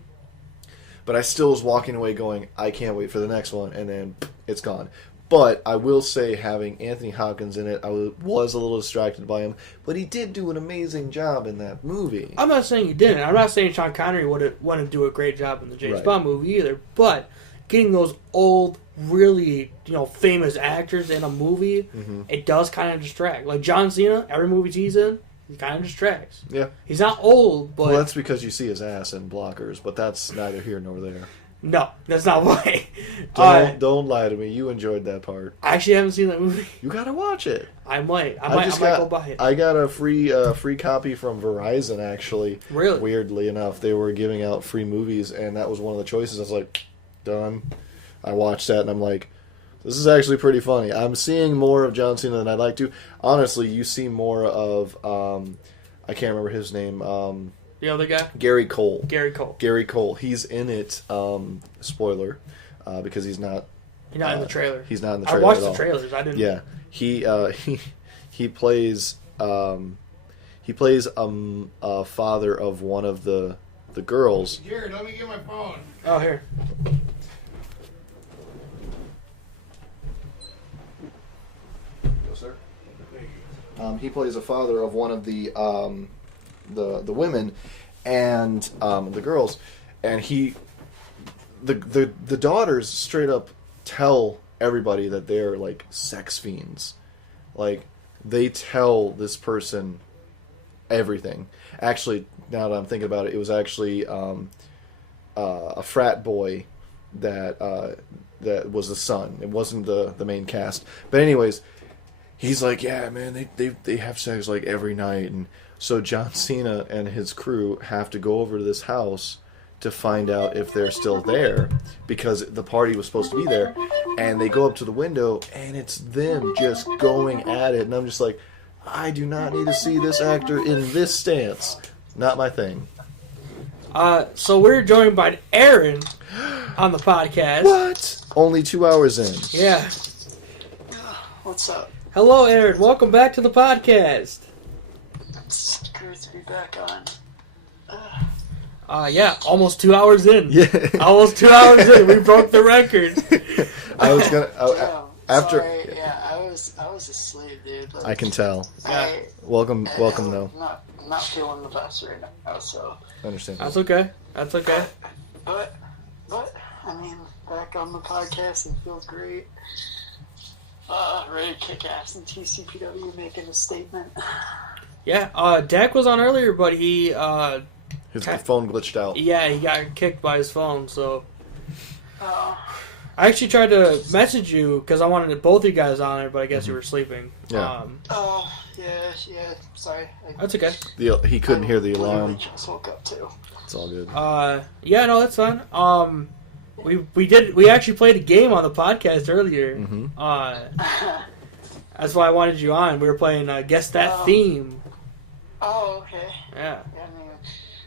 but I still was walking away going, I can't wait for the next one, and then it's gone. But I will say, having Anthony Hopkins in it, I was a little distracted by him, but he did do an amazing job in that movie. I'm not saying he didn't. I'm not saying Sean Connery wouldn't do a great job in the James Bond movie either, but getting those old, really, famous actors in a movie, it does kind of distract. Like John Cena, every movie he's in, he kind of distracts. Yeah. He's not old, but... Well, that's because you see his ass in Blockers, but that's neither here nor there. No, that's not why. Don't lie to me. You enjoyed that part. I actually haven't seen that movie. You gotta watch it. I might go buy it. I got a free copy from Verizon, actually. Really? Weirdly enough, they were giving out free movies, and that was one of the choices. I was like, done. I watched that, and I'm like, this is actually pretty funny. I'm seeing more of John Cena than I'd like to. Honestly, you see more of, I can't remember his name, the other guy? Gary Cole. Gary Cole. He's in it, spoiler, because he's not... He's not in the trailer. He's not in the trailer I watched at the all. trailers. I didn't... Yeah. He plays a father of one of the girls. Jared, let me get my phone. Oh, here. Yes, sir. He plays a father of one of the women and the girls, and the daughters straight up tell everybody that they're like sex fiends. Like, they tell this person everything. Actually, now that I'm thinking about it, it was actually a frat boy that was the son. It wasn't the main cast. But anyways, he's like, yeah, man, they have sex like every night. And so John Cena and his crew have to go over to this house to find out if they're still there, because the party was supposed to be there. And they go up to the window, and it's them just going at it. And I'm just like, I do not need to see this actor in this stance. Not my thing. So we're joined by Aaron on the podcast. What? Only 2 hours in. Yeah. What's up? Hello, Aaron. Welcome back to the podcast. It's great to be back on. Yeah, almost 2 hours in. Yeah. Almost 2 hours in. We broke the record. I was gonna Damn, after. sorry. Yeah, I was asleep, dude. Like, I can tell. I, Welcome though. I'm not feeling the best right now, so. I understand. That's okay. That's okay. But, I mean, back on the podcast, it feels great. Ready to kick ass in TCPW, making a statement. Yeah, Dak was on earlier, but he, His phone glitched out. yeah, he got kicked by his phone, so. Uh, I actually tried to message you because I wanted both you guys on it, but I guess you were sleeping. Yeah. yeah, sorry. That's okay. He couldn't hear the literally alarm. just woke up, too. It's all good. Yeah, no, that's fine. We actually played a game on the podcast earlier. Mm-hmm. That's why I wanted you on. We were playing Guess That Theme. Oh, okay. Yeah. Yeah, I mean,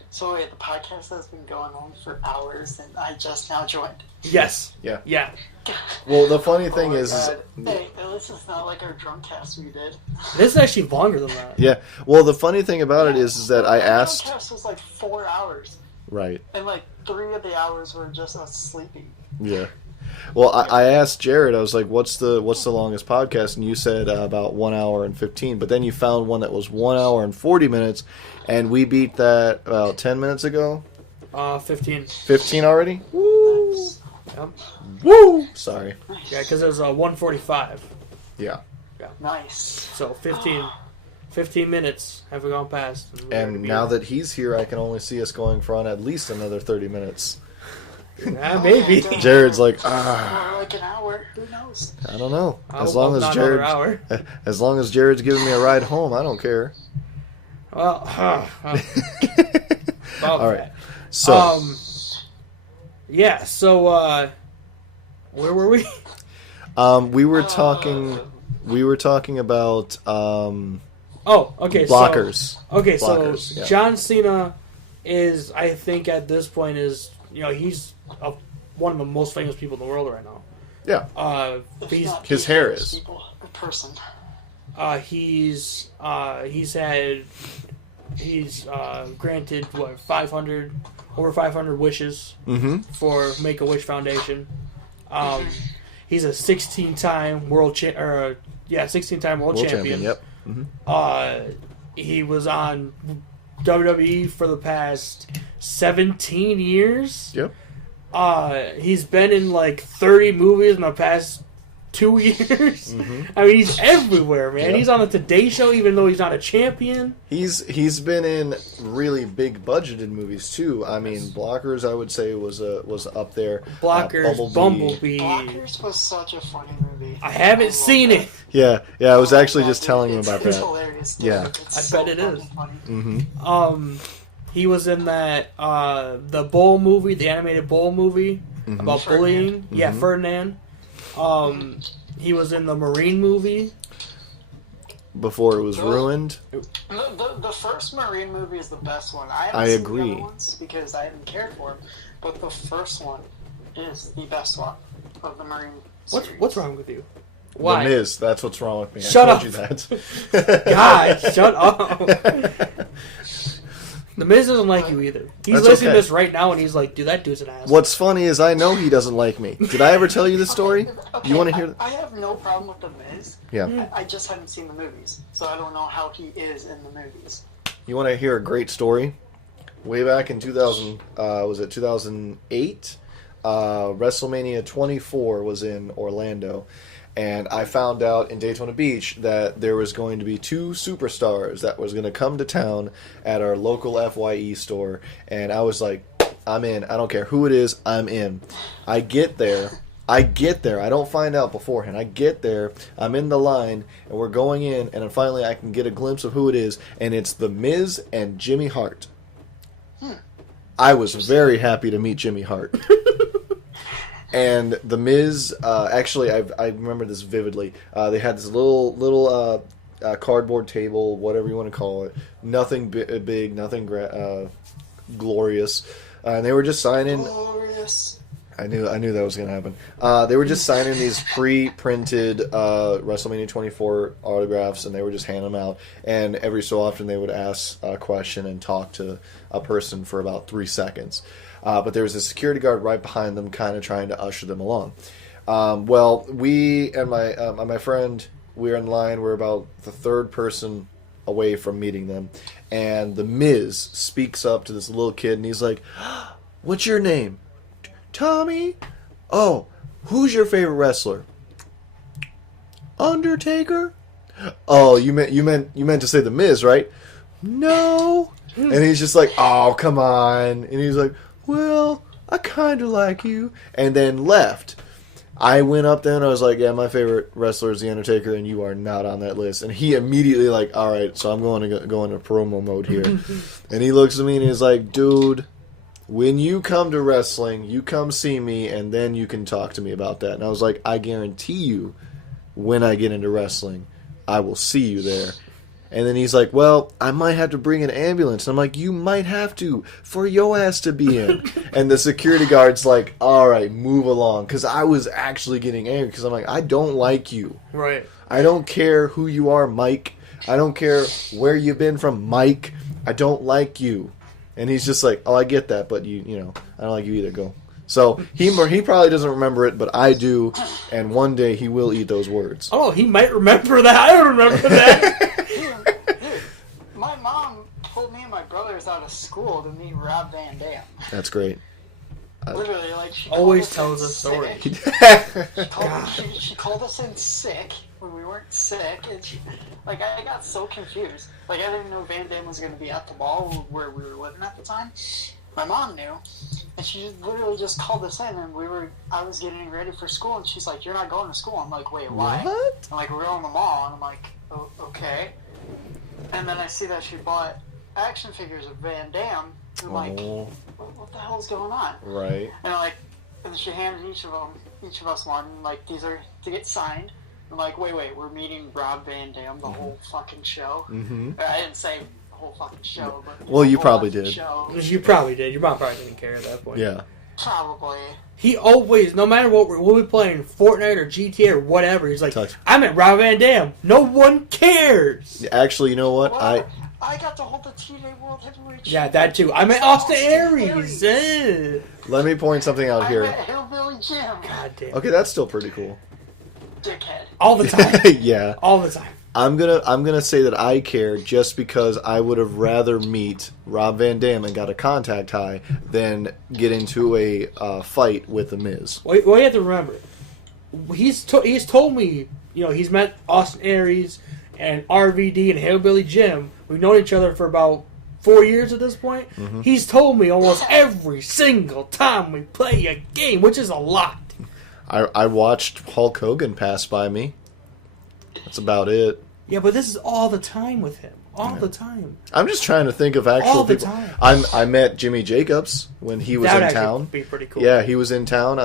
so wait, the podcast has been going on for hours, and I just now joined. Yes. Yeah. Yeah. Well, the funny thing Oh my is God. Hey, this is not like our drunk cast we did. This is actually longer than that. yeah. Well, the funny thing about it is that I Our asked. drunk cast was like 4 hours, Right. and like 3 of the hours were just us sleeping. Yeah. Well, I asked Jared. I was like, "What's the longest podcast?" And you said about 1 hour and 15. But then you found one that was 1 hour and 40 minutes, and we beat that about 10 minutes ago. 15. 15 already. Woo! Nice. Yep. Woo! Sorry. Yeah, because it was 1:45. Yeah. Nice. So 15 minutes have gone past. we're gonna And be now here. that he's here, I can only see us going for on at least another 30 minutes. Yeah, maybe. Oh, Jared's like, Or like an hour. Who knows? I don't know. I As hope long I'm as not another Jared's, hour. as long as Jared's giving me a ride home, I don't care. Well, All right. So, yeah. So, where were we? we were talking. We were talking about Oh, okay. blockers. Okay, Blockers, so yeah. John Cena is, I think, at this point is, he's one of the most famous people in the world right now. Yeah. If He's not his the hair famous is. people, a person. he's granted what 500 over 500 wishes Mm-hmm. for Make-A-Wish Foundation. He's a 16-time world 16-time world champion. Yep. Mm-hmm. He was on WWE for the past 17 years. Yep. He's been in like 30 movies in the past 2 years. Mm-hmm. I mean, he's everywhere, man. Yep. He's on the Today Show, even though he's not a champion. He's been in really big budgeted movies too. I mean, Blockers, I would say was up there. Blockers, Bumblebee. Blockers was such a funny movie. I haven't love seen that. it. Yeah. I was Oh my actually God, just dude, telling him it's about that. hilarious, dude. Yeah. It's I so bet it is. funny. Mm-hmm. He was in that the Bull movie, the animated Bull movie about Ferdinand. bullying. Yeah, Mhm. Ferdinand. He was in the Marine movie. Before it was Really? ruined. The first Marine movie is the best one. I haven't I seen agree. the other ones because I haven't cared for them, but the first one is the best one of the Marine series. What's wrong with you? Why? The Miz, that's what's wrong with me. Shut I up. told you that. God, shut up. The Miz doesn't like you either. He's That's listening okay. to this right now, and he's like, "Dude, that dude's an ass." What's funny is I know he doesn't like me. Did I ever tell you this story? Okay, You want to hear? I have no problem with the Miz. Yeah. I just haven't seen the movies, so I don't know how he is in the movies. You want to hear a great story? Way back in 2000, was it 2008? WrestleMania 24 was in Orlando, and I found out in Daytona Beach that there was going to be 2 superstars that was going to come to town at our local FYE store, and I was like, I'm in. I don't care who it is, I'm in. I get there. I don't find out beforehand. I get there. I'm in the line, and we're going in, and then finally I can get a glimpse of who it is, and it's The Miz and Jimmy Hart. I was very happy to meet Jimmy Hart. And The Miz, actually, I remember this vividly. They had this little cardboard table, whatever you want to call it. Nothing big, nothing glorious. And they were just signing. Glorious. I knew that was going to happen. They were just signing these pre-printed WrestleMania 24 autographs, and they were just handing them out. And every so often, they would ask a question and talk to a person for about 3 seconds. But there was a security guard right behind them, kind of trying to usher them along. Well, we and my friend, we were in line. We're about the third person away from meeting them, and the Miz speaks up to this little kid, and he's like, "What's your name?" "Tommy." "Oh, who's your favorite wrestler?" "Undertaker." "Oh, you meant to say the Miz, right?" "No." And he's just like, "Oh, come on." And he's like, "Well, I kind of like you," and then left. I went up there and I was like, "Yeah, my favorite wrestler is the Undertaker, and you are not on that list." And he immediately like, "All right, so I'm going to go into promo mode here." And he looks at me and he's like, "Dude, when you come to wrestling, you come see me, and then you can talk to me about that." And I was like, "I guarantee you, when I get into wrestling, I will see you there." And then he's like, "Well, I might have to bring an ambulance." And I'm like, "You might have to for your ass to be in." And the security guard's like, "All right, move along." Because I was actually getting angry because I'm like, I don't like you. Right. I don't care who you are, Mike. I don't care where you've been from, Mike. I don't like you. And he's just like, "Oh, I get that, but you know, I don't like you either. Go." So he probably doesn't remember it, but I do, and one day he will eat those words. Oh, he might remember that. I don't remember that. My mom pulled me and my brothers out of school to meet Rob Van Dam. That's great. Literally, like, she Always called tells us a story. sick. She called us in sick when we weren't sick, and I got so confused. Like, I didn't know Van Dam was going to be at the mall where we were living at the time. My mom knew, and she literally just called us in, and I was getting ready for school, and she's like, "You're not going to school." I'm like, "Wait, why?" What? I'm like, "We're going to the mall," and I'm like, "Oh, okay." And then I see that she bought action figures of Van Dam, and I'm like, what the hell's going on? Right. And she handed each of us one, and like, "These are to get signed." I'm like, wait, we're meeting Rob Van Dam the whole fucking show. Mm-hmm. I didn't say the whole fucking show, but Well, you the whole probably fucking did. show. You probably did. Your mom probably didn't care at that point. Yeah. Probably. He always, no matter what we'll be playing, Fortnite or GTA or whatever, he's like, Touch. "I'm at Rob Van Dam. No one cares." Actually, you know what? Well, I got to hold the TNA World Heavyweight Yeah, Championship. that too. I'm at Austin Aries. Let me point something out I'm here. at Hillbilly Jim. God damn. Okay, that's still pretty cool. Dickhead. All the time. Yeah. All the time. I'm gonna say that I care just because I would have rather meet Rob Van Dam and got a contact high than get into a fight with the Miz. Well, you have to remember, he's told me, he's met Austin Aries and RVD and Hillbilly Jim. We've known each other for about 4 years at this point. Mm-hmm. He's told me almost every single time we play a game, which is a lot. I watched Hulk Hogan pass by me. That's about it. Yeah, but this is all the time with him. All the time. I'm just trying to think of actual All the people. time. I met Jimmy Jacobs when he was That would in actually town. be pretty cool. Yeah, he was in town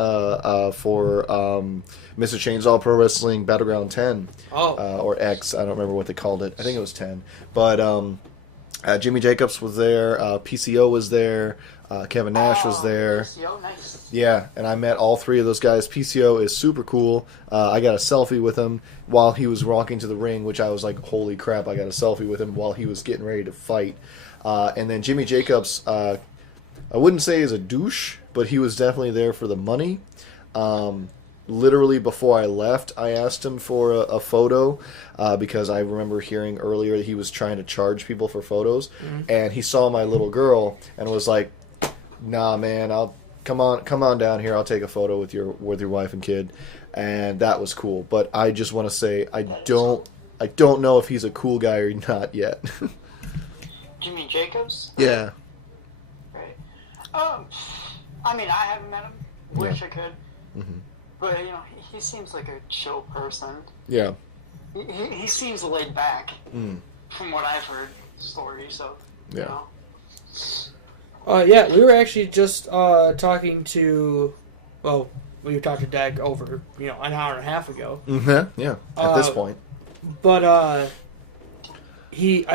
for Mr. Chainsaw Pro Wrestling Battleground 10. Or X. I don't remember what they called it. I think it was 10. But Jimmy Jacobs was there. PCO was there. Kevin Nash was there. PCO, nice. Yeah, and I met all three of those guys. PCO is super cool. I got a selfie with him while he was walking to the ring, which I was like, holy crap, I got a selfie with him while he was getting ready to fight. And then Jimmy Jacobs, I wouldn't say is a douche, but he was definitely there for the money. Literally before I left, I asked him for a photo because I remember hearing earlier that he was trying to charge people for photos. Mm-hmm. And he saw my little girl and was like, "Nah, man, I'll come on down here. I'll take a photo with your wife and kid." And that was cool. But I just want to say I don't know if he's a cool guy or not yet. Jimmy Jacobs? Yeah. Right. I mean, I haven't met him. Wish I could. Mm-hmm. But, he seems like a chill person. Yeah. He seems laid back, from what I've heard stories. So, Yeah. Yeah, we were actually just talking to, we were talking to Dag over, an hour and a half ago. Mm-hmm. Yeah. At this point. But I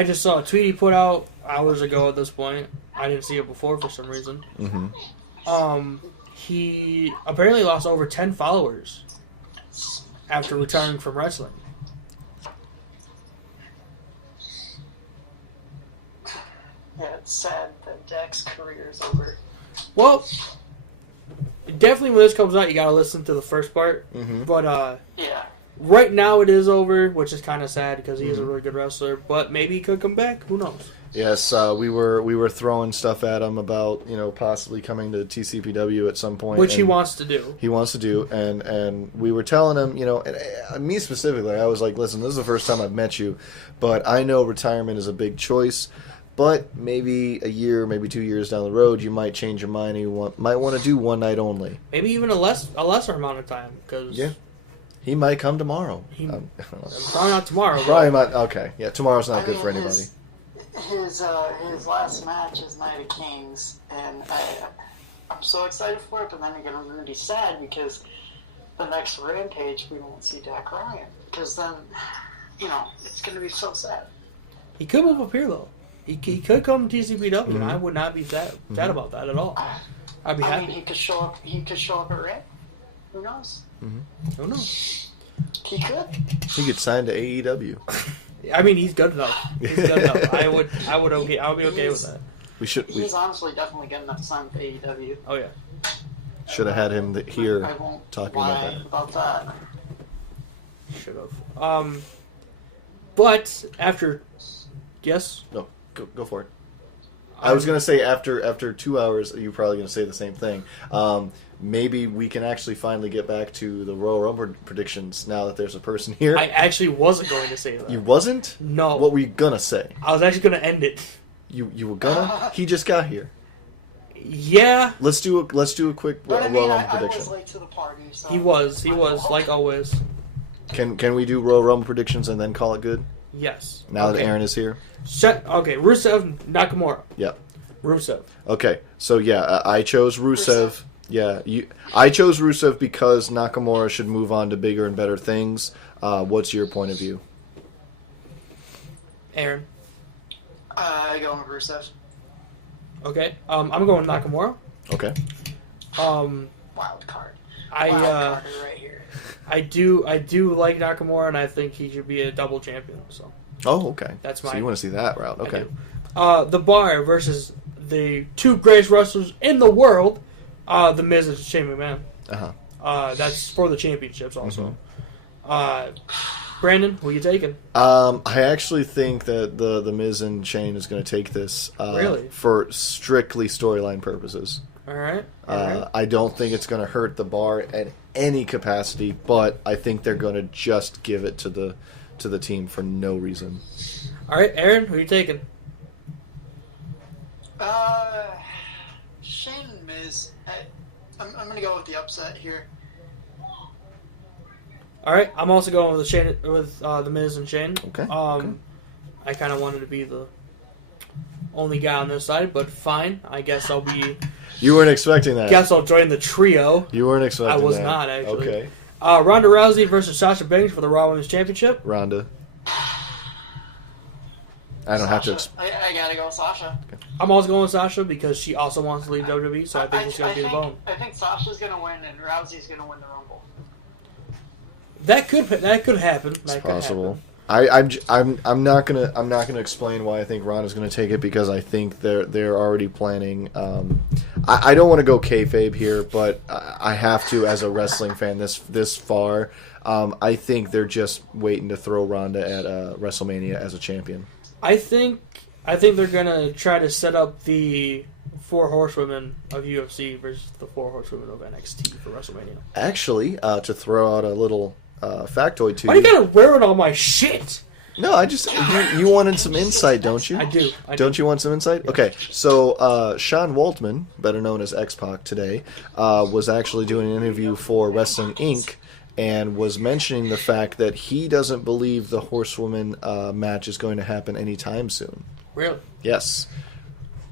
just saw a tweet he put out hours ago at this point. I didn't see it before for some reason. Mm-hmm. he apparently lost over 10 followers after retiring from wrestling. Yeah, it's sad that Dak's career is over. Well, definitely when this comes out, you gotta listen to the first part. But Yeah. right now it is over, which is kind of sad because he is a really good wrestler. But maybe he could come back. Who knows? Yes, we were throwing stuff at him about possibly coming to TCPW at some point, Which he and wants to do. He wants to do, and we were telling him, and me specifically, I was like, listen, this is the first time I've met you, but I know retirement is a big choice. But maybe a year, maybe 2 years down the road, you might change your mind and you might want to do one night only. Maybe even a lesser amount of time. Cause he might come tomorrow. Probably not tomorrow. Probably not. Okay, yeah, tomorrow's not good for anybody. His last match is Night of Kings, and I'm so excited for it. But then again, I'm really sad because the next Rampage we won't see Dak Ryan, because then it's gonna be so sad. He could move up here though. He could come to TCPW, and I would not be sad about that at all. I'd be happy. I mean, he could show up. He could show up at Ramp. Who knows? Who knows? He could. He could sign to AEW. I mean, he's good enough. He's good enough. I would be okay with that. He's honestly definitely good enough to sign with AEW. Oh yeah. Should have had him here I won't talking lie about that. Should have. But after, yes. No, go for it. I was gonna say after 2 hours, you're probably gonna say the same thing. Maybe we can actually finally get back to the Royal Rumble predictions now that there's a person here. I actually wasn't going to say that. You wasn't? No. What were you gonna say? I was actually going to end it. You were gonna? He just got here. Yeah. Let's do a quick But I Royal mean, Rumble I prediction. was late to the party. So He was like always. Can we do Royal Rumble predictions and then call it good? Yes. Now okay. that Aaron is here. Okay, Rusev, Nakamura. Yep. Rusev. Okay, so yeah, I chose Rusev. Yeah, I chose Rusev because Nakamura should move on to bigger and better things. What's your point of view? Aaron. Going with Rusev. Okay. I'm going Nakamura. Okay. Wild card. Wild card right here. I do like Nakamura, and I think he should be a double champion. So. Oh, okay. That's So you want to see that route? Okay. The Bar versus the two greatest wrestlers in the world, The Miz and Shane McMahon. That's for the championships also. Brandon, who are you taking? I actually think that the Miz and Shane is going to take this Really? for strictly storyline purposes. All right. I don't think it's going to hurt the Bar at any capacity, but I think they're going to just give it to the team for no reason. All right, Aaron, who are you taking? Shane and Miz. I'm going to go with the upset here. All right, I'm also going with the Miz and Shane. Okay. I kind of wanted to be the only guy on this side, but fine. I guess I'll be. You weren't expecting that. Guess I'll join the trio. You weren't expecting that. I was not actually. Okay. Ronda Rousey versus Sasha Banks for the Raw Women's Championship. Ronda. I don't have to. I gotta go with Sasha. I'm also going with Sasha because she also wants to leave WWE, so I think she's going to be the bone. I think Sasha's gonna win and Rousey's gonna win the Rumble. That could happen. It's possible. I'm not gonna explain why I think Ronda's gonna take it because I think they're already planning. I don't want to go kayfabe here, but I have to as a wrestling fan this far. I think they're just waiting to throw Ronda at WrestleMania as a champion. I think they're gonna try to set up the 4 horsewomen of UFC versus the 4 horsewomen of NXT for WrestleMania. Actually, to throw out a little factoid to you. Why you gotta ruin all my shit? No, I just you wanted some insight, don't you? I do. Don't you want some insight? Yeah. Okay, so Sean Waltman, better known as X-Pac today, was actually doing an interview for Wrestling Inc. and was mentioning the fact that he doesn't believe the Horsewoman match is going to happen anytime soon. Really? Yes.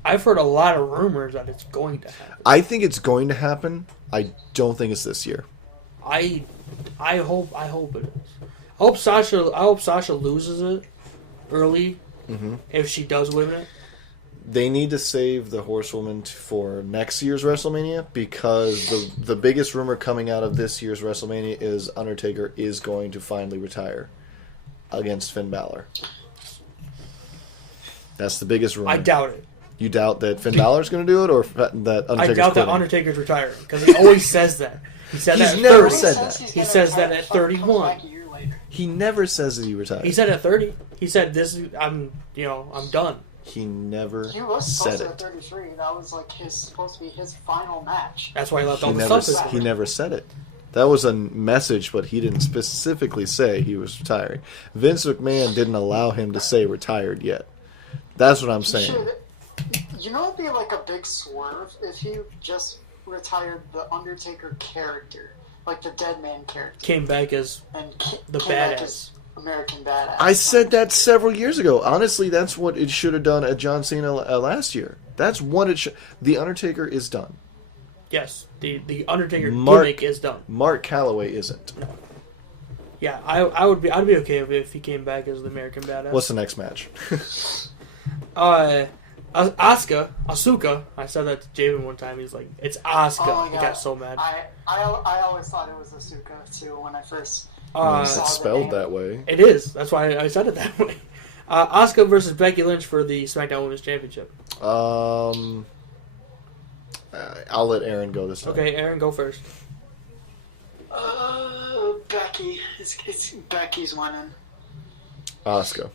I've heard a lot of rumors that it's going to happen. I think it's going to happen. I don't think it's this year. I hope it is. I hope Sasha loses it early if she does win it. They need to save the Horsewoman for next year's WrestleMania because the biggest rumor coming out of this year's WrestleMania is Undertaker is going to finally retire against Finn Balor. That's the biggest rumor. I doubt it. You doubt that Finn Balor's going to do it, or that Undertaker's I doubt that quitting? Undertaker's retiring because he always says that. He said He's that at never 30. said that. He says that at 31. He never says that he retired. He said at 30. He said this. I'm done. He never He was said supposed to at it. 33. That was like supposed to be his final match. That's why he left He all the never, stuff. he never said it. That was a message, but he didn't specifically say he was retiring. Vince McMahon didn't allow him to say retired yet. That's what I'm He saying. should- You know, it'd be like a big swerve if he just retired the Undertaker character, like the Dead Man character, Came back as and the came back badass. as American Badass. I said that several years ago. Honestly, that's what it should have done at John Cena last year. That's what it should. The Undertaker is done. Yes, the Undertaker Mark- gimmick is done. Mark Calloway isn't. Yeah, I'd be okay if he came back as the American Badass. What's the next match? Asuka. I said that to Javen one time. He's like, "It's Asuka." Oh my He God. got so mad. I always thought it was Asuka too when I first. It's saw the spelled name. that way. It is. That's why I said it that way. Asuka versus Becky Lynch for the SmackDown Women's Championship. I'll let Aaron go this time. Okay, Aaron, go first. Becky. It's Becky's winning. Asuka.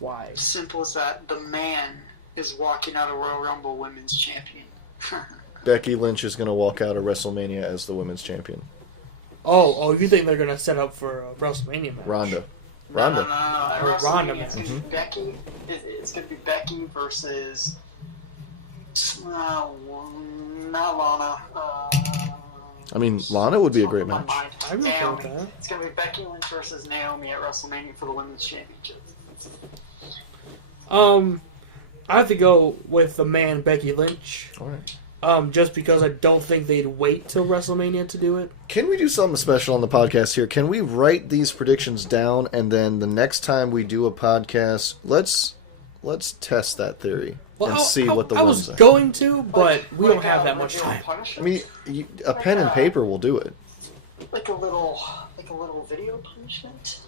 Why? Simple as that. The man is walking out of Royal Rumble Women's Champion. Becky Lynch is going to walk out of WrestleMania as the women's champion. Oh, you think they're gonna set up for a WrestleMania match? Ronda. No. At Or WrestleMania, Ronda it's match. gonna be Becky. It's gonna be Becky versus. Not Lana. I mean, Lana would be a great my match. mind. I'd be okay with Naomi. that. It's gonna be Becky Lynch versus Naomi at WrestleMania for the Women's Championship. I have to go with the man Becky Lynch. All right. Just because I don't think they'd wait till WrestleMania to do it. Can we do something special on the podcast here? Can we write these predictions down, and then the next time we do a podcast, let's test that theory and see what the I ones was are. going to, but we don't have that like much a time. I mean, a pen and paper will do it. like a little video punishment.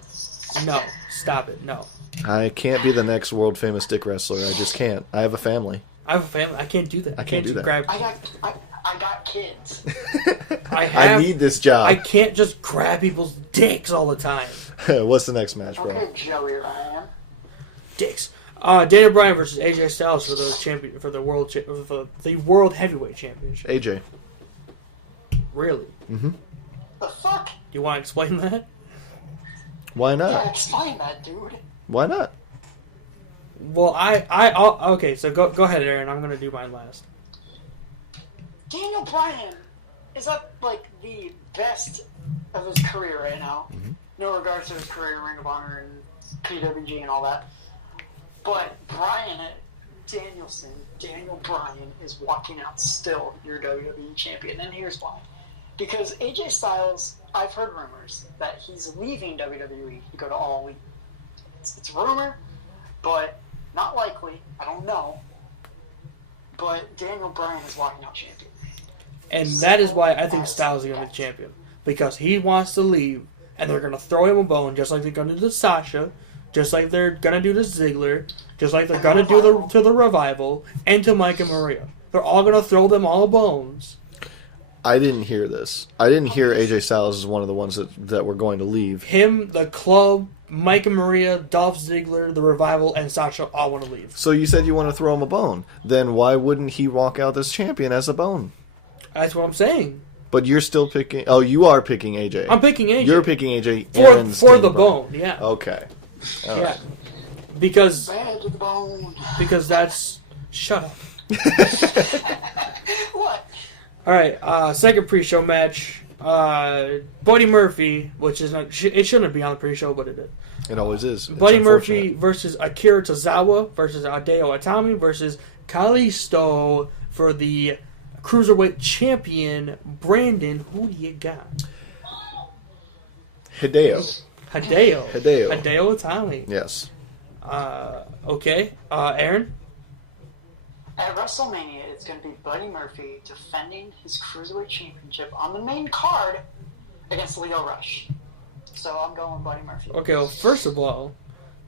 No, stop it. No, I can't be the next world famous dick wrestler. I just can't. I have a family. I have a family. I can't do that. I can't do that. Grab. I got kids. I need this job. I can't just grab people's dicks all the time. What's the next match, bro? Okay, Joey Ryan. Dicks. Daniel Bryan versus AJ Styles for the champion for the world heavyweight championship. AJ. Really? The fuck? You want to explain that? Why Yeah, not? explain that, dude. Why not? Well, okay. So go ahead, Aaron. I'm gonna do mine last. Daniel Bryan is at like the best of his career right now. No regards to his career in Ring of Honor and PWG and all that. But Daniel Bryan is walking out still your WWE champion, and here's why. Because AJ Styles, I've heard rumors that he's leaving WWE to go to All Elite. It's a rumor, but not likely. I don't know. But Daniel Bryan is walking out champion. And that is why I think Styles is gonna be the champion, because he wants to leave, and they're gonna throw him a bone, just like they're gonna do to Sasha, just like they're gonna do to Ziggler, just like they're gonna do to the Revival, and to Mike and Maria. They're all gonna throw them all bones. I didn't hear this. I didn't hear AJ Styles is one of the ones that were going to leave. Him, the club, Mike and Maria, Dolph Ziggler, the Revival, and Sasha all want to leave. So you said you want to throw him a bone. Then why wouldn't he walk out this champion as a bone? That's what I'm saying. But you're still picking... Oh, you are picking AJ. I'm picking AJ. You're picking AJ. for Aaron's the Daniel Bryan. bone, yeah. Okay. All Yeah. right. Because Bad to the bone. that's... Shut up. What? Alright, second pre-show match. Buddy Murphy, which is not... It shouldn't be on the pre-show, but it is. It always is. It's Buddy Murphy unfortunate. versus Akira Tozawa versus Hideo Itami versus Kalisto for the Cruiserweight Champion. Brandon, who do you got? Hideo. Hideo Itami. Yes. Okay. Aaron? At WrestleMania, it's going to be Buddy Murphy defending his Cruiserweight Championship on the main card against Leo Rush. So I'm going Buddy Murphy. Okay, well, first of all,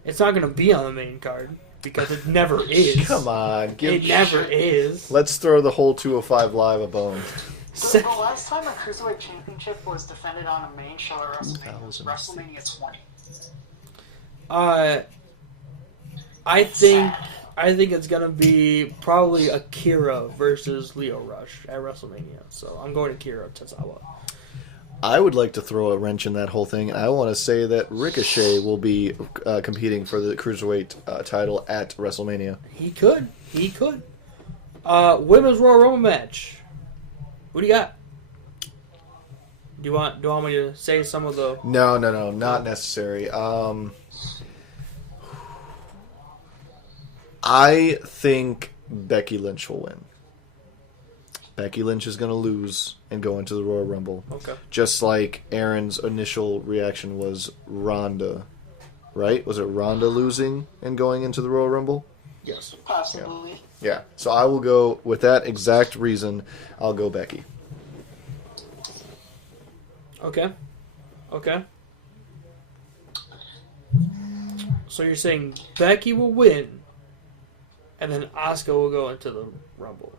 it's not going to be on the main card because it never is. Come on, It never is. Let's throw the whole 205 Live a bone. The last time a Cruiserweight Championship was defended on a main show at WrestleMania was WrestleMania 20. I think it's gonna be probably Akira versus Leo Rush at WrestleMania. So I'm going Akira Tozawa. I would like to throw a wrench in that whole thing. I want to say that Ricochet will be competing for the Cruiserweight title at WrestleMania. He could. Women's Royal Rumble match. What do you got? Do you want me to say some of the... No, not necessary. I think Becky Lynch will win. Becky Lynch is going to lose and go into the Royal Rumble. Okay. Just like Aaron's initial reaction was Ronda, right? Was it Ronda losing and going into the Royal Rumble? Yes. Possibly. Yeah. So I will go with that exact reason. I'll go Becky. Okay. So you're saying Becky will win, and then Asuka will go into the Rumble.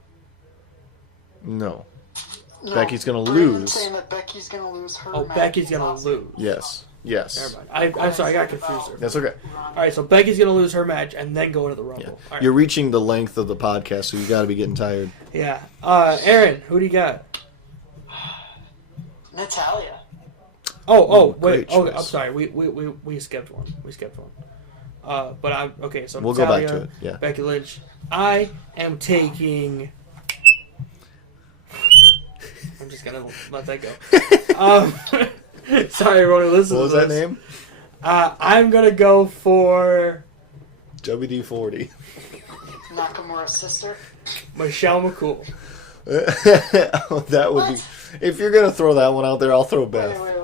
No. No, Becky's going to Brandon's lose. saying that Becky's going to lose her Oh, match Becky's with going to Asuka. lose. Yes. Never mind. I'm sorry, I got confused there. That's okay. All right, so Becky's going to lose her match and then go into the Rumble. Yeah. All right. You're reaching the length of the podcast, so you got to be getting tired. Yeah. Aaron, who do you got? Natalia. Oh, great wait. Oh, choice. I'm sorry. We skipped one. But I'm okay. So We'll go Natalia, back to it. Yeah. Becky Lynch. I am taking. I'm just gonna let that go. Sorry, everyone who listens. What was to that this. name? I'm gonna go for WD-40. Nakamura's sister. Michelle McCool. That would be... If you're going to throw that one out there, I'll throw Beth. Wait.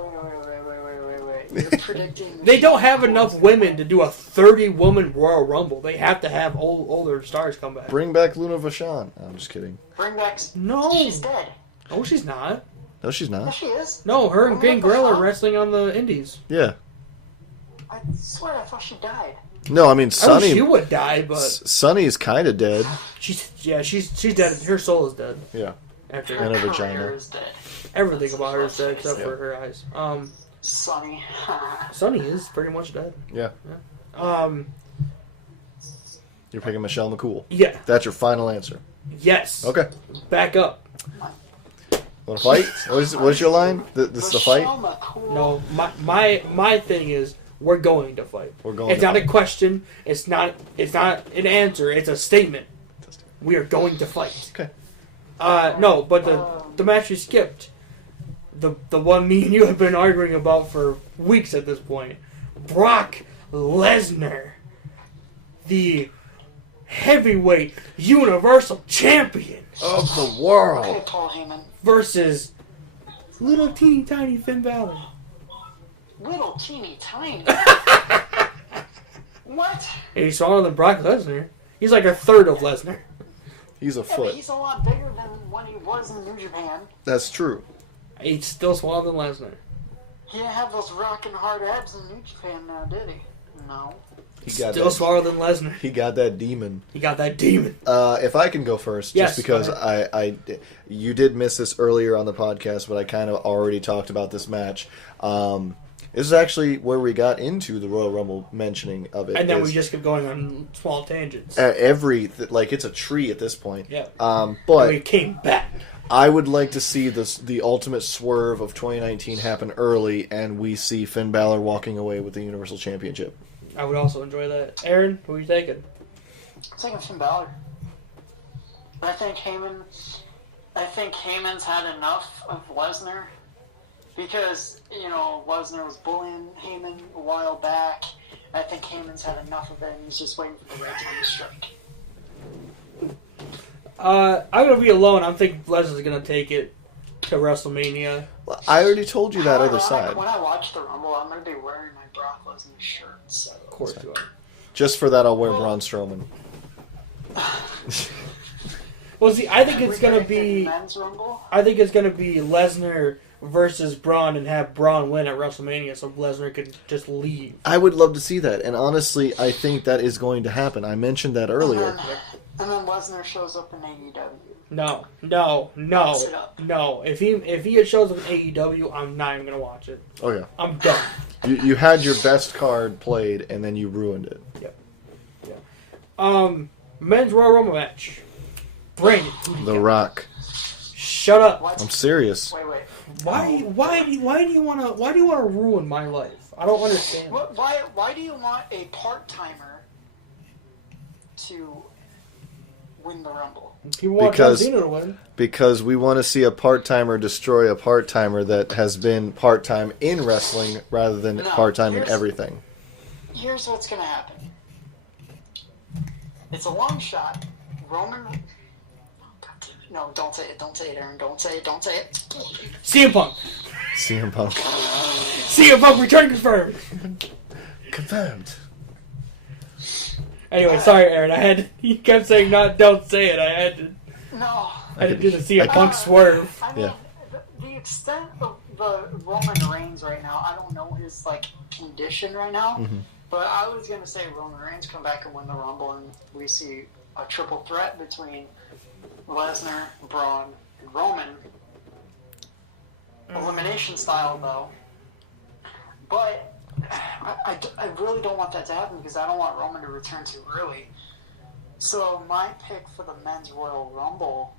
You're predicting... They don't have enough women to do a 30-woman Royal Rumble. They have to have older stars come back. Bring back Luna Vachon. I'm just kidding. Bring back... No. She's dead. Oh, she's not. No, she's Yes, not. she is. No, her and Luna Gangrel are Vachon? wrestling on the Indies. Yeah. I swear I thought she died. No, I mean, I Sunny... wish she would die, but Sunny's kind of dead. she's dead. Her soul is dead. Yeah. After And her Her vagina. career is dead. everything about her is dead except Yeah. for her eyes. Sonny. Sunny is pretty much dead. Yeah. You're picking Michelle McCool. Yeah. That's your final answer. Yes. Okay. Back up. Want to fight? What is your line? This is a fight? Michelle McCool. No, my thing is we're going to fight. We're going It's to not a fight. question. It's not an answer. It's a statement. We are going to fight. Okay. No, but the match we skipped, the one me and you have been arguing about for weeks at this point, Brock Lesnar, the heavyweight Universal Champion Of the Okay, world. Paul Heyman. versus little teeny tiny Finn Balor. Little teeny tiny. What? And he's smaller than Brock Lesnar. He's like a third of Lesnar. He's a Yeah, but foot. he's a lot bigger than when he was in New Japan. That's true. He's still smaller than Lesnar. He didn't have those rockin' hard abs in New Japan now, did he? No. He got Still that. smaller than Lesnar. He got that demon. He got that demon. If I can go first, Yes, just because go you did miss this earlier on the podcast, but I kind of already talked about this match. This is actually where we got into the Royal Rumble mentioning of it. And then we is just kept going on small tangents. like it's a tree at this point. Yeah. But And we came back. I would like to see the ultimate swerve of 2019 happen early, and we see Finn Balor walking away with the Universal Championship. I would also enjoy that. Aaron, who are you taking? I'm taking Finn Balor. I think Heyman's had enough of Lesnar. Because, Lesnar was bullying Heyman a while back. I think Heyman's had enough of it and he's just waiting for the right time to strike. I'm going to be alone. I'm thinking Lesnar's going to take it to WrestleMania. Well, I already told you that How other ironic, side. When I watch the Rumble, I'm going to be wearing my Brock Lesnar shirt. So. Of course you are. Just for that, I'll wear Braun Strowman. Well, see, I think We it's gonna predicted be. men's rumble. I think it's gonna be Lesnar versus Braun and have Braun win at WrestleMania, so Lesnar could just leave. I would love to see that, and honestly, I think that is going to happen. I mentioned that earlier. And then Lesnar shows up in AEW. No. Box it up. If he shows up in AEW, I'm not even gonna watch it. Oh yeah, I'm done. you had your best card played, and then you ruined it. Men's Royal Rumble match. Brandon, who do you The got? Rock. Shut up. What? I'm serious. Wait. Why do you want to ruin my life? I don't understand. Why do you want a part-timer to win the Rumble? People want John Because- Cena to win. Because we want to see a part-timer destroy a part-timer that has been part-time in wrestling rather than No, part-time in here's- everything. Here's what's gonna happen. It's a long shot. Roman. Oh, God damn it. No, don't say it. Don't say it, Aaron. Don't say it. Don't say it. CM Punk. CM Punk. CM Punk return confirmed. Confirmed. Anyway, sorry, Aaron. You kept saying don't say it. I No. had to do the CM Punk swerve. I mean, Yeah. the extent of the Roman Reigns right now, I don't know his condition right now. Mm-hmm. But I was gonna say Roman Reigns come back and win the Rumble, and we see a triple threat between Lesnar, Braun, and Roman. Elimination style, though. But I really don't want that to happen because I don't want Roman to return too early. So my pick for the Men's Royal Rumble,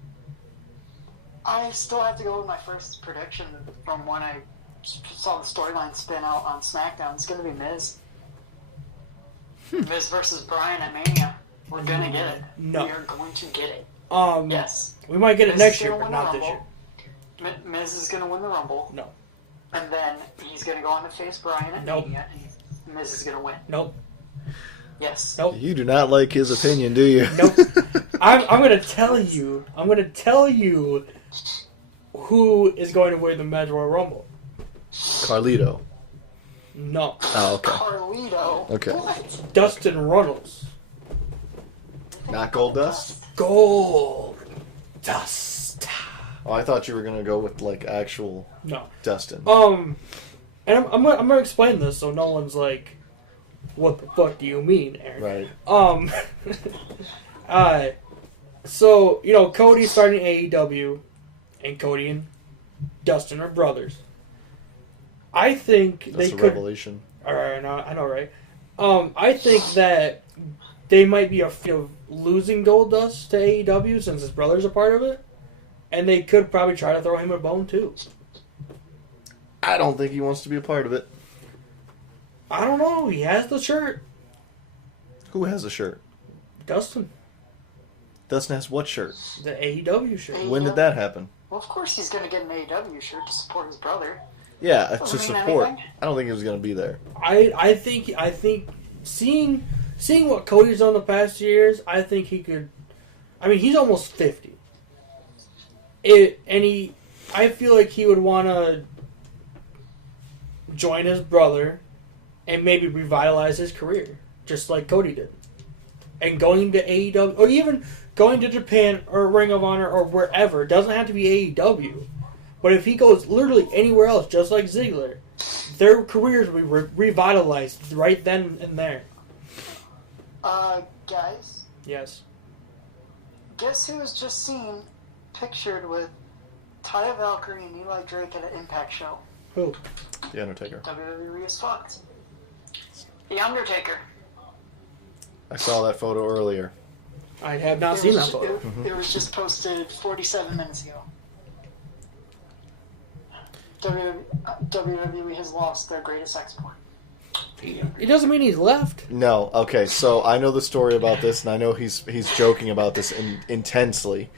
I still have to go with my first prediction from when I saw the storyline spin out on SmackDown. It's going to be Miz. Miz versus Bryan at Mania. We're going to get it. No. We are going to get it. Yes. We might get it Miz next is year, gonna but win the not this year. Rumble. Miz is going to win the Rumble. No. And then he's going to go on to face Bryan at Nope. Mania, and Miz is going to win. Nope. Yes. Nope. You do not like his opinion, do you? Nope. I'm gonna tell you. I'm gonna tell you who is going to win the Men's Royal Rumble. Carlito. No. Oh, okay. Carlito. Okay. What? Dustin Runnels. Not Goldust? Gold Dust. Oh, I thought you were gonna go with actual No. Dustin. And I'm gonna explain this so no one's like, what the fuck do you mean, Aaron? Right. So, Cody's starting AEW, and Cody and Dustin are brothers. I think That's they a could. revelation. Alright, I know, right? I think that they might be afraid of losing Goldust to AEW since his brother's a part of it, and they could probably try to throw him a bone too. I don't think he wants to be a part of it. I don't know. He has the shirt. Who has a shirt? Dustin, Dustin has what shirt? the AEW shirt. When did that happen? Well, of course he's going to get an AEW shirt to support his brother. Yeah, to Doesn't mean support. anything. I don't think he was going to be there. I think seeing what Cody's done the past years, I think he could. I mean, he's almost 50. I feel like he would want to join his brother and maybe revitalize his career, just like Cody did. And going to AEW, or even going to Japan or Ring of Honor or wherever, it doesn't have to be AEW. But if he goes literally anywhere else, just like Ziggler, their careers will be revitalized right then and there. Guys, Yes. guess who was just seen pictured with Taya Valkyrie and Eli Drake at an Impact show? Who? The Undertaker. WWE is fucked. The Undertaker. I saw that photo earlier. I have not seen that photo. It was just posted 47 minutes ago. WWE has lost their greatest export. It doesn't mean he's left. No, okay, so I know the story about this, and I know he's joking about this intensely.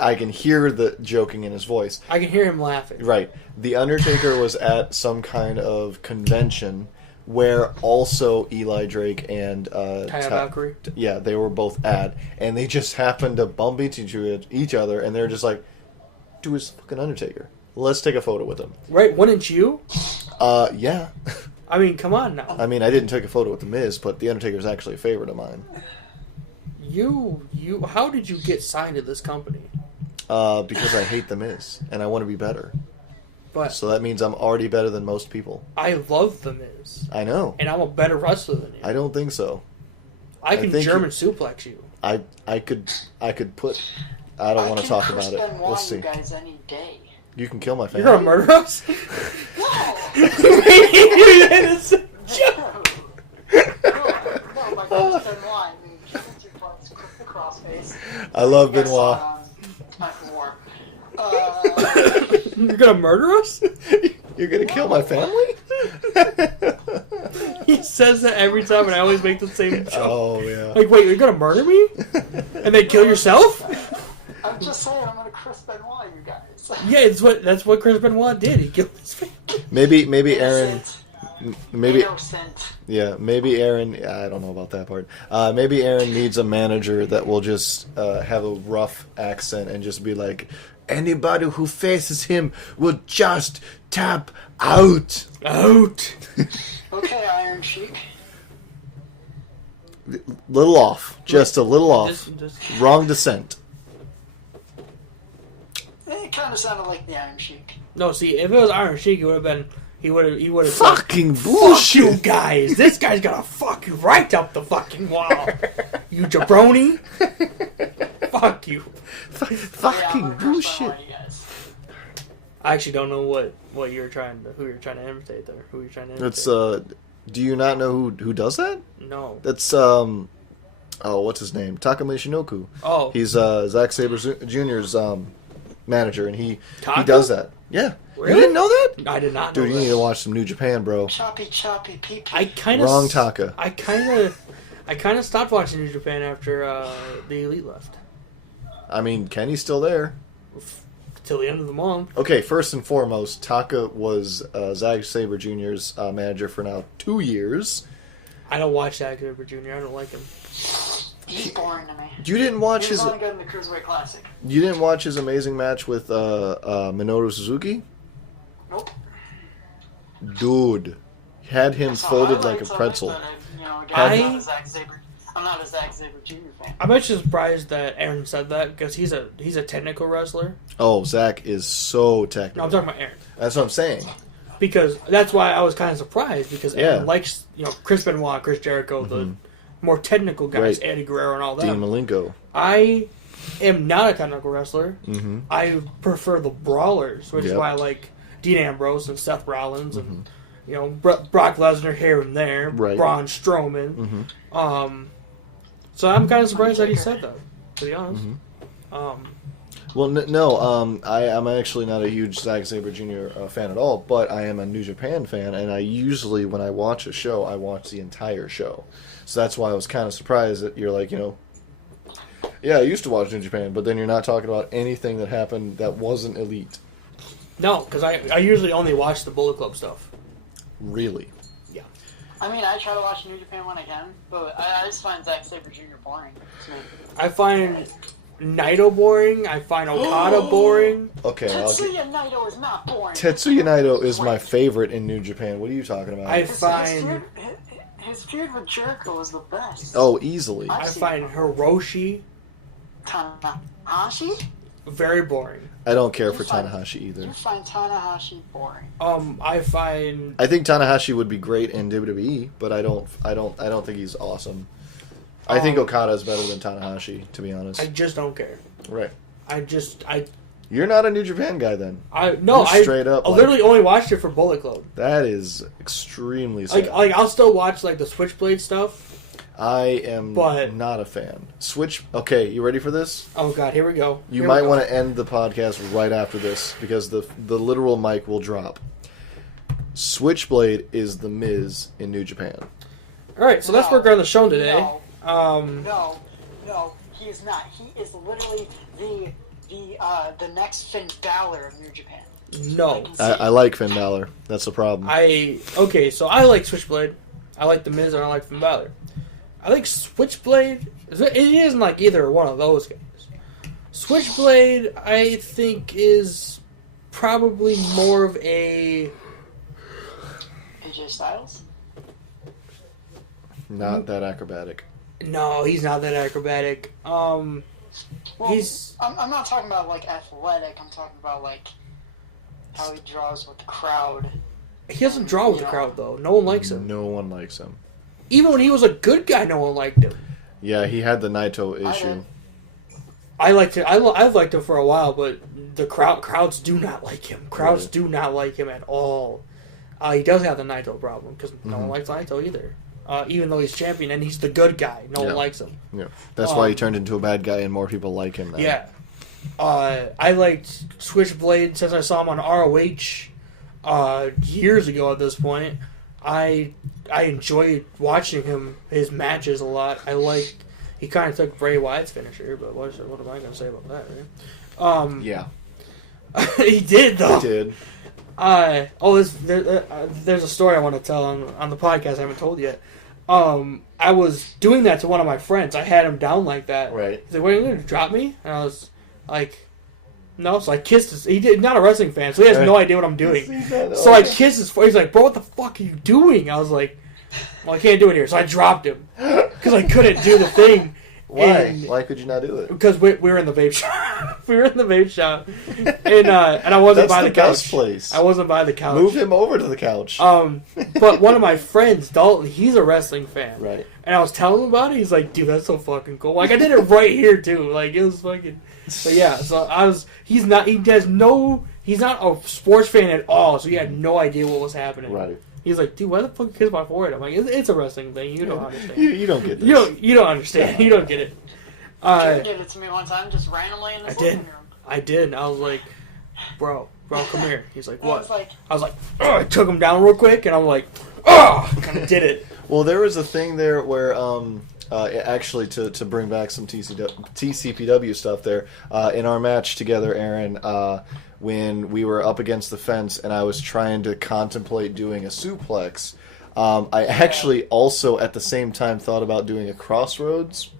I can hear the joking in his voice. I can hear him laughing. Right. The Undertaker was at some kind of convention where also Eli Drake and Taya Valkyrie. Yeah, they were both at, and they just happened to bump into each other, and they're just like, "Dude, it's fucking Undertaker. Let's take a photo with him." Right? Wouldn't you? Yeah. I mean, come on now. I mean, I didn't take a photo with The Miz, but The Undertaker's actually a favorite of mine. How did you get signed to this company? Because I hate The Miz, and I want to be better. But So that means I'm already better than most people. I love The Miz, I know. and I'm a better wrestler than you. I don't think so. I can think German suplex you. I could put... I don't want to talk about it. Benoit We'll see. you guys any day. You can kill my family. You're gonna murder us? No! It's a joke. No, my Chris Benoit. He suplex crossface. I love Yes, Benoit. Time for war. You're gonna murder us? You're gonna kill my family? He says that every time, and I always make the same joke. Oh, yeah. Like, wait, you're gonna murder me? And then kill yourself? I'm just saying, I'm gonna Chris Benoit you guys. Yeah, that's what Chris Benoit did. He killed his family. Maybe Aaron... Maybe... Innocent. Yeah, maybe Aaron... I don't know about that part. Maybe Aaron needs a manager that will just have a rough accent and just be like, anybody who faces him will just tap out. Out. Okay, Iron Sheik. Little off. Just a little off. Just- Wrong descent. It kind of sounded like the Iron Sheik. No, see, if it was Iron Sheik, he would have. Fucking Fuck you bullshit. guys! This guy's gonna fuck you right up the fucking wall. You jabroni. Fuck you. Yeah, I'm Fucking gonna Chris bullshit. Benoit you guys. I actually don't know who you're trying to imitate there. Who you're trying to imitate? That's do you not know who does that? No. That's what's his name? Takumi Shinoku. Oh. He's Zack Sabre Jr.'s manager, and he Taka? does that. Yeah. Really? You didn't know that? I did not know Dude, you that. need to watch some New Japan, bro. Choppy pee pee. I kind of Wrong Taka. I kind of stopped watching New Japan after the Elite left. I mean, Kenny's still there. Till the end of the month. Okay, first and foremost, Taka was Zack Sabre Jr.'s manager for now 2 years. I don't watch Zack Sabre Jr. I don't like him. He's boring to me. You didn't watch He was his only good in the Cruiserweight Classic. You didn't watch his amazing match with Minoru Suzuki? Nope. Dude, had him I saw folded like a highlights of it, pretzel. but I'm not a Zack Sabre Jr. fan. I'm actually surprised that Aaron said that because he's a technical wrestler. Oh, Zach is so No, technical. I'm talking about Aaron. That's what I'm saying. Because that's why I was kind of surprised because Aaron Yeah. likes Chris Benoit, Chris Jericho, the more technical guys, Right. Eddie Guerrero and all that. Dean Malenko. I am not a technical wrestler. Mm-hmm. I prefer the brawlers, which is Yep. why I like Dean Ambrose and Seth Rollins and Brock Lesnar here and there, Right. Braun Strowman. So I'm kind of surprised that he said that. To be honest, Well, I'm actually not a huge Zack Sabre Jr. Fan at all, but I am a New Japan fan, and I usually, when I watch a show, I watch the entire show. So that's why I was kind of surprised that you're like, yeah, I used to watch New Japan, but then you're not talking about anything that happened that wasn't Elite. no, because I usually only watch the Bullet Club stuff. Really? Yeah, I mean, I try to watch New Japan when I can, but I just find Zack Sabre Jr. boring. I find Naito boring. I find Okada boring. Okay, Tetsuya Naito is not boring. Tetsuya Naito is my favorite in New Japan. What are you talking about? His feud with Jericho was the best. Oh, easily. I find Hiroshi Tanahashi? very boring. I don't care for You find- Tanahashi either. You find Tanahashi boring. I find I think Tanahashi would be great in WWE, but I don't think he's awesome. I think Okada is better than Tanahashi, to be honest. I just don't care. Right. You're not a New Japan guy then. I straight up, like- literally only watched it for Bullet Club. That is extremely sad. Like I'll still watch like the Switchblade stuff. I am But- not a fan. Okay, you ready for this? Oh god, here we go. You might want to end the podcast right after this because the literal mic will drop. Switchblade is the Miz in New Japan. All right, so let's work on the show today. No, he is not. He is literally the next Finn Balor of New Japan. No. I like Finn Balor. That's the problem. So I like Switchblade. I like The Miz and I like Finn Balor. I think Switchblade. It isn't like either one of those guys. Switchblade, I think, is probably more of a. AJ Styles? Not that acrobatic. No, he's not that acrobatic. Well, He's I'm not talking about like athletic. I'm talking about like how he draws with the crowd. he doesn't draw with the crowd though. No one likes him. No one likes him. Even when he was a good guy, no one liked him. Yeah, he had the Naito issue. I liked it. I've liked him for a while, but the crowds do not like him. Crowds Really? do not like him at all. He does have the Naito problem because no one likes Naito either. Even though he's champion and he's the good guy, no one likes him. Yeah, that's why he turned into a bad guy, and more people like him now. Yeah. I liked Switchblade since I saw him on ROH years ago at this point. I enjoyed watching his matches a lot. He kind of took Bray Wyatt's finisher, but what am I going to say about that, right? Yeah, he did, though. he did. There's a story I want to tell on the podcast I haven't told yet. I was doing that to one of my friends. I had him down like that. Right. He's like, "What, are you going to drop me?" And I was like, "No." So I kissed his... He did not a wrestling fan, so he has no idea what I'm doing. So I kissed his... He's like, "Bro, what the fuck are you doing?" I was like, "Well, I can't do it here." So I dropped him. Because I couldn't do the thing. Why? Why could you not do it? Because we were in the vape shop. We were in the vape shop. And I wasn't by the couch. Best place. I wasn't by the couch. Move him over to the couch. But one of my friends, Dalton, he's a wrestling fan. Right. And I was telling him about it. He's like, "Dude, that's so fucking cool." Like, I did it right here, too. Like, it was fucking... So, yeah. So, he's not a sports fan at all. So, he had no idea what was happening. Right. He's like, "Dude, why the fuck kiss my forehead?" I'm like, "It's a wrestling thing. You don't understand. You don't get this. You don't understand. You don't get it." Jared gave it to me one time, just randomly in his living room. I did. I was like, bro, come here. He's like, "What?" I was like, I took him down real quick, and I'm like, "Oh!" Kind of did it. Well, there was a thing there where, actually, to bring back some TCPW stuff there, in our match together, Aaron, when we were up against the fence and I was trying to contemplate doing a suplex, I actually also at the same time thought about doing a crossroads,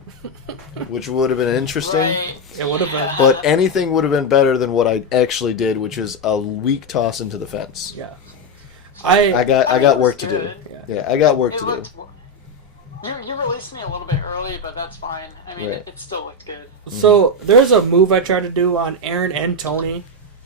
which would have been interesting. right. It would have been. But anything would have been better than what I actually did, which is a weak toss into the fence. Yeah. I got work to do. good. Yeah, I got work It to do. looked, you released me a little bit early, but that's fine. I mean, Right. it still looked good. So there's a move I tried to do on Aaron and Tony.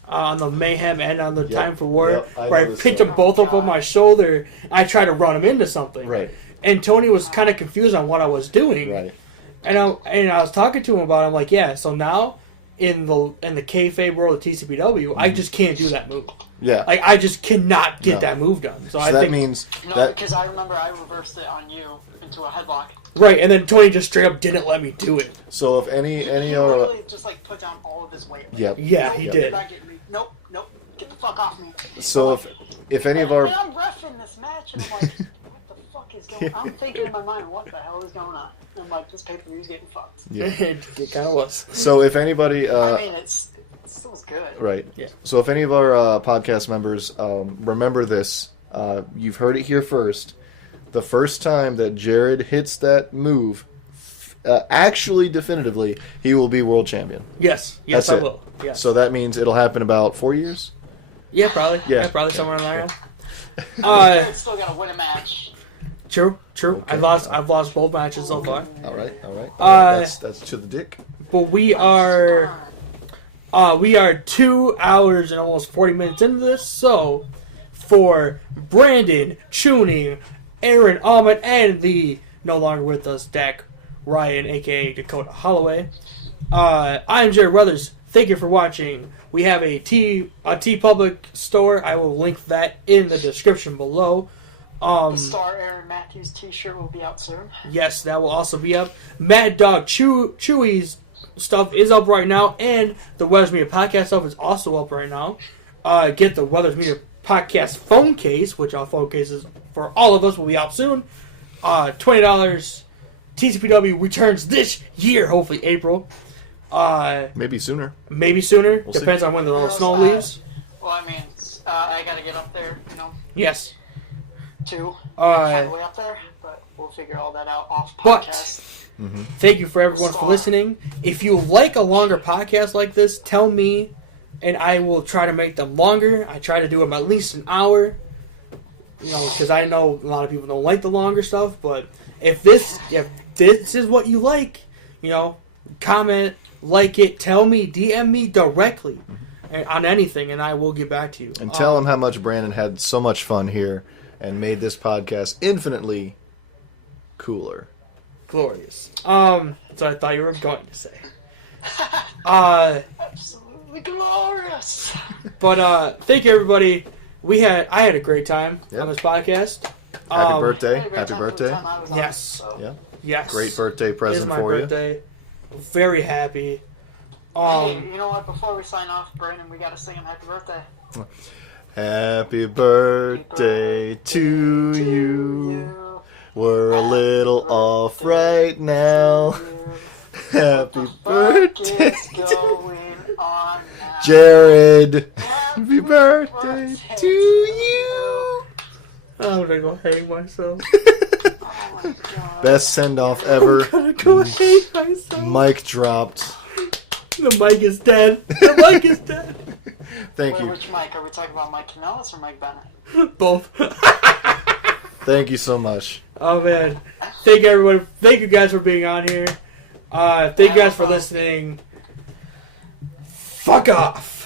On the Mayhem and on the Yep. Time for War, Yep, I where I noticed picked that. them both up on my shoulder. I tried to run them into something. Right. And Tony was kind of confused on what I was doing. Right. And I was talking to him about it. I'm like, yeah, so now in the kayfabe world of TCPW, I just can't do that move. Yeah. Like, I just cannot get No. that move done. So, So I that think... means No, that because I remember I reversed it on you into a headlock. Right, and then Tony just straight up didn't let me do it. so if any He other literally just like put down all of his weight. Yep. Yeah, Nope, he you're did. not getting me. Nope, get the fuck off me. So if any of our And I'm reffing this match, and I'm like, what the fuck is going on? I'm thinking in my mind, what the hell is going on? And I'm like, this pay-per-view's getting fucked. yeah. It kind of was. So if anybody I mean, it still was good. right. Yeah. So if any of our podcast members remember this, you've heard it here first. The first time that Jared hits that move, actually definitively, he will be world champion. Yes, That's I it. will. Yeah, So that means it'll happen about 4 years. yeah, probably. Yeah. Yeah, probably somewhere in there. It's still gotta win a match. True. Okay. I've lost both matches so far. All right. That's to the dick. But we are 2 hours and almost 40 minutes into this. So for Brandon, Chuny, Aaron Almond, and the no longer with us Dak Ryan, aka Dakota Holloway, I'm Jared Ruthers. Thank you for watching. We have a T Public store. I will link that in the description below. The Star Aaron Matthews t-shirt will be out soon. Yes, that will also be up. Mad Dog Chewy's stuff is up right now, and the Weathers Media Podcast stuff is also up right now. Get the Weathers Media Podcast phone case, which our phone cases for all of us will be out soon. $20. TCPW returns this year, hopefully April. Maybe sooner. Maybe sooner. We'll see. Depends on when the Yes, snow leaves. Well, I mean, I gotta get up there, Yes. too. Uh, Halfway up there, but we'll figure all that out off But- podcast. Thank you for everyone for listening. If you like a longer podcast like this, tell me, and I will try to make them longer. I try to do them at least an hour, this is what you like, comment, like it, tell me, DM me directly on anything, and I will get back to you. And tell him how much Brandon had so much fun here and made this podcast infinitely cooler. Glorious. So I thought you were going to say. Absolutely glorious. But thank you, everybody. I had a great time on this podcast. Happy birthday. Had a great Happy time for the birthday. time I was on, Yes. so. Yeah. Yes. Great birthday It is present my for birthday. Very happy. Hey, you know what? Before we sign off, Brandon, we gotta sing him happy birthday. you. Happy birthday to you. We're a little off right now. Happy birthday Going on now. Jared. Happy birthday to you. I'm gonna go hang myself. Oh my God. Best send-off ever. I'm gonna go hang myself. Mic dropped. The mic is dead. The mic is dead. Thank Wait, you. which Mike? Are we talking about Mike Kanellis or Mike Bennett? Both. Thank you so much. Oh man. Thank you, everyone. Thank you guys for being on here. Thank you guys for listening. Fuck off.